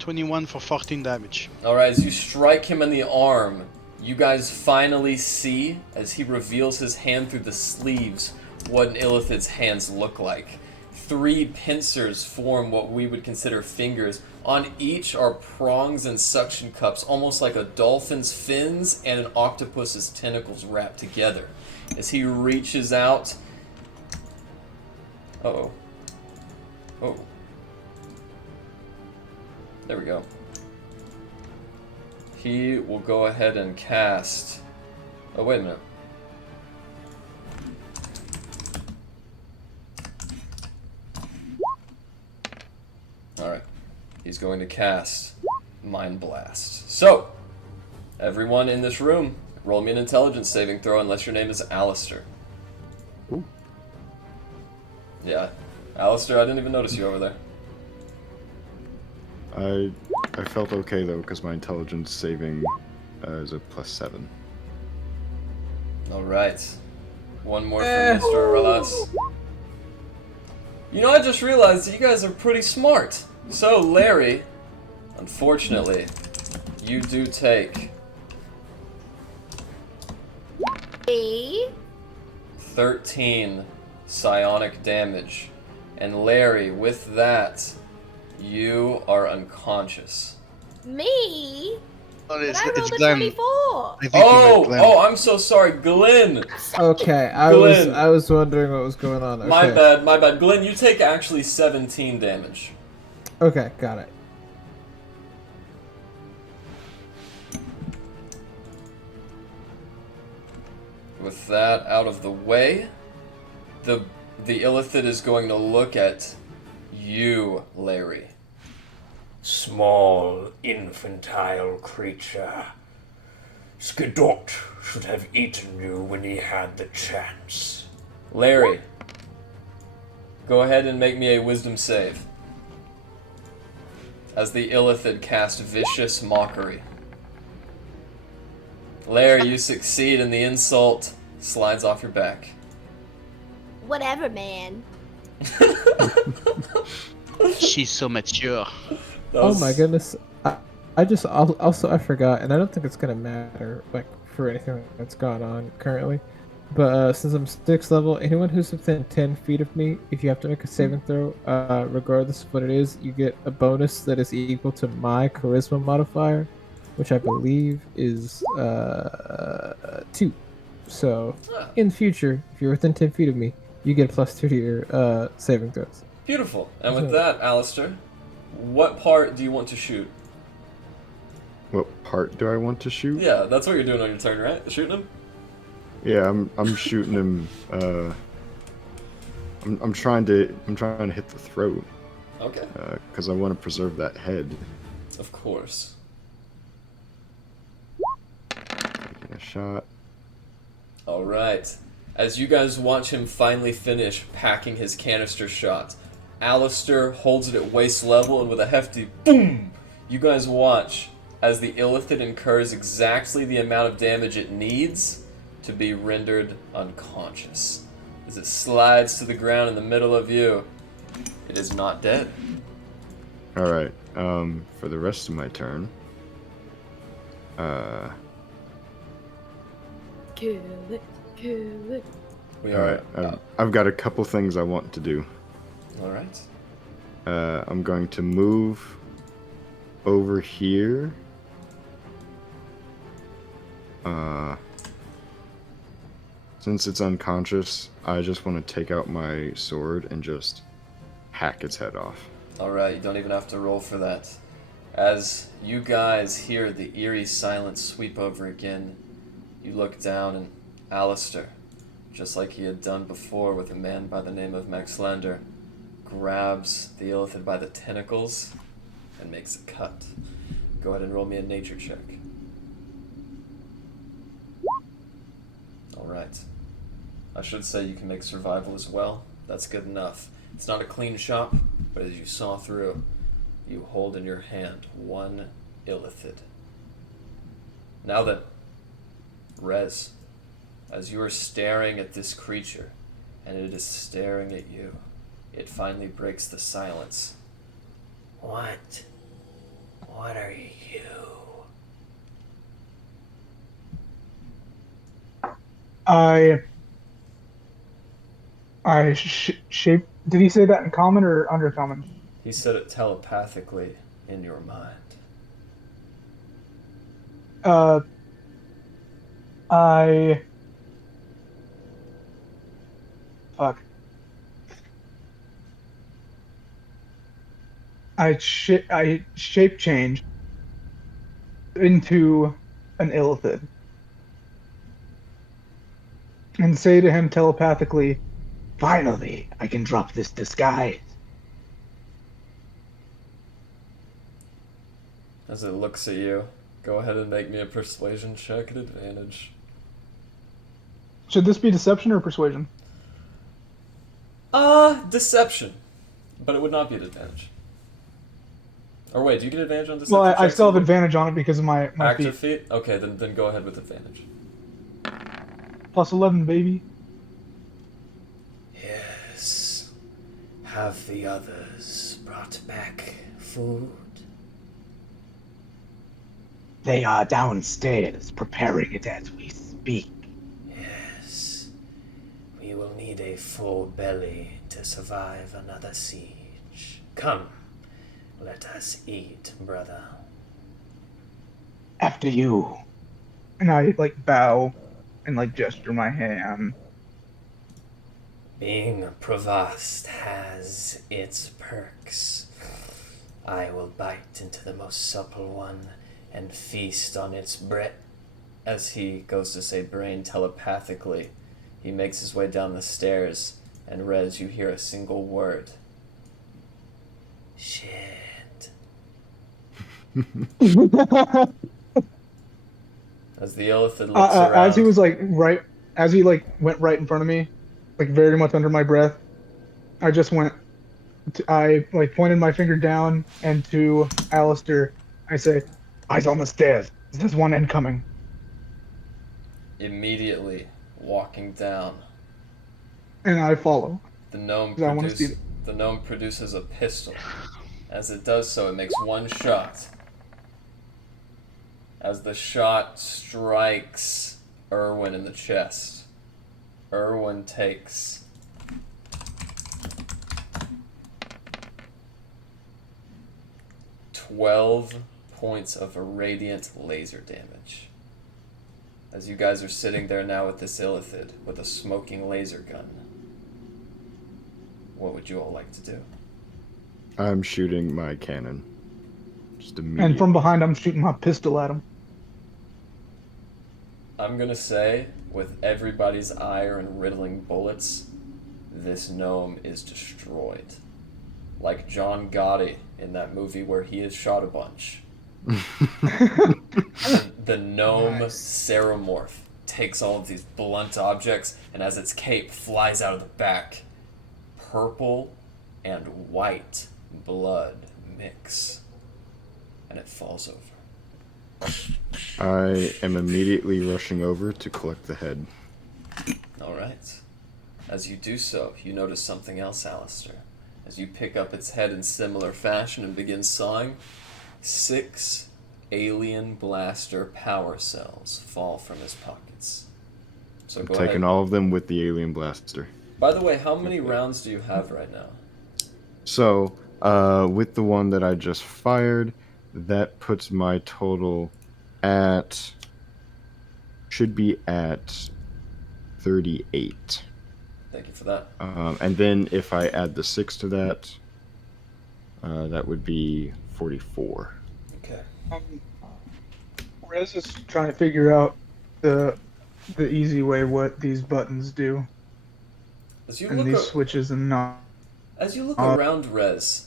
21 for 14 damage. Alright, as you strike him in the arm, you guys finally see, as he reveals his hand through the sleeves, what an Illithid's hands look like. 3 pincers form what we would consider fingers. On each are prongs and suction cups, almost like a dolphin's fins and an octopus's tentacles wrapped together. As he reaches out... Uh-oh. Oh. There we go. He will go ahead and cast... Oh, wait a minute. Alright. He's going to cast Mind Blast. So, everyone in this room, roll me an intelligence saving throw unless your name is Alistair. Ooh. Yeah. Alistair, I didn't even notice you over there. I felt okay though, because my intelligence saving is a +7. All right. One more from Mr. Relas. You know, I just realized that you guys are pretty smart. So, Larry, unfortunately, you do take 13 psionic damage. And Larry, with that, you are unconscious. Me? Oh, But it's, I it's rolled a Glenn. 24. I think you meant Glenn. Oh, I'm so sorry, Glenn. Okay, Glenn. I was wondering what was going on. Okay. My bad. Glenn, you take actually 17 damage. Okay, got it. With that out of the way, the Illithid is going to look at you, Larry. Small, infantile creature. Skidot should have eaten you when he had the chance. Larry, go ahead and make me a wisdom save. As the Illithid cast Vicious Mockery. Larry, you succeed and the insult slides off your back. Whatever, man. She's so mature. Oh my goodness. I forgot, and I don't think it's gonna matter, like, for anything that's gone on currently. But since I'm 6th level, anyone who's within 10 feet of me, if you have to make a saving throw, regardless of what it is, you get a bonus that is equal to my charisma modifier, which I believe is 2. So, in the future, if you're within 10 feet of me, you get a +2 to your saving throws. Beautiful. And with that, Alistair, what part do you want to shoot? What part do I want to shoot? Yeah, that's what you're doing on your turn, right? Shooting him? Yeah, I'm shooting him. I'm trying to hit the throat. Okay. Because I want to preserve that head. Of course. Taking a shot. All right. As you guys watch him finally finish packing his canister shot, Alistair holds it at waist level and with a hefty boom, you guys watch as the Illithid incurs exactly the amount of damage it needs to be rendered unconscious. As it slides to the ground in the middle of you, it is not dead. Alright, for the rest of my turn, Kill it. We alright, are. I've got a couple things I want to do. Alright. I'm going to move over here. Since it's unconscious, I just want to take out my sword and just hack its head off. Alright, you don't even have to roll for that. As you guys hear the eerie silence sweep over again, you look down and Alistair, just like he had done before with a man by the name of Max Lander, grabs the Illithid by the tentacles and makes a cut. Go ahead and roll me a nature check. Alright. I should say you can make survival as well. That's good enough. It's not a clean shop, but as you saw through, you hold in your hand one Illithid. Now then, Rez, as you are staring at this creature, and it is staring at you, it finally breaks the silence. What? What are you? Shape. Did he say that in common or undercommon? He said it telepathically in your mind. Fuck. I shape change into an Illithid and say to him telepathically, "Finally, I can drop this disguise." As it looks at you, go ahead and make me a persuasion check at advantage. Should this be deception or persuasion? Deception. But it would not be an advantage. Or wait, do you get advantage on deception? Well, I checks? still have advantage on it because of my Active feat. feat? Okay, then go ahead with advantage. Plus 11, baby. Yes. Have the others brought back food? They are downstairs preparing it as we speak. Yes. We will need a full belly to survive another siege. Come, let us eat, brother. After you. And I like bow and like gesture my hand. Being a provost has its perks. I will bite into the most supple one and feast on its bread. As he goes to say brain telepathically, he makes his way down the stairs, and Rez, you hear a single word. Shit. As the Illithid looks around. As he was like as he like went right in front of me, like very much under my breath, I just went. I like pointed my finger down, and to Alistair, I say, "Eyes on the stairs. There's one incoming." Immediately walking down, And I follow. the gnome, 'Cause I wanna see the gnome produces a pistol. As it does so, it makes one shot. As the shot strikes Irwin in the chest, Irwin takes 12 points of radiant laser damage. As you guys are sitting there now with this Illithid with a smoking laser gun, what would you all like to do? I'm shooting my cannon. Just immediately. And from behind, I'm shooting my pistol at him. I'm gonna say, with everybody's ire and riddling bullets, this gnome is destroyed. Like John Gotti in that movie where he is shot a bunch. The gnome Ceramorph takes all of these blunt objects, and as its cape flies out of the back, purple and white blood mix, and it falls over. I am immediately rushing over to collect the head. Alright. As you do so, you notice something else, Alistair. As you pick up its head in similar fashion and begin sawing, 6 alien blaster power cells fall from his pockets. So I'm go taking ahead. all of them with the alien blaster. By the way, how many rounds do you have right now? So, with the one that I just fired, that puts my total at... should be at 38. Thank you for that. And then if I add the 6 to that, that would be 44. Okay. Rez is trying to figure out the easy way what these buttons do. As you And look these ar- switches and not. As you look around, Rez,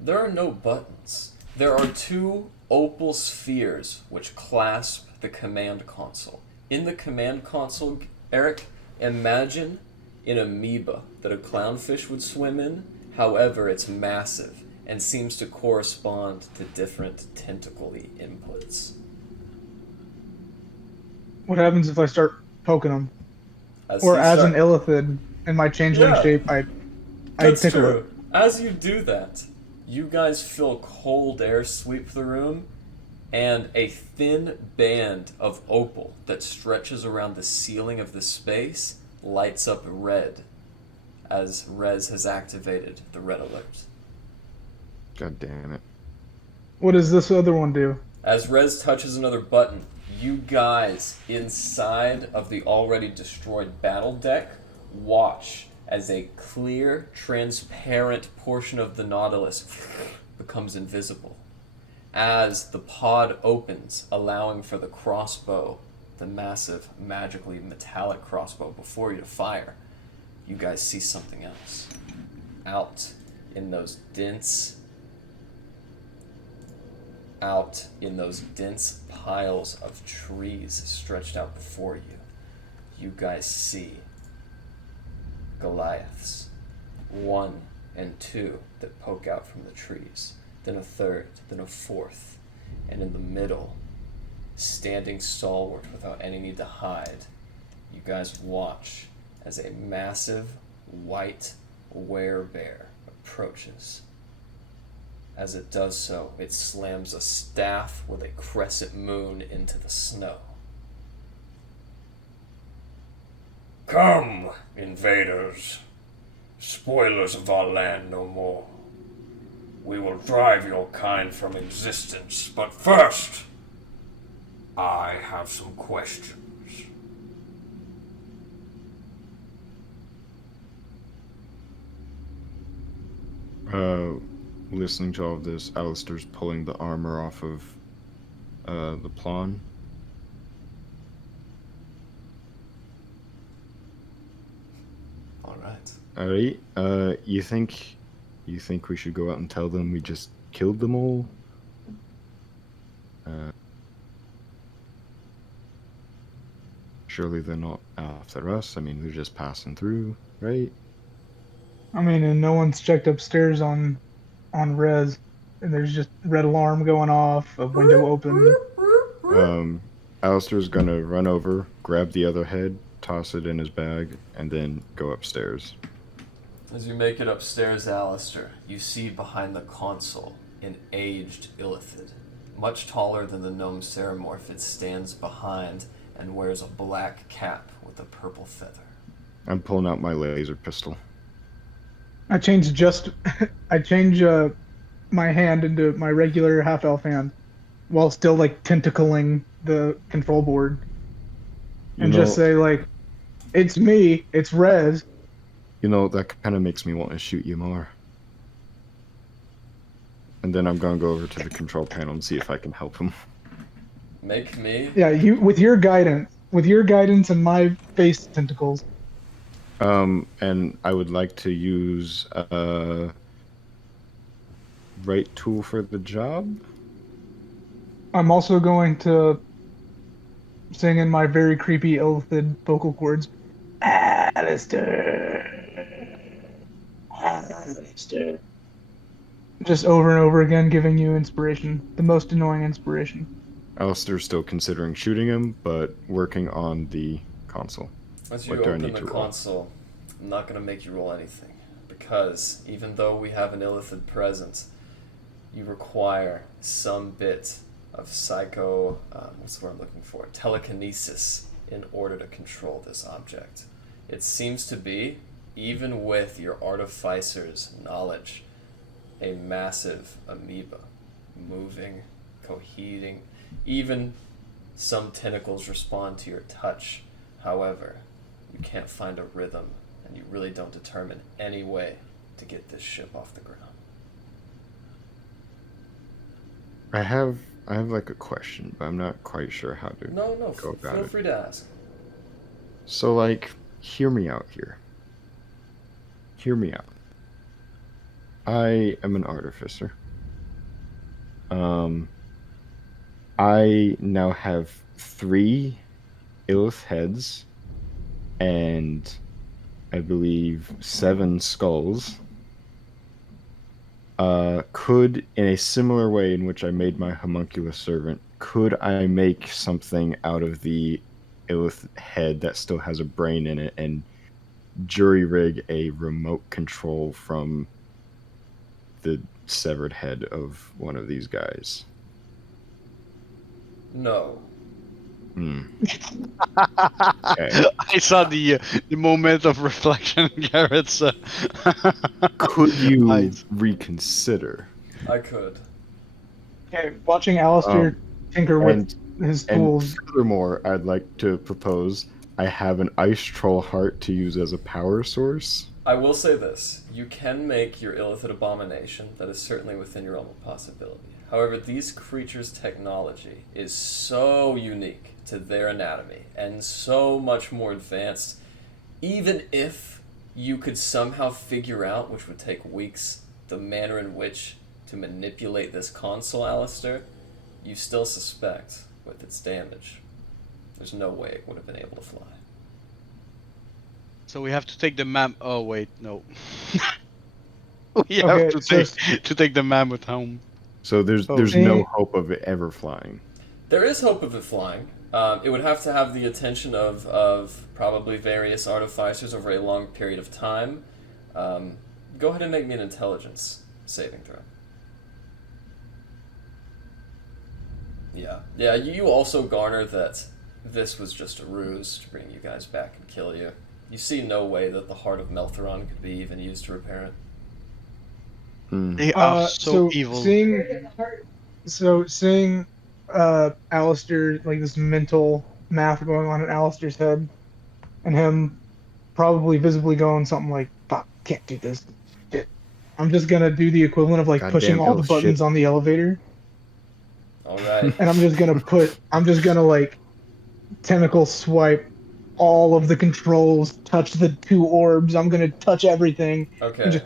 there are no buttons. There are 2 opal spheres which clasp the command console. In the command console, Eric, imagine an amoeba that a clownfish would swim in. However, it's massive and seems to correspond to different tentacle-y inputs. What happens if I start poking them? As Or you as start- an illithid in my changeling Yeah. shape, I That's tickle true. it. As you do that, you guys feel cold air sweep the room, and a thin band of opal that stretches around the ceiling of the space lights up red as Rez has activated the red alert. God damn it. What does this other one do? As Rez touches another button, you guys inside of the already destroyed battle deck watch as a clear, transparent portion of the Nautilus becomes invisible. As the pod opens, allowing for the crossbow, the massive, magically metallic crossbow before you to fire, you guys see something else. Out in those dense piles of trees stretched out before you, you guys see Goliaths. 1 and 2 that poke out from the trees, then a third, then a fourth, and in the middle, standing stalwart without any need to hide, you guys watch as a massive white werebear approaches. As it does so, it slams a staff with a crescent moon into the snow. Come, invaders. Spoilers of our land no more. We will drive your kind from existence, but first, I have some questions. Listening to all of this, Alistair's pulling the armor off of the Plon. Alright. You think we should go out and tell them we just killed them all? Surely they're not after us. I mean, they're just passing through, right? I mean, and no one's checked upstairs on res, and there's just red alarm going off, a window open. Alistair's gonna run over, grab the other head, toss it in his bag, and then go upstairs. As you make it upstairs, Alistair, you see behind the console an aged illithid. Much taller than the gnome Ceramorph, it stands behind and wears a black cap with a purple feather. I'm pulling out my laser pistol. I change my hand into my regular half-elf hand, while still like tentacling the control board, and just say like, "It's me, it's Rez." You know, that kind of makes me want to shoot you more. And then I'm gonna go over to the control panel and see if I can help him. Make me. Yeah, with your guidance and my face tentacles. And I would like to use right tool for the job. I'm also going to sing in my very creepy illithid vocal cords. Alistair. Just over and over again, giving you inspiration. The most annoying inspiration. Alistair's still considering shooting him, but working on the console. As you open the console, I'm not going to make you roll anything, because even though we have an illithid present, you require some bit of what's the word I'm looking for? Telekinesis in order to control this object. It seems to be, even with your artificer's knowledge, a massive amoeba, moving, coheting. Even some tentacles respond to your touch. However, you can't find a rhythm, and you really don't determine any way to get this ship off the ground. I have like a question, but I'm not quite sure how to No, go about feel it. free to ask. So, like, hear me out here. Hear me out. I am an artificer. I now have 3 Illith heads and I believe 7 skulls. Could, in a similar way in which I made my homunculus servant, could I make something out of the Illith head that still has a brain in it and jury rig a remote control from the severed head of one of these guys? No. Okay. I saw the moment of reflection in Garrett's. Could you reconsider? I could. Okay, watching Alistair tinker with his tools. And furthermore, I'd like to propose I have an ice troll heart to use as a power source. I will say this. You can make your illithid abomination. That is certainly within your realm of possibility. However, these creatures' technology is so unique to their anatomy and so much more advanced. Even if you could somehow figure out, which would take weeks, the manner in which to manipulate this console, Alistair, you still suspect, with its damage, there's no way it would have been able to fly. So we have to take the Oh wait, no. We have to take the mammoth home. So there's no hope of it ever flying. There is hope of it flying. It would have to have the attention of probably various artificers over a long period of time. Go ahead and make me an intelligence saving throw. Yeah, you also garner that this was just a ruse to bring you guys back and kill you. You see no way that the heart of Meltheron could be even used to repair it. They are so evil. Seeing Alistair, like this mental math going on in Alistair's head, and him probably visibly going something like, "Fuck, can't do this." Shit. I'm just gonna do the equivalent of like pushing all the buttons on the elevator. Alright. And I'm just gonna like tentacle swipe all of the controls, touch the 2 orbs, I'm gonna touch everything. Okay.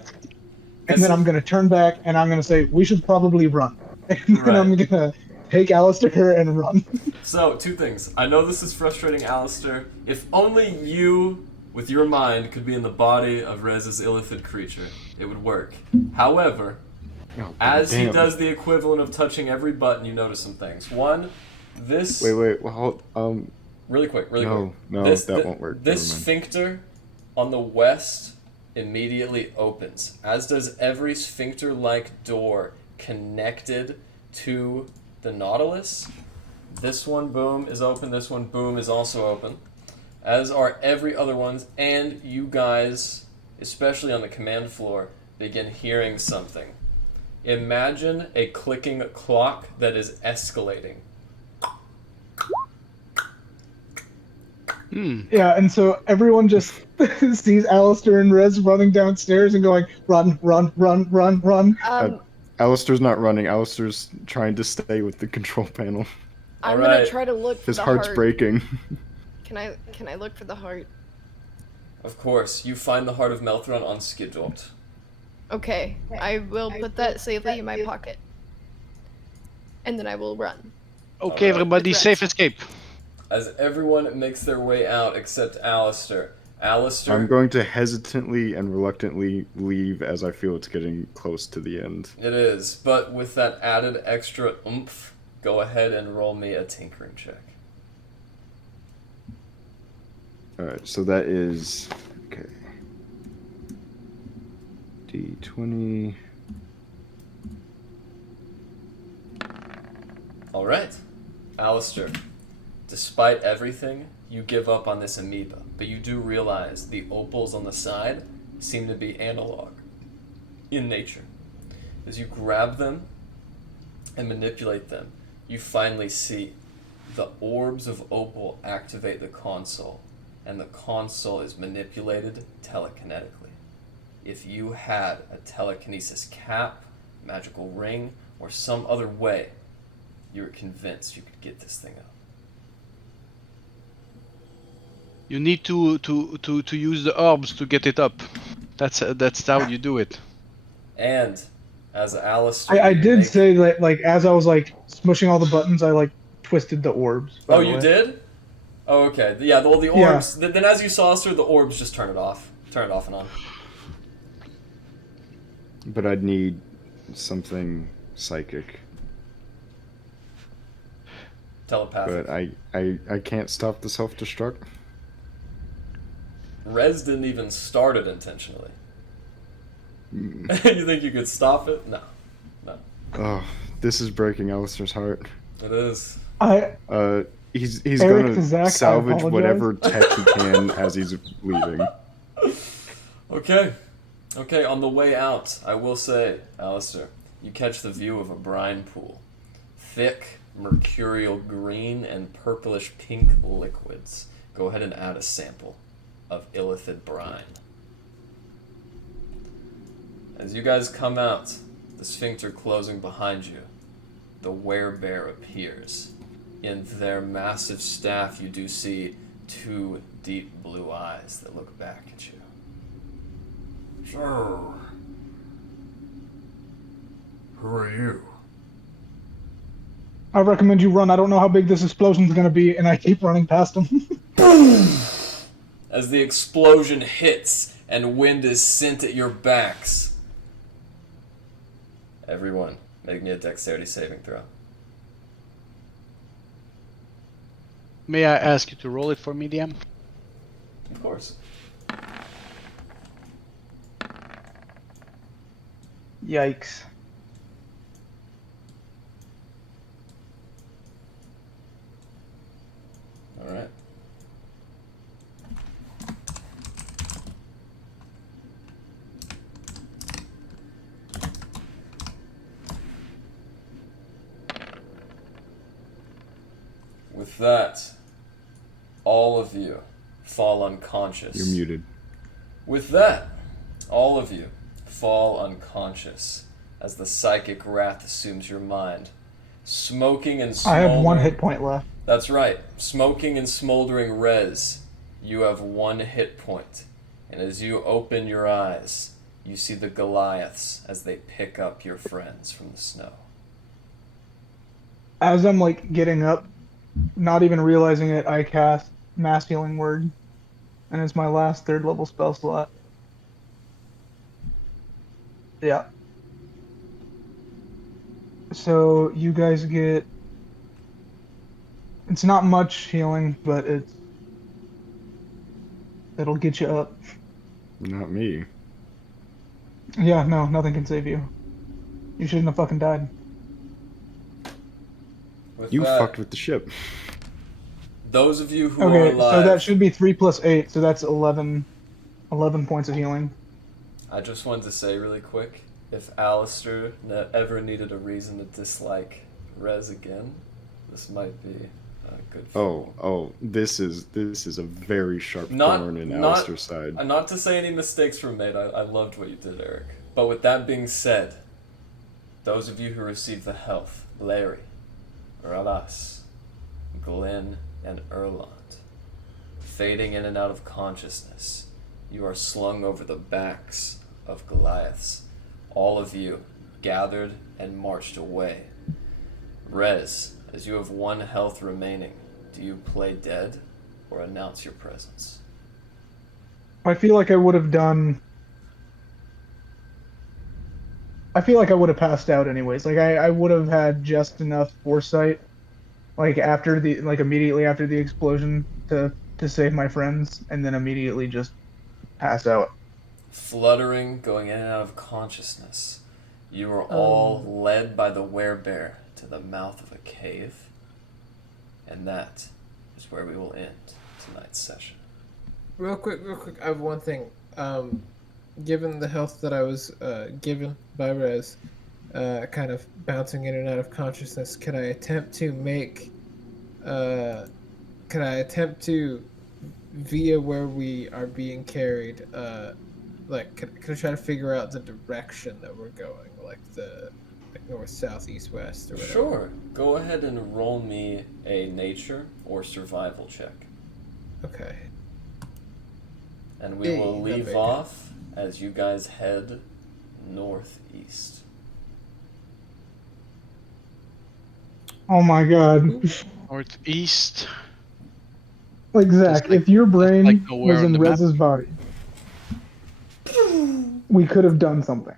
And then I'm gonna turn back and I'm gonna say, we should probably run. And then I'm gonna take Alistair and run. So, 2 things. I know this is frustrating, Alistair. If only you, with your mind, could be in the body of Rez's illithid creature, it would work. However, as he does the equivalent of touching every button, you notice some things. One, this... Wait, well, hold, Really quick. No, that won't work. This sphincter on the west immediately opens, as does every sphincter-like door connected to the Nautilus. This one, boom, is open. This one, boom, is also open. As are every other ones, and you guys, especially on the command floor, begin hearing something. Imagine a clicking clock that is escalating. Yeah, and so everyone just sees Alistair and Rez running downstairs and going, run, run, run, run, run. Alistair's not running. Alistair's trying to stay with the control panel. I'm gonna try to look for His the heart's heart. breaking. Can I look for the heart? Of course, you find the heart of Meltheron on Skidjolt. Okay, I will put that safely in my pocket. And then I will run. Okay, everybody, safe escape. As everyone makes their way out except Alistair. Alistair... I'm going to hesitantly and reluctantly leave as I feel it's getting close to the end. It is, but with that added extra oomph, go ahead and roll me a tinkering check. Alright, so that is... Okay. D20... Alright. Alistair, despite everything, you give up on this amoeba, but you do realize the opals on the side seem to be analog in nature. As you grab them and manipulate them, you finally see the orbs of opal activate the console, and the console is manipulated telekinetically. If you had a telekinesis cap, magical ring, or some other way, you were convinced you could get this thing up. You need to use the orbs to get it up. That's how you do it. And as Alistair, I did say that, like, as I was like smushing all the buttons, I like twisted the orbs. Oh, you did? Oh, okay. Yeah, well, the orbs. Yeah. Then, as you saw, sir, the orbs just turn it off and on. But I'd need something psychic. Telepathic. But I can't stop the self-destruct. Rez didn't even start it intentionally. You think you could stop it? No. Oh, this is breaking Alistair's heart. It is. He's Eric, gonna Zach, salvage whatever tech he can as he's leaving. Okay, on the way out, I will say, Alistair, you catch the view of a brine pool. Thick, mercurial green and purplish pink liquids. Go ahead and add a sample of illithid brine. As you guys come out, the sphincter closing behind you, the werebear appears. In their massive staff, you do see 2 deep blue eyes that look back at you. So, who are you? I recommend you run. I don't know how big this explosion's gonna be, and I keep running past them. As the explosion hits and wind is sent at your backs. Everyone, make me a dexterity saving throw. May I ask you to roll it for me, DM? Of course. Yikes. All right. With that, all of you fall unconscious. You're muted. With that, all of you fall unconscious as the psychic wrath assumes your mind. Smoking and I smoldering... have 1 hit point left. That's right. Smoking and smoldering Rez, you have 1 hit point. And as you open your eyes, you see the Goliaths as they pick up your friends from the snow. As I'm like getting up, not even realizing it, I cast Mass Healing Word. And it's my last 3rd level spell slot. Yeah. So you guys get... It's not much healing, but it'll get you up. Not me. Yeah, no, nothing can save you. You shouldn't have fucking died. With You that, fucked with the ship. those of you who are Okay, alive... so that should be 3 plus 8, so that's 11 points of healing. I just wanted to say really quick, if Alistair ever needed a reason to dislike Rez again, this might be good for him. This is a very sharp thorn in Alistair's side. Not to say any mistakes were made, I loved what you did, Eric. But with that being said, those of you who received the health, Larry, Ralas, Glenn, and Erland, fading in and out of consciousness, you are slung over the backs of Goliaths. All of you gathered and marched away. Rez, as you have 1 health remaining, do you play dead or announce your presence? I feel like I would have done... I feel like I would have passed out anyways. Like, I would have had just enough foresight, like, immediately after the explosion to save my friends, and then immediately just pass out. Fluttering, going in and out of consciousness, you are all led by the werebear to the mouth of a cave, and that is where we will end tonight's session. Real quick, I have one thing. Given the health that I was given by Rez, kind of bouncing in and out of consciousness, can I attempt to via where we are being carried, can I try to figure out the direction that we're going, like north, south, east, west, or whatever? Sure. Go ahead and roll me a nature or survival check. Okay. And we will leave off as you guys head northeast. Oh my god. Northeast. Like, Zach, if your brain like nowhere was on in the map. Rez's body, we could have done something.